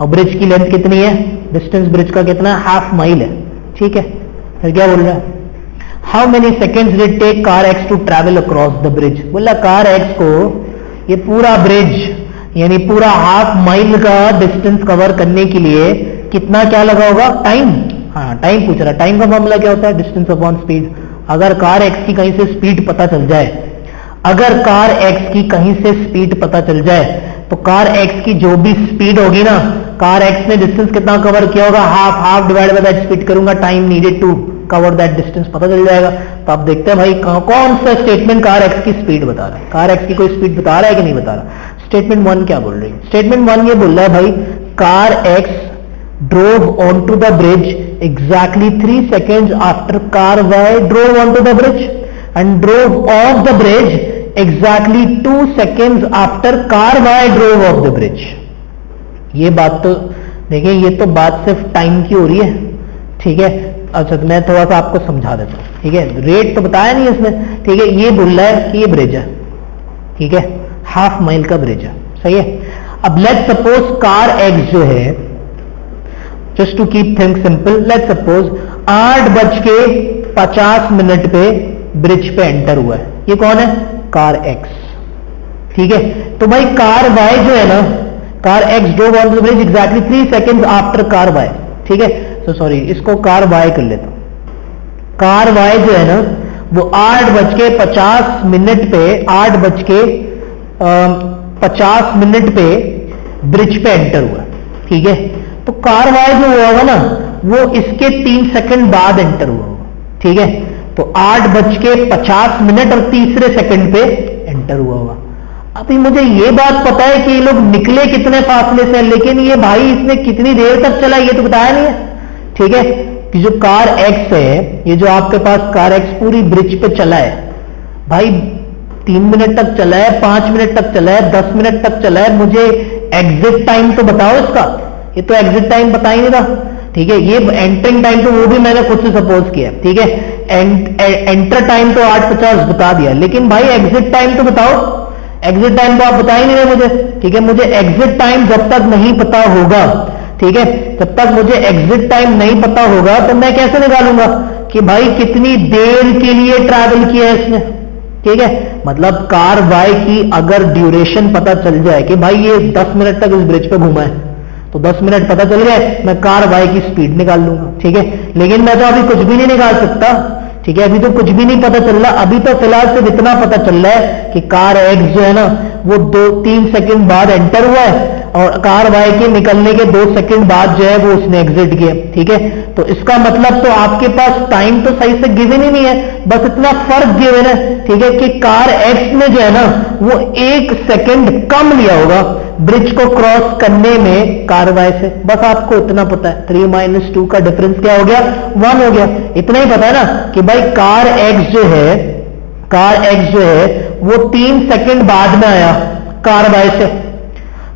और ब्रिज की लेंथ कितनी है, डिस्टेंस ब्रिज का कितना है, हाफ माइल है। ठीक है, फिर क्या बोल रहा है, how many seconds did take car X to travel across the bridge. बोला कार एक्स को ये पूरा ब्रिज यानी पूरा हाफ माइल का डिस्टेंस कवर करने के लिए कितना क्या लगा होगा, टाइम। हाँ टाइम पूछ रहा, टाइम का फॉर्मूला क्या होता है, डिस्टेंस अपॉन स्पीड। अगर कार एक्स की कहीं से स्पीड पता चल जाए, अगर कार एक्स की कहीं से स्पीड पता चल जाए तो कार एक्स की जो भी स्पीड होगी ना, कार एक्स ने डिस्टेंस कितना कवर किया होगा, half divide by that speed करूंगा, time needed to cover that distance पता चल जाएगा। तो आप देखते हैं भाई कौन सा स्टेटमेंट कार एक्स की स्पीड बता रहा है, कार एक्स की कोई स्पीड बता रहा है कि नहीं बता रहा। स्टेटमेंट 1 क्या बोल रही है, स्टेटमेंट 1 ये बोल रहा है भाई car x drove onto the bridge exactly 3 seconds after car Y drove onto the bridge and drove off the bridge exactly 2 seconds after car Y drove off the bridge। ये बात तो देखिए, ये तो बात सिर्फ टाइम की हो रही है, ठीक है। अच्छा तो मैं थोड़ा सा आपको समझा देता हूँ, ठीक है। रेट तो बताया नहीं इसने, ठीक है। ये बोल रहा है कि ये ब्रिज है, ठीक है, हाफ माइल का ब्रिज है, सही है। अब लेट्स सपोज कार एक्स जो है, just to keep things simple, let's suppose 8:50 पे ब्रिज पे एंटर हुआ है। ये कौन है, कार एक्स, ठीक है। तो भाई कार वाई जो है ना, car X drove on the bridge exactly 3 seconds after car Y, ठीक है। तो सॉरी, इसको कार वाई कर लेता हूं। कार वाई जो है ना वो 8:50 पे 8:50 पे ब्रिज पे एंटर हुआ, ठीक है। तो कार वाई जो हुआ होगा ना वो इसके 3 सेकंड बाद एंटर हुआ होगा, ठीक है। तो 8:50 और तीसरे सेकंड पे एंटर हुआ होगा। अभी मुझे ये बात पता है कि ये लोग निकले कितने फासले से, लेकिन ये भाई इसने कितनी देर तक चला ये तो बताया नहीं है, ठीक है। कि जो कार एक्स है, ये जो आपके पास कार एक्स पूरी ब्रिज पे चला है भाई, 3 मिनट तक चला है, 5 मिनट तक चला है, 10 मिनट तक चला है। मुझे एग्जिट टाइम तो बताओ इसका, ये तो एग्जिट टाइम बता ही नहीं रहा, ठीक है। ये एंटरिंग टाइम तो वो भी मैंने खुद से सपोज किया, ठीक है। एंटर टाइम तो 8:50 बता दिया, लेकिन भाई एग्जिट टाइम तो बताओ। एग्जिट टाइम तो आप बता ही नहीं रहे मुझे, ठीक है। मुझे एग्जिट टाइम जब तक नहीं पता होगा, ठीक है, जब तक मुझे एग्जिट टाइम नहीं पता होगा तो मैं कैसे निकालूंगा कि भाई कितनी देर के लिए ट्रैवल किया है इसने, ठीक है। मतलब कार वाई की अगर ड्यूरेशन पता चल जाए कि भाई ये 10 मिनट तक इस ब्रिज पे घूमा है, तो 10 मिनट पता चल गए, मैं कार वाई की स्पीड निकाल लूंगा, ठीक है। लेकिन मैं तो अभी कुछ भी नहीं निकाल सकता, ठीक है। अभी तो कुछ भी नहीं पता चल रहा, अभी तो फिलहाल सिर्फ इतना पता चल रहा है कि कार एक्स जो है ना वो 2-3 सेकंड बाद एंटर हुआ है और कार वाई के निकलने के 2 सेकंड बाद जो है वो उसने एग्जिट किया, ठीक है। तो इसका मतलब तो आपके पास टाइम तो सही से गिवन ही नहीं है, बस इतना फर्क गिवन है, ठीक है, कि कार एक्स ने जो है ना वो 1 सेकंड कम लिया होगा ब्रिज को क्रॉस करने में कार वाई से। बस आपको इतना पता है, 3 - 2 का डिफरेंस क्या हो गया, 1 हो गया। इतना ही पता है ना कि भाई कार एक्स जो है वो 3 सेकंड बाद में आया कार वाई से,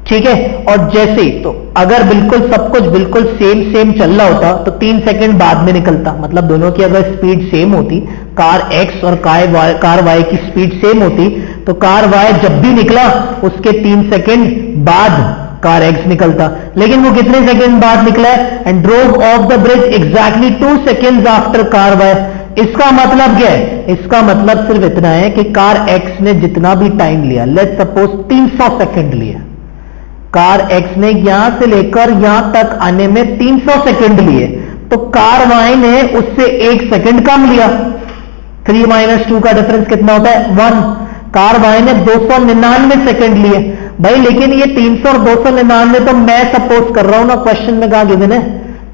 ठीक है। और जैसे ही तो अगर बिल्कुल सब कुछ बिल्कुल सेम चल रहा होता तो 3 सेकंड बाद में निकलता, मतलब दोनों की अगर स्पीड सेम होती, कार एक्स और कार वाई की स्पीड सेम होती, तो कार वाई जब भी निकला उसके 3 सेकंड बाद कार एक्स निकलता। लेकिन वो कितने सेकंड बाद निकला है, and drove off the bridge exactly 2 seconds after car Y. इसका मतलब क्या है, इसका मतलब सिर्फ इतना है कि कार एक्स ने जितना भी टाइम लिया, लेट्स सपोज 300 सेकंड लिया, कार एक्स ने यहां से लेकर यहां तक आने में 300 सेकंड लिए, तो कार वाई ने उससे 1 सेकंड कम लिया। 3 - 2 का डिफरेंस कितना होता है, 1। कार वाई ने 299 सेकंड लिए भाई, लेकिन ये 300 और 299 तो मैं सपोज कर रहा हूं ना, क्वेश्चन में कहा गिवन है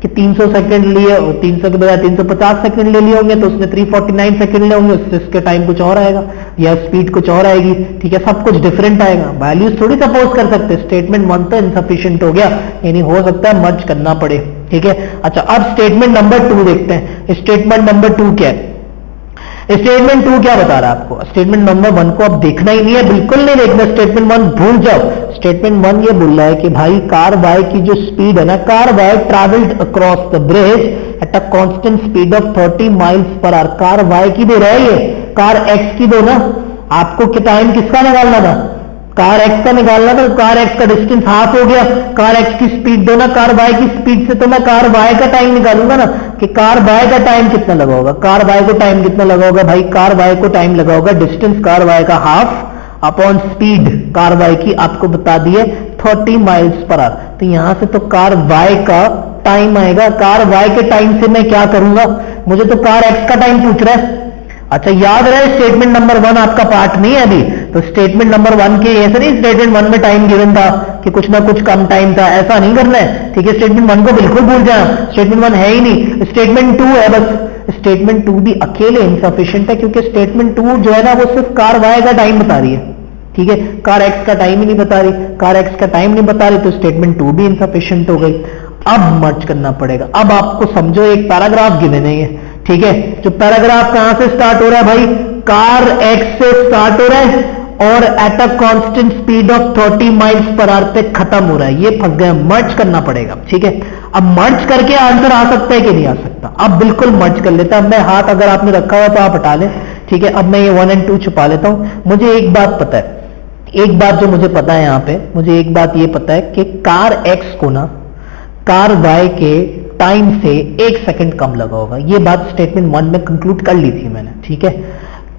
कि 300 सेकंड लिए, 300 के बजाय 350 सेकंड ले लिए होंगे, तो उसने 349 सेकंड लिए होंगे, उससे इसके टाइम कुछ और आएगा या स्पीड कुछ और आएगी, ठीक है। सब कुछ डिफरेंट आएगा, वैल्यूज थोड़ी सपोज कर सकते। स्टेटमेंट 1 तो इनसफिशिएंट हो गया, यानी हो सकता है मर्ज करना पड़े, ठीक है। अच्छा अब स्टेटमेंट नंबर 2 देखते हैं। स्टेटमेंट नंबर 2 क्या है, स्टेटमेंट 2 क्या बता रहा है आपको। स्टेटमेंट नंबर 1 को अब देखना ही नहीं है, बिल्कुल नहीं देखना, स्टेटमेंट 1 भूल जाओ। स्टेटमेंट 1 ये बोल रहा है कि भाई कार वाई की जो स्पीड है ना, car Y travelled across the bridge at a constant speed of 30 miles per hour. Car Y की दे रहा है ये, कार एक्स की दो ना, आपको टाइम किसका निकालना था, कार एक्स का निकालना था, कार एक्स का डिस्टेंस हाफ हो गया, कार एक्स की स्पीड दो ना कार वाई की स्पीड से, तो मैं कार वाई का टाइम निकालूंगा ना कि कार वाई का टाइम कितना लगा होगा। कार वाई को टाइम कितना लगा होगा भाई, कार वाई को टाइम लगा होगा डिस्टेंस कार वाई का half upon speed car Y की आपको बता दिए 30 माइल्स पर आवर। तो यहां से तो कार वाई का टाइम आएगा। कार वाई के टाइम से मैं क्या करूंगा, मुझे तो कार एक्स का टाइम पूछ रहा है। अच्छा याद रहे स्टेटमेंट नंबर 1 आपका पार्ट नहीं है अभी, तो स्टेटमेंट नंबर 1 के ऐसा नहीं स्टेटमेंट 1 में टाइम गिवन था कि कुछ ना कुछ कम टाइम था, ऐसा नहीं करना है, ठीक है। स्टेटमेंट 1 को बिल्कुल भूल जाए, स्टेटमेंट 1 है ही नहीं, स्टेटमेंट 2 है बस। स्टेटमेंट 2 भी अकेले इनसफिशिएंट है क्योंकि स्टेटमेंट 2 जो है ना वो सिर्फ कार वाई का टाइम बता रही है, ठीक है, कार एक्स का टाइम ही नहीं बता रही। कार एक्स का टाइम नहीं बता रही तो स्टेटमेंट 2 भी इनसफिशिएंट हो गई। अब मर्ज करना पड़ेगा। अब आपको समझो एक पैराग्राफ गिवन है ये, ठीक है, जो पैराग्राफ कहां से स्टार्ट हो रहा है भाई, कार एक्स से स्टार्ट हो रहा है और eight a constant speed of 30 miles per our पे खत्म हो रहा है। ये फंस गया, मर्ज करना पड़ेगा, ठीक है। अब मर्ज करके आंसर आ सकता है कि नहीं आ सकता, अब बिल्कुल मर्ज कर लेता। अब मैं हाथ अगर आपने रखा हुआ तो आप हटा लें, ठीक है। अब मैं ये 1 और 2 छुपा लेता हूं। मुझे एक बात पता है, एक बात जो मुझे पता है यहां पे, मुझे एक बात ये पता है कि कार एक्स को ना कार वाई के टाइम से 1 सेकंड कम लगा होगा। ये बात स्टेटमेंट 1 में कंक्लूड कर ली थी मैंने, ठीक है।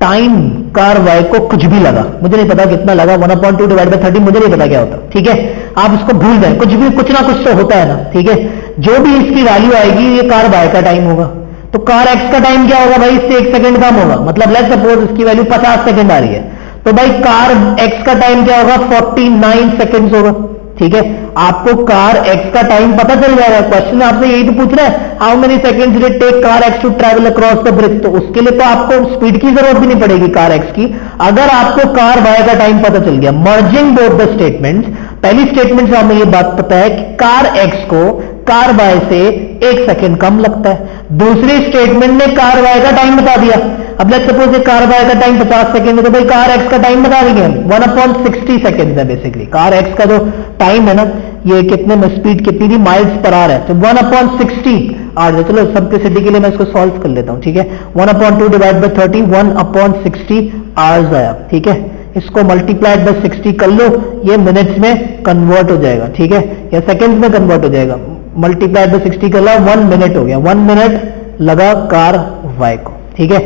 टाइम कार वाई को कुछ भी लगा, मुझे नहीं पता कितना लगा, 1/2 डिवाइड बाय 30 मुझे नहीं पता क्या होता, ठीक है। आप इसको भूल जाए, कुछ भी कुछ ना कुछ तो होता है ना, ठीक है। जो भी इसकी वैल्यू आएगी ये कार वाई का टाइम होगा। तो कार एक्स का टाइम क्या होगा भाई, इससे 1 सेकंड कम होगा, मतलब लेट्स सपोज इसकी वैल्यू 50 सेकंड आ रही है, तो भाई कार एक्स का टाइम क्या होगा, 49 सेकंड्स होगा, ठीक है। आपको कार एक्स का टाइम पता चल जाएगा। क्वेश्चन आपसे यही तो पूछ रहा है, how many seconds did it take car X to travel across the bridge. तो उसके लिए तो आपको स्पीड की जरूरत भी नहीं पड़ेगी कार एक्स की, अगर आपको कार वाई का टाइम पता चल गया। मर्जिंग बोथ द स्टेटमेंट्स, पहली स्टेटमेंट से हमें ये बात पता है कि कार एक्स को कार वाई से 1 सेकंड कम लगता है, दूसरी स्टेटमेंट ने कार वाई का टाइम बता दिया। अब लेट्स सपोज कार वाई का टाइम 50 सेकंड है, तो भाई कार एक्स का टाइम बता देंगे 1/60 सेकंड है बेसिकली। कार एक्स का जो टाइम है ना, ये कितने में स्पीड कितनी थी, माइल्स पर आवर है, तो 1/60 आर। चलो सिंपलिसिटी के लिए मैं इसको सॉल्व कर लेता हूं, ठीक है। 1/2 डिवाइड बाय 30 1/60 आवर्स आया, ठीक है। इसको मल्टीप्लाइड बाय 60 कर लो, ये मिनट्स में कन्वर्ट हो जाएगा, ठीक है, या सेकंड्स में कन्वर्ट हो जाएगा। मल्टीप्लाइड बाय 60 कर लो, 1 मिनट हो गया, 1 मिनट लगा कार वाई को, ठीक है।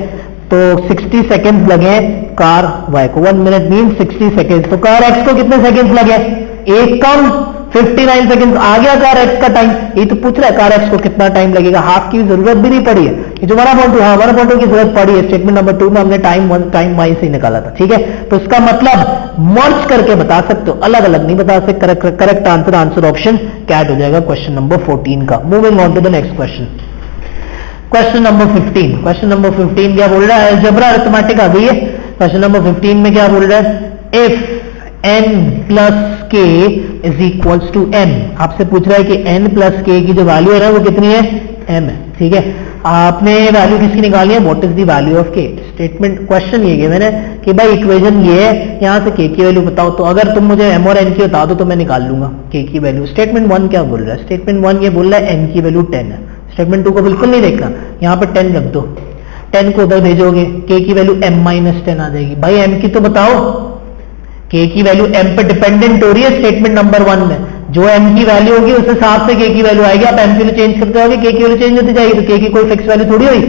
तो 60 सेकंड्स लगे कार वाई को, 1 मिनट मीन 60 सेकंड्स। तो कार एक्स को कितने सेकंड्स लगे, एक कम 59 सेकंड्स आ गया कार एक्स का टाइम। ये तो पूछ रहा है कार एक्स को कितना टाइम लगेगा, हाफ की जरूरत भी नहीं पड़ी है, ये जो 1/2 हाँ 1/2 की जरूरत पड़ी है। स्टेटमेंट नंबर 2 में हमने टाइम वाई से निकाला था, ठीक है। तो इसका मतलब मर्ज करके बता सकते हो, अलग अलग नहीं बता सकते। करेक्ट आंसर ऑप्शन कैट हो जाएगा क्वेश्चन नंबर 14 का। Moving on to the next question, question number 15। Question number 15 क्या बोल रहा है, अलजेब्रा अरिथमेटिक आ गई है। क्वेश्चन नंबर 15 में क्या बोल रहा है, इफ n प्लस के इज इक्वल्स टू m। आपसे पूछ रहा है कि n प्लस के की जो वैल्यू है ना वो कितनी है, m है, ठीक है। आपने वैल्यू किसकी निकाली है, what is the value of k। Statement question ये गिवन है कि भाई इक्वेशन ये है, यहां से k की वैल्यू बताओ। तो अगर तुम मुझे m और n की बता दो तो मैं निकाल लूंगा k की वैल्यू। स्टेटमेंट 1 क्या बोल रहा है, स्टेटमेंट 1 ये बोल रहा है n की वैल्यू 10 है। स्टेटमेंट 2 को बिल्कुल नहीं देखना, यहां पर 10 रख दो, 10 को उधर भेजोगे, k की वैल्यू m-10 आ जाएगी। भाई m की तो बताओ, k की वैल्यू m पर डिपेंडेंट हो रही है स्टेटमेंट नंबर 1 में, जो m की वैल्यू होगी उस हिसाब से k की वैल्यू आएगी। आप m की वैल्यू चेंज करते होगे, k की वैल्यू चेंज होती जाएगी, तो k की कोई फिक्स वैल्यू थोड़ी हुई।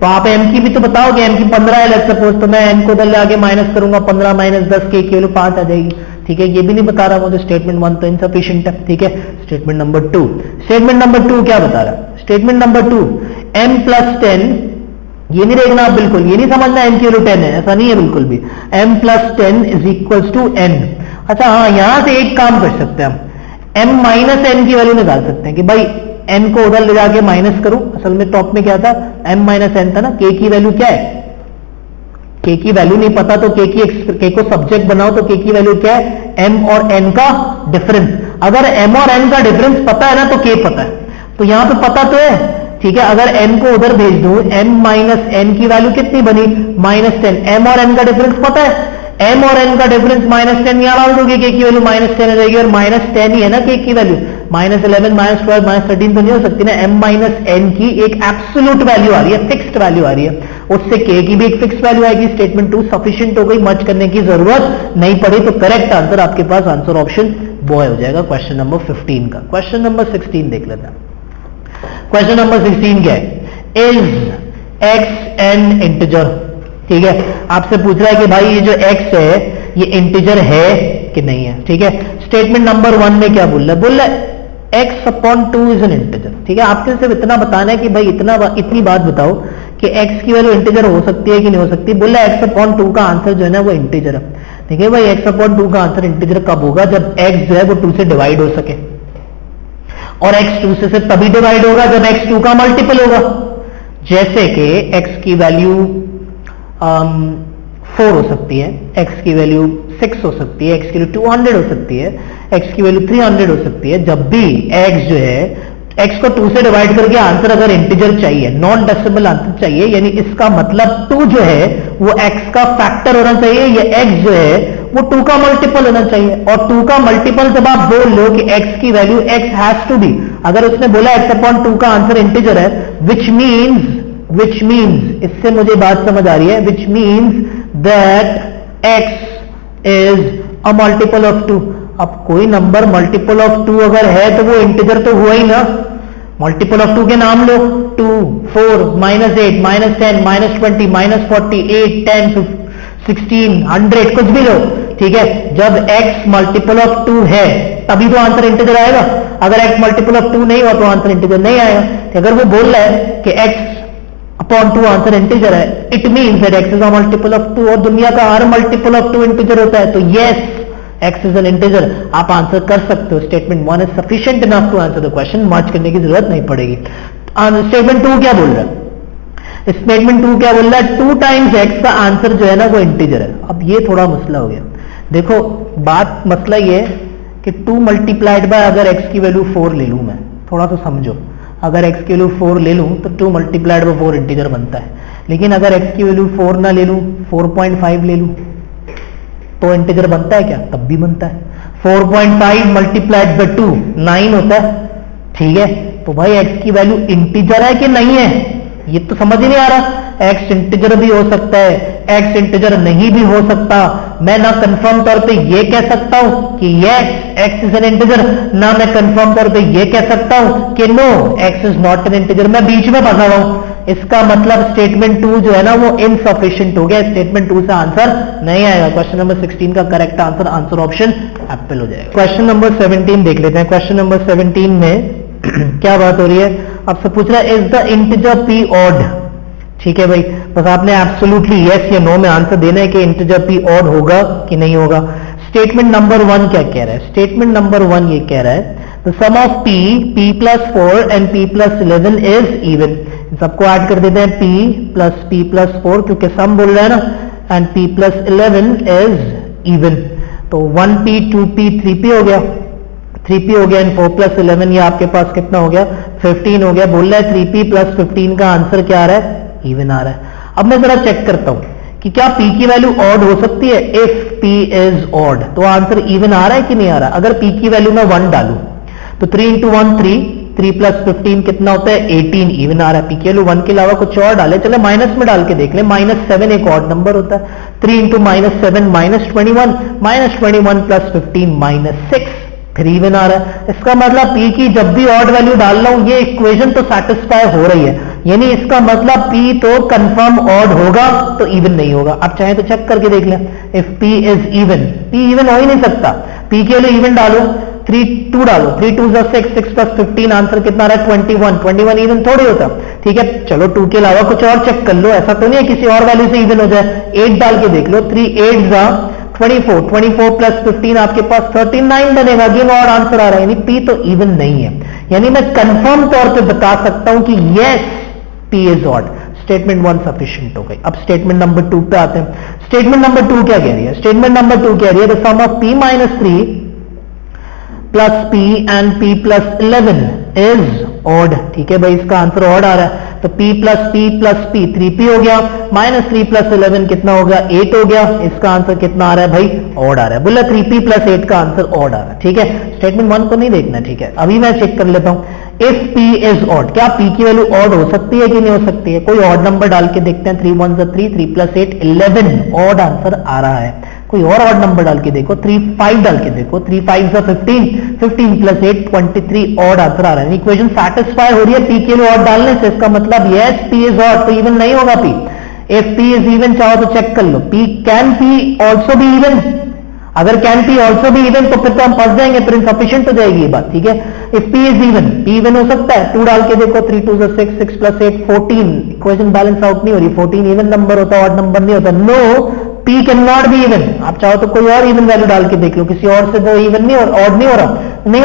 तो आप m की भी तो बताओ कि m की 15 है लेट्स सपोज, तो मैं n को उधर ले आके माइनस करूंगा, 15 - 10 k की वैल्यू 5 आ जाएगी, ठीक है। ये भी नहीं बता रहा मुझे, स्टेटमेंट 1 तो इनसफिशिएंट है, ठीक है। स्टेटमेंट नंबर 2, स्टेटमेंट नंबर 2 क्या बता रहा है, स्टेटमेंट नंबर 2 m + 10, ये नहीं देखना आप बिल्कुल, ये नहीं समझना m की वैल्यू 10 है, ऐसा नहीं है बिल्कुल भी। m + 10 = n। अच्छा हाँ, यहां से एक काम कर सकते हैं हम, m - n की वैल्यू निकाल सकते हैं कि भाई n को उधर ले जाके माइनस करूं। असल में टॉप में क्या था, m - n था ना, k की वैल्यू क्या है, k की वैल्यू नहीं पता तो k को सब्जेक्ट बनाओ, तो k की वैल्यू क्या है, m और n का डिफरेंस। अगर m और n का डिफरेंस पता है ना तो k पता है, तो यहां पे पता तो है, ठीक है। अगर n को उधर भेज दूं, m - n की वैल्यू कितनी बनी, -10, m और n का डिफरेंस पता है, m और n का डिफरेंस -10, यहां डाल दोगे k की वैल्यू -10 हो जाएगी, और -10 ही है ना k की वैल्यू, -11 -12 -13 तो नहीं हो सकती ना, m माइनस एन की एक एब्सोल्यूट वैल्यू आ रही है, फिक्स्ड वैल्यू आ रही है, उससे k की भी एक फिक्स्ड वैल्यू आएगी। स्टेटमेंट 2 सफिशिएंट हो गई, मर्ज करने की जरूरत नहीं पड़ी, तो करेक्ट आंसर आपके पास आंसर ऑप्शन बॉय हो जाएगा क्वेश्चन नंबर 15 का। क्वेश्चन नंबर 16 देख लेते हैं। क्वेश्चन नंबर 16 क्या है? Is x N integer. ठीक है, आपसे पूछ रहा है कि भाई ये जो x है ये इंटीजर है कि नहीं है। ठीक है, स्टेटमेंट नंबर 1 में क्या बोल रहा है? बोल रहा है x upon 2 is an integer. ठीक है, आपके सिर्फ इतना बताना है कि भाई इतनी बात बताओ कि x की वैल्यू इंटीजर हो सकती है कि नहीं हो सकती। बोल रहा है x अपॉन 2 का आंसर जो है ना वो इंटीजर है। ठीक है भाई, x अपॉन 2 का आंसर इंटीजर कब होगा? जब x जो है वो 2 से डिवाइड हो सके, और x 2 से सिर्फ तभी डिवाइड होगा जब x 2 का मल्टीपल होगा। जैसे कि x की वैल्यू 4 हो सकती है, x की वैल्यू 6 हो सकती है, x की वैल्यू 200 हो सकती है, x की वैल्यू 300 हो सकती है। जब भी x जो है x को 2 से डिवाइड करके आंसर अगर इंटीजर चाहिए, नॉन डेसिमल आंसर चाहिए, यानी इसका मतलब 2 जो है वो x का फैक्टर होना चाहिए, या x जो है वो 2 का मल्टीपल होना चाहिए। और 2 का मल्टीपल जब आप बोल लो कि x की value x has to be, अगर उसने बोला x अपॉन 2 का आंसर इंटीजर है, विच मीन्स इससे मुझे बात समझ आ रही है, which means that x is a multiple of 2। अब कोई नंबर मल्टीपल ऑफ 2 अगर है तो वो इंटीजर तो हुआ ही ना। मल्टीपल ऑफ 2 के नाम लो, 2, 4, -8, -10, -20, -40, 8, 10, 16, 100, कुछ भी लो। ठीक है, जब x मल्टीपल ऑफ 2 है तभी तो आंसर इंटीजर आएगा। अगर x मल्टीपल ऑफ 2 नहीं हुआ तो आंसर इंटीजर नहीं आएगा। तो अगर वो बोल रहा है कि x अपॉन 2 आंसर इंटीजर है, it means that x is a multiple of 2, और दुनिया का हर मल्टीपल ऑफ 2 इंटीजर होता है। तो yes, x is an integer. आप आंसर कर सकते हो। Statement 1 is sufficient enough to answer the question, merge करने की जरूरत नहीं पड़ेगी। स्टेटमेंट 2 क्या बोल रहा है? स्टेटमेंट 2 क्या बोल रहा है? 2 टाइम्स x का आंसर जो है ना वो इंटीजर है। अब ये थोड़ा मसला हो गया। देखो बात, मसला ये है कि 2 मल्टीप्लाइड बाय अगर x की वैल्यू 4 ले लूं मैं, थोड़ा सा समझो, अगर x की वैल्यू 4 ले लूं तो 2 मल्टीप्लाइड बाय 4 इंटीजर बनता है। लेकिन अगर x की वैल्यू 4 ना ले लूं, 4.5 ले लूं, तो इंटीजर बनता है क्या? तब भी बनता है। 4.5 मल्टीप्लाइड बाय 2 9 होता है। ठीक है, तो भाई x की वैल्यू इंटीजर है कि नहीं है, ये तो समझ ही नहीं आ रहा। x इंटीजर भी हो सकता है, x इंटीजर नहीं भी हो सकता। मैं ना कंफर्म तौर पे ये कह सकता हूं कि yes x is an integer, ना मैं कंफर्म तौर पे ये कह सकता हूं कि no x is not an integer. मैं बीच में फंसा हुआ हूं। इसका मतलब स्टेटमेंट 2 जो है ना वो इनसफिशिएंट हो गया। स्टेटमेंट 2 से आंसर नहीं आएगा। क्वेश्चन नंबर 16 का करेक्ट आंसर ऑप्शन एप्पल हो जाएगा। क्वेश्चन नंबर 17 देख लेते हैं। क्वेश्चन नंबर 17 में क्या बात हो रही है? आपसे पूछ रहा है is the integer p odd. ठीक है भाई, बस आपने एब्सोल्युटली यस या नो में आंसर देना है कि इंटीजर p ऑड होगा कि नहीं होगा। स्टेटमेंट नंबर 1 क्या कह रहा है? स्टेटमेंट नंबर 1 ये कह रहा है the sum of p plus 4 and p plus 11 is even. सबको ऐड कर देते हैं p प्लस 4, क्योंकि सम बोल रहा है ना, and p plus 11 is even. तो 1p 2p 3p हो गया, 3p हो गया, एंड 4 प्लस 11 ये आपके पास कितना हो गया? 15 हो गया। बोल रहा है 3p प्लस 15 का आंसर क्या आ रहा है? इवन आ रहा है। अब मैं जरा चेक करता हूं कि क्या p की वैल्यू ऑड हो सकती है। इफ p इज ऑड तो आंसर इवन आ रहा है कि नहीं आ रहा? अगर p की वैल्यू मैं 1 डालूं तो 3 इंटू 1 3 प्लस 15 कितना होता है? 18, इवन आ रहा है। p की वैल्यू 1 के अलावा कुछ और डाले, चले माइनस में डाल के देख ले। -7 एक ऑड नंबर होता है। 3 इंटू -7 -21 प्लस 15 -6, फिर इवन आ रहा है। इसका मतलब p की जब भी ऑड वैल्यू डाल रहा हूं ये इक्वेशन तो सेटिस्फाई हो रही है, यानी इसका मतलब p तो कंफर्म ऑड होगा, तो इवन नहीं होगा। आप चाहे तो चेक करके देख लें। If p is even, p even हो ही नहीं सकता। p के लिए इवन डालो, 2 डालो, 3 2 6, 6 प्लस 15 आंसर कितना आ रहा है? 21 इवन थोड़ी होता। ठीक है, चलो 2 के अलावा कुछ और चेक कर लो, ऐसा तो नहीं है किसी और वैल्यू से इवन हो जाए। 8 डाल के देख लो, 3 8 24 प्लस 15 आपके पास 39 बनेगा। अगेन और आंसर आ रहा है, यानी p तो इवन नहीं है। यानी मैं कंफर्म तौर पे बता सकता हूं कि yes p is odd. Statement 1 sufficient हो गई। अब स्टेटमेंट नंबर 2 पे आते हैं। स्टेटमेंट नंबर 2 क्या कह रही है? स्टेटमेंट नंबर 2 कह रही है the sum of p minus 3 plus p and p plus 11 is odd, ठीक है भाई, इसका आंसर ऑड आ रहा है। तो p प्लस p 3p हो गया, माइनस 3 प्लस 11 कितना हो गया, 8 हो गया। इसका आंसर कितना आ रहा है भाई, ऑड आ रहा है। बोला 3p प्लस 8 का आंसर ऑड आ रहा है, ठीक है। स्टेटमेंट 1 को नहीं देखना, ठीक है। अभी मैं चेक कर लेता हूं, इफ p इज ऑड, क्या p की वैल्यू ऑड हो सकती है कि नहीं हो सकती है? कोई ऑड नंबर डाल के देखते हैं। 3 1 3, 3 प्लस 8 11, ऑड आंसर आ रहा है। कोई और ऑड नंबर डाल के देखो, 3 5 डाल के देखो, 3 5 15, 15 प्लस 8 23, ऑड आंसर आ रहा है। इक्वेशन सेटिस्फाई हो रही है p के लिए ऑड डालने से, इसका मतलब यस p इज ऑड, तो इवन नहीं होगा p। If p is even चाहो तो चेक कर लो, p can p also be even. अगर can p also be even तो फिर तो हम फंस जाएंगे, फिर इनसफिशिएंट हो जाएगी ये बात, ठीक है। If p is even, p even हो सकता है, 2 डाल के देखो, 3 2 6, 6 प्लस 8 14, इक्वेशन बैलेंस आउट नहीं हो रही, 14 इवन नंबर होता है, ऑड नंबर नहीं होता। No, p can not be even. आप चाहो तो कोई और इवन वैल्यू डाल के देख लो, किसी और से वो इवन नहीं और ऑड नहीं हो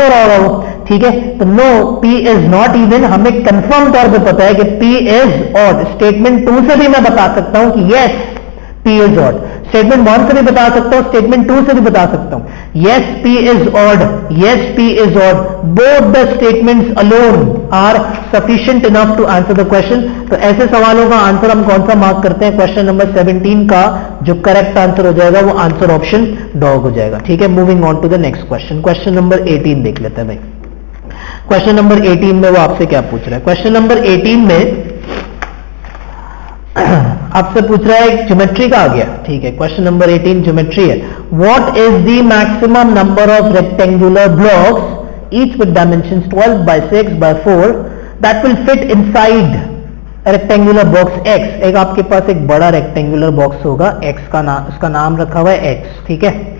रहा होगा वो, ठीक है। तो no, p is not even, हमें कंफर्म तौर पे पता है कि p इज ऑड। स्टेटमेंट 2 से भी मैं बता सकता हूं कि yes p is odd, statement 1 से भी बता सकता हूं, स्टेटमेंट 2 से भी बता सकता हूं। Yes p is odd, yes p is odd, both the statements alone are sufficient enough to answer the question. तो ऐसे सवालों का आंसर हम कौन सा मार्क करते हैं? क्वेश्चन नंबर 17 का जो करेक्ट आंसर हो जाएगा वो आंसर ऑप्शन डॉग हो जाएगा, ठीक है। Moving on to the next question, question number 18 देख लेते हैं भाई। क्वेश्चन नंबर 18 में वो आपसे क्या पूछ रहा है? क्वेश्चन नंबर 18 में आपसे पूछ रहा है, ज्योमेट्री का आ गया, ठीक है। क्वेश्चन नंबर 18 ज्योमेट्री है। What is the maximum number of rectangular blocks each with dimensions 12 by 6 by 4 that will fit inside rectangular box x। एक आपके पास एक बड़ा रेक्टेंगुलर बॉक्स होगा, x का नाम, उसका नाम रखा हुआ है x, ठीक है।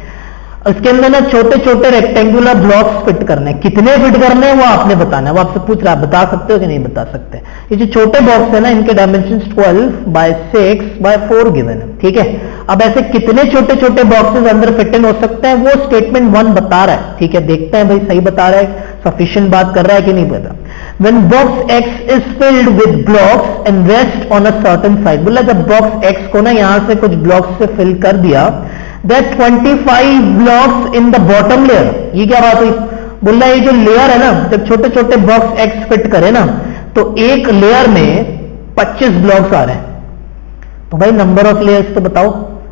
इसके अंदर ना छोटे छोटे रेक्टेंगुलर ब्लॉक्स फिट करने हैं, कितने फिट करने हैं वो आपने बताना है। वो आपसे पूछ रहा है, बता सकते हो कि नहीं बता सकते? ये जो छोटे बॉक्स है ना, इनके डायमेंशंस 12 by 6 by 4 गिवन है, ठीक है। अब ऐसे कितने छोटे छोटे बॉक्सेस अंदर फिट इन हो सकते हैं वो स्टेटमेंट 1 बता रहा है, ठीक है। देखते हैं भाई सही बता रहा है, सफिशिएंट बात कर रहा है कि नहीं बता। When box X is filled with blocks and rest on a certain side, बोला जब बॉक्स X को ना यहां से कुछ ब्लॉक्स से फिल कर दिया, that 25 blocks in the bottom layer, ये क्या बात हुई? बोल रहा है ये जो लेयर है ना, जब छोटे छोटे बॉक्स X फिट करे ना तो एक लेयर में 25 ब्लॉक्स आ रहे हैं। तो भाई नंबर ऑफ लेयर्स तो बताओ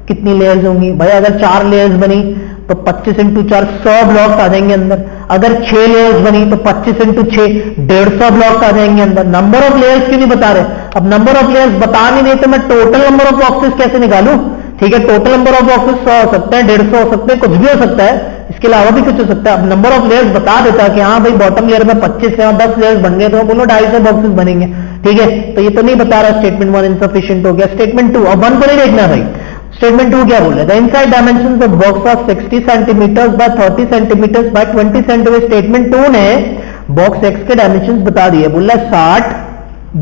कितनी लेयर्स होंगी? भाई अगर 4 लेयर्स बनी तो 25 इंटू 4 100 ब्लॉक्स आ जाएंगे अंदर। अगर 6 लेयर्स बनी तो 25 इंटू 6 150 ब्लॉक्स आ जाएंगे अंदर। नंबर ऑफ लेयर्स क्यों नहीं बता रहे? अब नंबर ऑफ लेयर्स बता नहीं तो मैं टोटल नंबर ऑफ बॉक्सेस कैसे निकालूं? ठीक है, टोटल नंबर ऑफ बॉक्सेस 100 हो सकते हैं, 150 हो सकते हैं, कुछ भी हो सकता है, इसके अलावा भी कुछ हो सकता है। अब नंबर ऑफ लेयर्स बता देता कि हाँ भाई बॉटम लेयर में 25 है और 10 लेयर्स बन गए तो बोलो 250 बॉक्सेस बनेंगे, ठीक है। तो ये तो नहीं बता रहा, स्टेटमेंट 1 इनसफिशिएंट हो गया। स्टेटमेंट 2, अब 1 को नहीं देखना भाई, स्टेटमेंट 2 क्या बोल रहा है? The inside dimensions of box are 60 centimetres by 30 centimetres by 20 centimetre. Statement 2 ने बॉक्स एक्स के डायमेंशंस बता दिए, बोला 60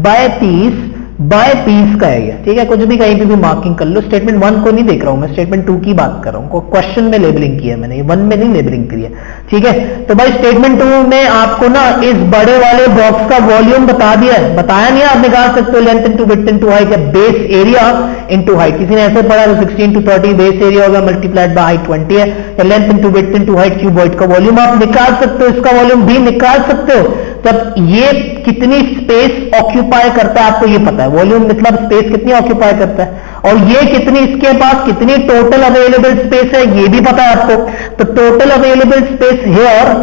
बाय 30 बाय 30 का है, ठीक है। कुछ भी कहीं पे भी मार्किंग कर लो। स्टेटमेंट 1 को नहीं देख रहा हूं मैं, स्टेटमेंट 2 की बात कर रहा हूं। क्वेश्चन में लेबलिंग की है मैंने, 1 में नहीं लेबलिंग करी है, ठीक है। तो भाई स्टेटमेंट 2 ने आपको ना इस बड़े वाले बॉक्स का वॉल्यूम बता दिया है, बताया नहीं, आप निकाल सकते हो length into width into height या बेस एरिया इनटू हाइट। किसी ने ऐसे पढ़ा तो 16 into 30 बेस एरिया होगा मल्टीप्लाइड बाय हाइट 20 है, या length into width into height cuboid का वॉल्यूम आप निकाल सकते हो, इसका वॉल्यूम भी निकाल सकते हो। तब ये कितनी स्पेस ऑक्यूपाई करता है आपको ये पता है, वॉल्यूम मतलब स्पेस कितनी ऑक्यूपाई करता है, और ये कितनी, इसके पास कितनी टोटल अवेलेबल स्पेस है ये भी पता है आपको। तो total available space here,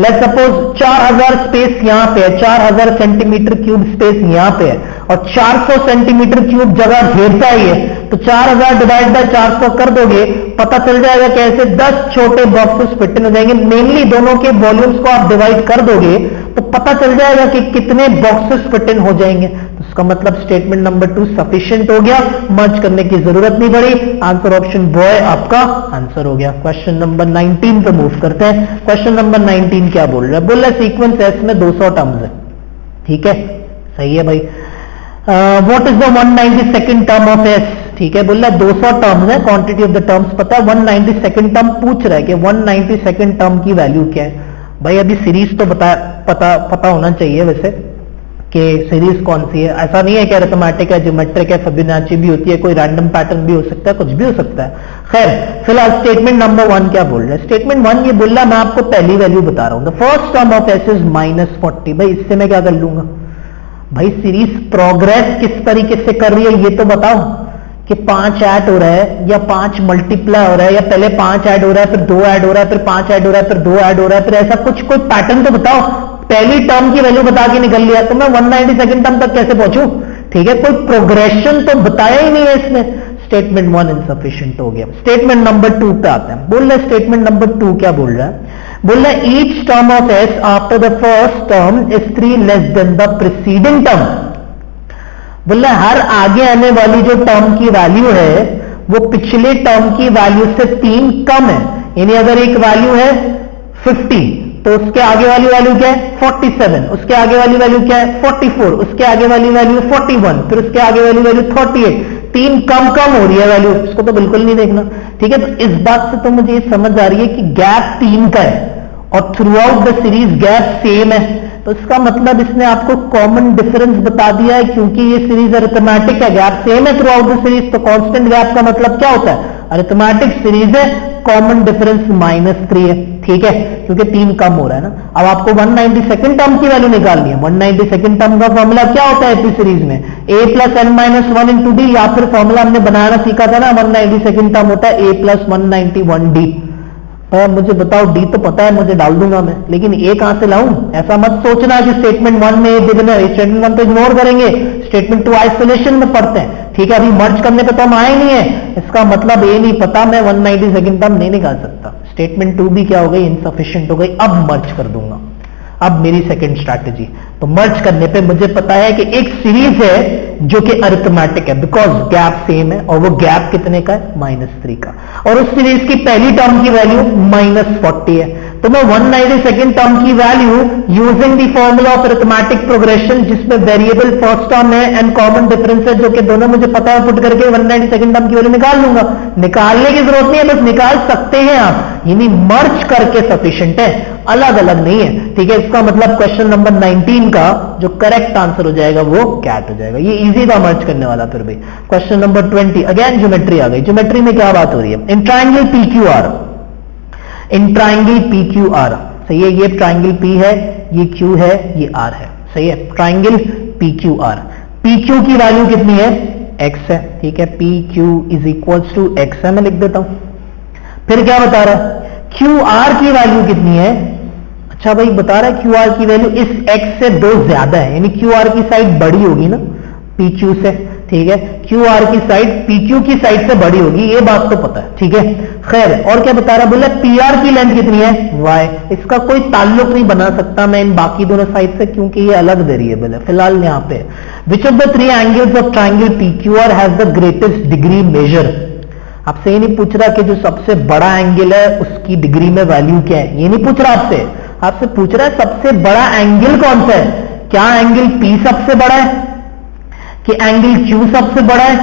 let's suppose 4000 space यहां पे है, 4000 सेंटीमीटर क्यूब स्पेस यहां पे है और 400 सेंटीमीटर क्यूब जगह घेरता है ये, तो 4000 डिवाइड बाय 400 कर दोगे, पता चल जाएगा कैसे 10 छोटे बॉक्सेस फिट इन हो जाएंगे। मेनली दोनों के वॉल्यूम्स को आप डिवाइड कर दोगे तो पता चल जाएगा कि कितने बॉक्सेस फिट इन हो जाएंगे। तो इसका मतलब स्टेटमेंट नंबर 2 सफिशिएंट हो गया, मर्ज करने की जरूरत नहीं पड़ी। आंसर ऑप्शन बॉय आपका आंसर हो गया। क्वेश्चन नंबर 19 पे मूव करते हैं। क्वेश्चन नंबर 19 क्या बोल रहा है? बोल रहा है सीक्वेंस एस में 200 टर्म्स है, ठीक है, सही है भाई। What is the 192nd term of S? ठीक है, बोल रहा है 200 टर्म्स है, क्वांटिटी ऑफ द टर्म्स पता है, 192nd टर्म पूछ रहा है कि 192nd टर्म की वैल्यू क्या है। भाई अभी सीरीज तो पता होना चाहिए वैसे, कि सीरीज कौन सी है। ऐसा नहीं है कि अरिथमेटिक है, ज्योमेट्रिक है, फिबोनाची भी होती है, कोई रैंडम पैटर्न भी हो सकता है, कुछ भी हो सकता है। खैर फिलहाल स्टेटमेंट नंबर 1 क्या बोल रहा है? स्टेटमेंट 1 ये बोल रहा है, मैं आपको पहली वैल्यू बता रहा हूं, the first term of S is -40। भाई इससे मैं क्या कर लूंगा? भाई सीरीज प्रोग्रेस किस तरीके से कर रही है ये तो बताओ, कि 5 ऐड हो रहा है या 5 मल्टीप्लाई हो रहा है, या पहले 5 ऐड हो रहा है फिर 2 ऐड हो रहा है फिर 5 ऐड हो रहा है फिर 2 ऐड हो रहा है, फिर ऐसा कुछ कोई पैटर्न तो बताओ। पहली टर्म की वैल्यू बता के निकल लिया तो मैं 192 टर्म तक कैसे पहुंचू? ठीक है, कोई प्रोग्रेशन तो बताया ही नहीं है इसने। स्टेटमेंट 1 इनसफिशिएंट हो गया। स्टेटमेंट नंबर 2 पे आते हैं। बोल रहा है स्टेटमेंट नंबर 2 क्या बोल रहा है? बोल रहा है each term of S after the first term is 3 less than the preceding term. बोल रहा है हर आगे आने वाली जो टर्म की वैल्यू है वो पिछले टर्म की वैल्यू से 3 कम है। यानी अगर एक वैल्यू है 50 तो उसके आगे वाली वैल्यू क्या है? 47। उसके आगे वाली वैल्यू क्या है? 44। उसके आगे वाली वैल्यू 41। फिर उसके आगे वाली वैल्यू 38। 3 कम कम हो रही है वैल्यू, इसको तो बिल्कुल नहीं देखना। ठीक है, तो इस बात से तो मुझे ये समझ आ रही है कि गैप 3 का है और through out the series gap same है। तो इसका मतलब इसने आपको कॉमन डिफरेंस बता दिया है, क्योंकि ये सीरीज अरिथमेटिक है, गैप सेम है थ्रू आउट द सीरीज। तो कांस्टेंट गैप का मतलब क्या होता है? अरिथमेटिक सीरीज है, कॉमन डिफरेंस -3 है। ठीक है, क्योंकि 3 कम हो रहा है ना। अब आपको 192 टर्म की वैल्यू निकालनी है। 192 टर्म का फॉर्मूला क्या होता है एपी सीरीज में? a + n - 1 × d, या फिर फॉर्मूला हमने बनाना सीखा था ना, 192 टर्म होता है a + 191d। मुझे बताओ, डी तो पता है मुझे, डाल दूंगा मैं, लेकिन ए कहां से लाऊं? ऐसा मत सोचना कि स्टेटमेंट 1 में ए गिवन है, स्टेटमेंट 1 तो इग्नोर करेंगे, स्टेटमेंट 2 आइसोलेशन में पढ़ते हैं। ठीक है, अभी मर्ज करने पे तो हम आए नहीं है, इसका मतलब ए नहीं पता, मैं 192 टर्म नहीं निकाल सकता। स्टेटमेंट 2 भी क्या हो गई? इनसफिशिएंट हो गई। अब मर्ज कर दूंगा। अब मेरी सेकंड स्ट्रैटेजी, तो मर्ज करने पे मुझे पता है कि एक सीरीज है जो कि अरिथमेटिक है, बिकॉज गैप सेम है, और वो गैप कितने का है? -3 का। और उस सीरीज की पहली टर्म की वैल्यू -40 है। तो मैं 192 टर्म की value using the formula of arithmetic progression, जिसमें वेरिएबल फर्स्ट टर्म है एंड कॉमन डिफरेंस है, जो कि दोनों मुझे पता है, पुट करके 192 टर्म की वैल्यू निकाल लूंगा। निकालने की जरूरत नहीं है, बस निकाल सकते हैं आप, यानी मर्ज करके सफिशिएंट है, अलग अलग नहीं है। ठीक है, इसका मतलब क्वेश्चन नंबर 19 का जो करेक्ट आंसर हो जाएगा वो कैट हो जाएगा। ये इजी था मर्ज करने वाला। फिर भी क्वेश्चन नंबर 20, अगेन ज्योमेट्री आ गई। ज्योमेट्री में क्या बात हो रही है? In triangle PQR, in triangle PQR, सही है, ये ट्राइंगल P है, ये Q है, ये R है, सही है, ट्राइंगल PQR। PQ की वैल्यू कितनी है? X है। ठीक है, PQ = X है, मैं लिख देता हूं। फिर क्या बता रहा है? QR की वैल्यू कितनी है? अच्छा भाई बता रहा है QR की वैल्यू इस X से 2 ज्यादा है, यानी QR की साइड बड़ी होगी ना PQ से। ठीक है, QR की साइड PQ की साइड से बड़ी होगी, ये बात तो पता है। ठीक है, खैर और क्या बता रहा है? बोला PR की लेंथ कितनी है? Y। इसका कोई ताल्लुक नहीं बना सकता मैं इन बाकी दोनों साइड से, क्योंकि ये अलग वेरिएबल है। फिलहाल यहां पे which of the 3 angles of triangle PQR has the greatest degree measure. आपसे ये नहीं पूछ रहा कि जो सबसे बड़ा एंगल है उसकी डिग्री में वैल्यू क्या है, ये नहीं पूछ रहा आपसे। आपसे पूछ रहा है सबसे बड़ा एंगल कौन सा है? क्या एंगल P सबसे बड़ा है, कि एंगल Q सबसे बड़ा है,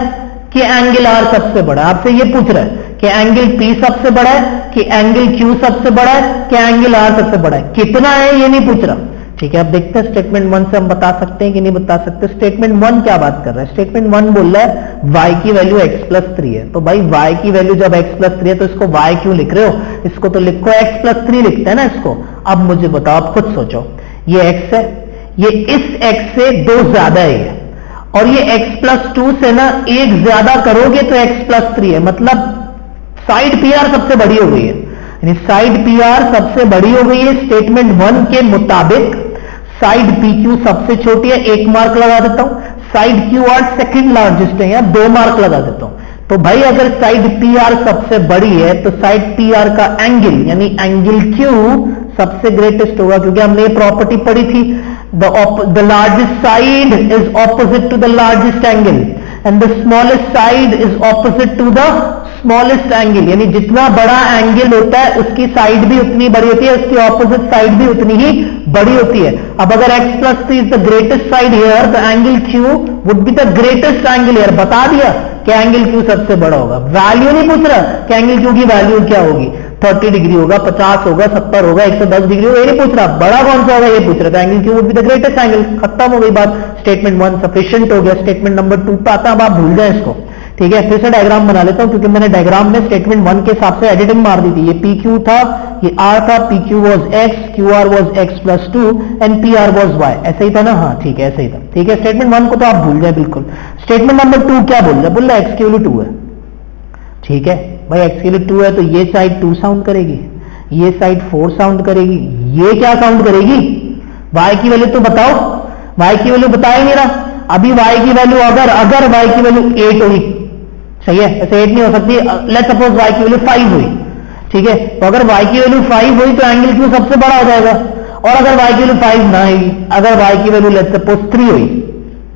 कि एंगल R सबसे बड़ा है? आपसे ये पूछ रहा है कि एंगल P सबसे बड़ा है, कि एंगल Q सबसे बड़ा है, कि एंगल R सबसे बड़ा है? कितना है ये नहीं पूछ रहा। ठीक है, अब देखते हैं स्टेटमेंट 1 से हम बता सकते हैं कि नहीं बता सकते। स्टेटमेंट 1 क्या बात कर रहा है? स्टेटमेंट 1 बोल रहा है y की वैल्यू x+3 है। तो भाई y की वैल्यू जब x+3 है तो इसको y क्यों लिख रहे हो? इसको तो लिखो x+3 लिखते हैं ना इसको। अब मुझे बताओ, आप खुद सोचो, ये x है, ये इस x से 2 ज्यादा है ये, और ये x+2 से ना 1 ज्यादा करोगे तो x+3 है, मतलब साइड PR सबसे बड़ी हो गई है, यानी साइड PR सबसे बड़ी हो गई है। स्टेटमेंट 1 के मुताबिक साइड PQ सबसे छोटी है, 1 मार्क लगा देता हूं। साइड QR सेकंड लार्जेस्ट है, यहां 2 मार्क लगा देता हूं। तो भाई अगर साइड PR सबसे बड़ी है तो साइड PR का एंगल यानी एंगल Q सबसे ग्रेटेस्ट होगा, क्योंकि हमने ये प्रॉपर्टी पढ़ी थी, the largest side is opposite to the largest angle and the smallest side is opposite to the smallest angle, यानी जितना बड़ा एंगल होता है उसकी साइड भी उतनी बड़ी होती है, उसकी ऑपोजिट साइड भी उतनी ही बड़ी होती है। अब अगर x+3 is the greatest side here, the angle Q would be the greatest angle here. बता दिया कि एंगल Q सबसे बड़ा होगा, वैल्यू नहीं पूछ रहा कि एंगल Q की वैल्यू क्या होगी। 30 डिग्री होगा, 50 होगा, 70 होगा, 110 डिग्री होगा, ये नहीं पूछ रहा। बड़ा कौन सा होगा ये पूछ रहा था। Angle Q would be the greatest angle. खत्म हो गई बात। स्टेटमेंट 1 सफिशिएंट हो गया। स्टेटमेंट नंबर 2 पे आता है, अब आप भूल जाए इसको, ठीक है। फिर से डायग्राम बना लेता हूं, क्योंकि मैंने डायग्राम में स्टेटमेंट 1 के हिसाब से एडिटिंग मार दी थी। ये पी क्यू था, ये आर था, P Q was X, Q R was X plus 2 and P R was Y. ऐसे ही था ना? हाँ ठीक है, ऐसे ही था, ठीक है। स्टेटमेंट 1 को तो आप भूल जाए बिल्कुल। स्टेटमेंट नंबर 2 क्या बोल रहा है? बोल रहा है एक्स की वैल्यू 2 है, ठीक है भाई। एक्स की वैल्यू 2 है तो ये साइड 2 साउंड करेगी, ये साइड 4 साउंड करेगी, ये क्या साउंड करेगी? वाई की वैल्यू तो बताओ। वाई की वैल्यू बता ही नहीं रहा अभी। वाई की वैल्यू अगर वाई की वैल्यू 8 हुई, सही है, ऐसे 8 नहीं हो सकती। लेट्स सपोज वाई की वैल्यू 5 हुई, ठीक है। तो अगर वाई की वैल्यू 5 हुई तो एंगल क्यू सबसे बड़ा हो जाएगा। और अगर वाई की वैल्यू 5 ना हुई, अगर वाई की वैल्यू लेट्स सपोज 3 हुई,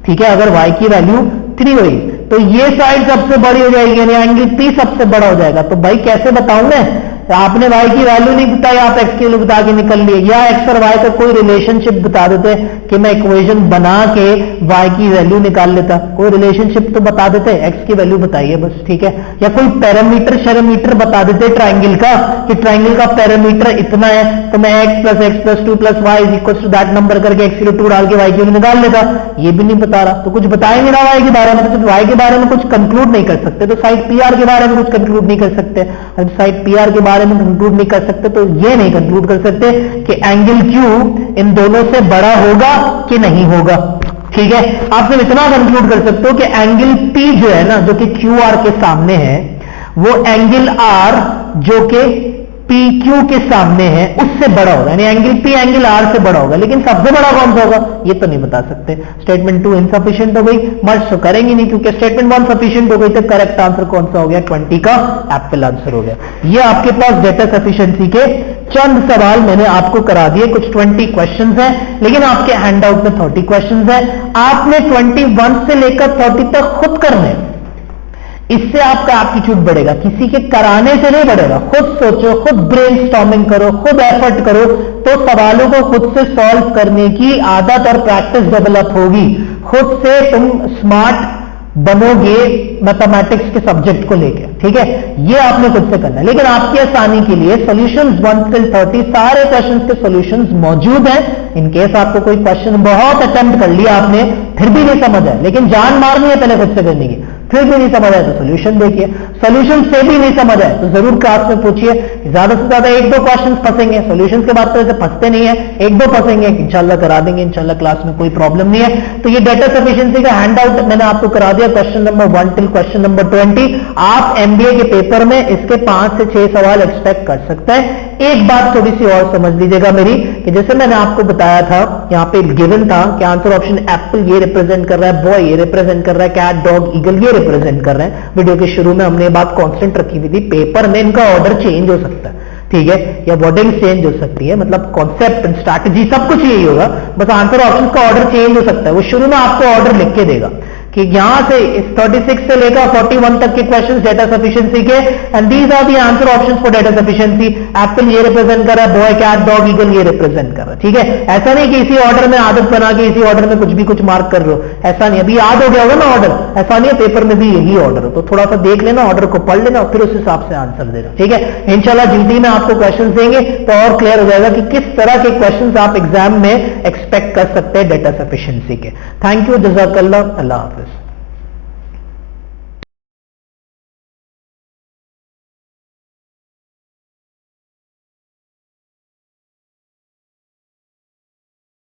ठीक है, अगर वाई की वैल्यू 3 हुई तो ये साइड सबसे बड़ी हो जाएगी, यानी एंगल पी सबसे बड़ा हो जाएगा। तो भाई कैसे बताऊं मैं? आपने वाई की वैल्यू नहीं बताई, आप एक्स की वैल्यू बता के निकल लिए, या एक्स और वाई का कोई रिलेशनशिप बता देते कि मैं इक्वेशन बना के वाई की वैल्यू निकाल लेता। कोई रिलेशनशिप तो बता देते, एक्स की वैल्यू बताइए बस, ठीक है। या कोई पैरामीटर बता देते ट्राइंगल का, कि ट्राइंगल का पैरामीटर इतना है तो मैं X plus 2 plus Y is equal to that number करके एक्स की वैल्यू 2 डाल के वाई की वैल्यू निकाल लेता। ये भी नहीं बता रहा, तो कुछ बता ही नहीं रहा वाई के बारे में। तो वाई के बारे में कुछ कंक्लूड नहीं कर सकते, तो साइड पी आर के बारे में कुछ कंक्लूड नहीं कर सकते। अब साइड पी आर के बारे में कंक्लूड नहीं कर सकते तो ये नहीं कंक्लूड कर सकते कि एंगल क्यू इन दोनों से बड़ा होगा कि नहीं होगा, ठीक है। आप सिर्फ इतना कंक्लूड कर सकते हो कि एंगल पी जो है ना, जो कि क्यू आर के सामने है, वो एंगल आर जो कि पी क्यू के सामने है उससे बड़ा होगा, यानी एंगल पी एंगल आर से बड़ा होगा। लेकिन सबसे बड़ा कौन सा होगा ये तो नहीं बता सकते। स्टेटमेंट 2 इनसफिशिएंट हो गई, मर्ज तो करेंगे नहीं, क्योंकि स्टेटमेंट 1 सफिशिएंट हो गई। तो करेक्ट आंसर कौन सा हो गया? 20 का एप्पल आंसर हो गया। ये आपके पास डेटा सफिशिएंसी के चंद सवाल मैंने आपको करा दिए। कुछ 20 क्वेश्चंस हैं, लेकिन आपके हैंडआउट में 30 क्वेश्चंस हैं। आपने 21 से लेकर 30 तक खुद करने, इससे आपका एप्टीट्यूड बढ़ेगा, किसी के कराने से नहीं बढ़ेगा। खुद सोचो, खुद ब्रेनस्टॉर्मिंग करो, खुद एफर्ट करो, तो सवालों को खुद से सॉल्व करने की आदत और प्रैक्टिस डेवलप होगी। खुद से तुम स्मार्ट बनोगे मैथमेटिक्स के सब्जेक्ट को लेकर, ठीक है। ये आपने खुद से करना है। लेकिन आपकी आसानी के लिए सॉल्यूशंस 1 till 30 सारे क्वेश्चंस के सॉल्यूशंस मौजूद हैं। इन केस आपको कोई क्वेश्चन बहुत अटेम्प्ट कर लिया आपने, फिर भी नहीं समझ आया, लेकिन जान मारनी है पहले खुद से करने की, फिर भी नहीं समझ आया तो सॉल्यूशन देखिए। सॉल्यूशन से भी नहीं समझ आए तो जरूर क्लास में पूछिए। ज्यादा से ज्यादा 1-2 क्वेश्चंस फंसेंगे, सॉल्यूशन के बाद तो ऐसे फंसते नहीं है, 1-2 फंसेंगे, इंशाल्लाह करा देंगे, इंशाल्लाह क्लास में कोई प्रॉब्लम नहीं है। तो ये डेटा सफिशिएंसी का हैंडआउट मैंने आपको करा दिया, question number 1 till question number 20। आप एमबीए के पेपर में इसके 5 से 6 सवाल एक्सपेक्ट कर सकते हैं। एक बात थोड़ी सी और समझ लीजिएगा मेरी, कि जैसे मैंने आपको बताया था, यहाँ पे गिवन था कि आंसर ऑप्शन एप्पल ये रिप्रेजेंट कर रहा है, बॉय ये रिप्रेजेंट कर रहा है, कैट डॉग ईगल ये रिप्रेजेंट कर रहे हैं। वीडियो के शुरू में हमने ये बात कांस्टेंट रखी हुई थी। पेपर में इनका ऑर्डर चेंज हो सकता है, ठीक है, या वर्डिंग चेंज हो सकती है, मतलब कॉन्सेप्ट एंड स्ट्रैटेजी सब कुछ यही होगा, बस आंसर ऑप्शन का ऑर्डर चेंज हो सकता है। वो शुरू में आपको ऑर्डर लिख के देगा कि यहां से इस 36 से लेकर 41 तक के क्वेश्चंस डेटा सफिशिएंसी के, and these are the answer options for data sufficiency. Apple ये रिप्रेजेंट कर रहा है, बॉय कैट डॉग ईगल ये रिप्रेजेंट कर रहा है, ठीक है। ऐसा नहीं कि इसी ऑर्डर में आदत बना के इसी ऑर्डर में कुछ भी कुछ मार्क कर रहे हो, ऐसा नहीं। अभी याद हो गया होगा ना ऑर्डर, ऐसा नहीं है, पेपर में भी यही ऑर्डर हो, तो थोड़ा सा देख लेना, ऑर्डर को पढ़ लेना, फिर उस हिसाब से आंसर देना, ठीक है। इंशाल्लाह जीटी में आपको क्वेश्चन देंगे तो और क्लियर हो जाएगा कि किस तरह के क्वेश्चन आप एग्जाम में एक्सपेक्ट कर सकते हैं डेटा सफिशिएंसी के। थैंक यू, जज़ाकल्लाह, अल्लाह हाफिज।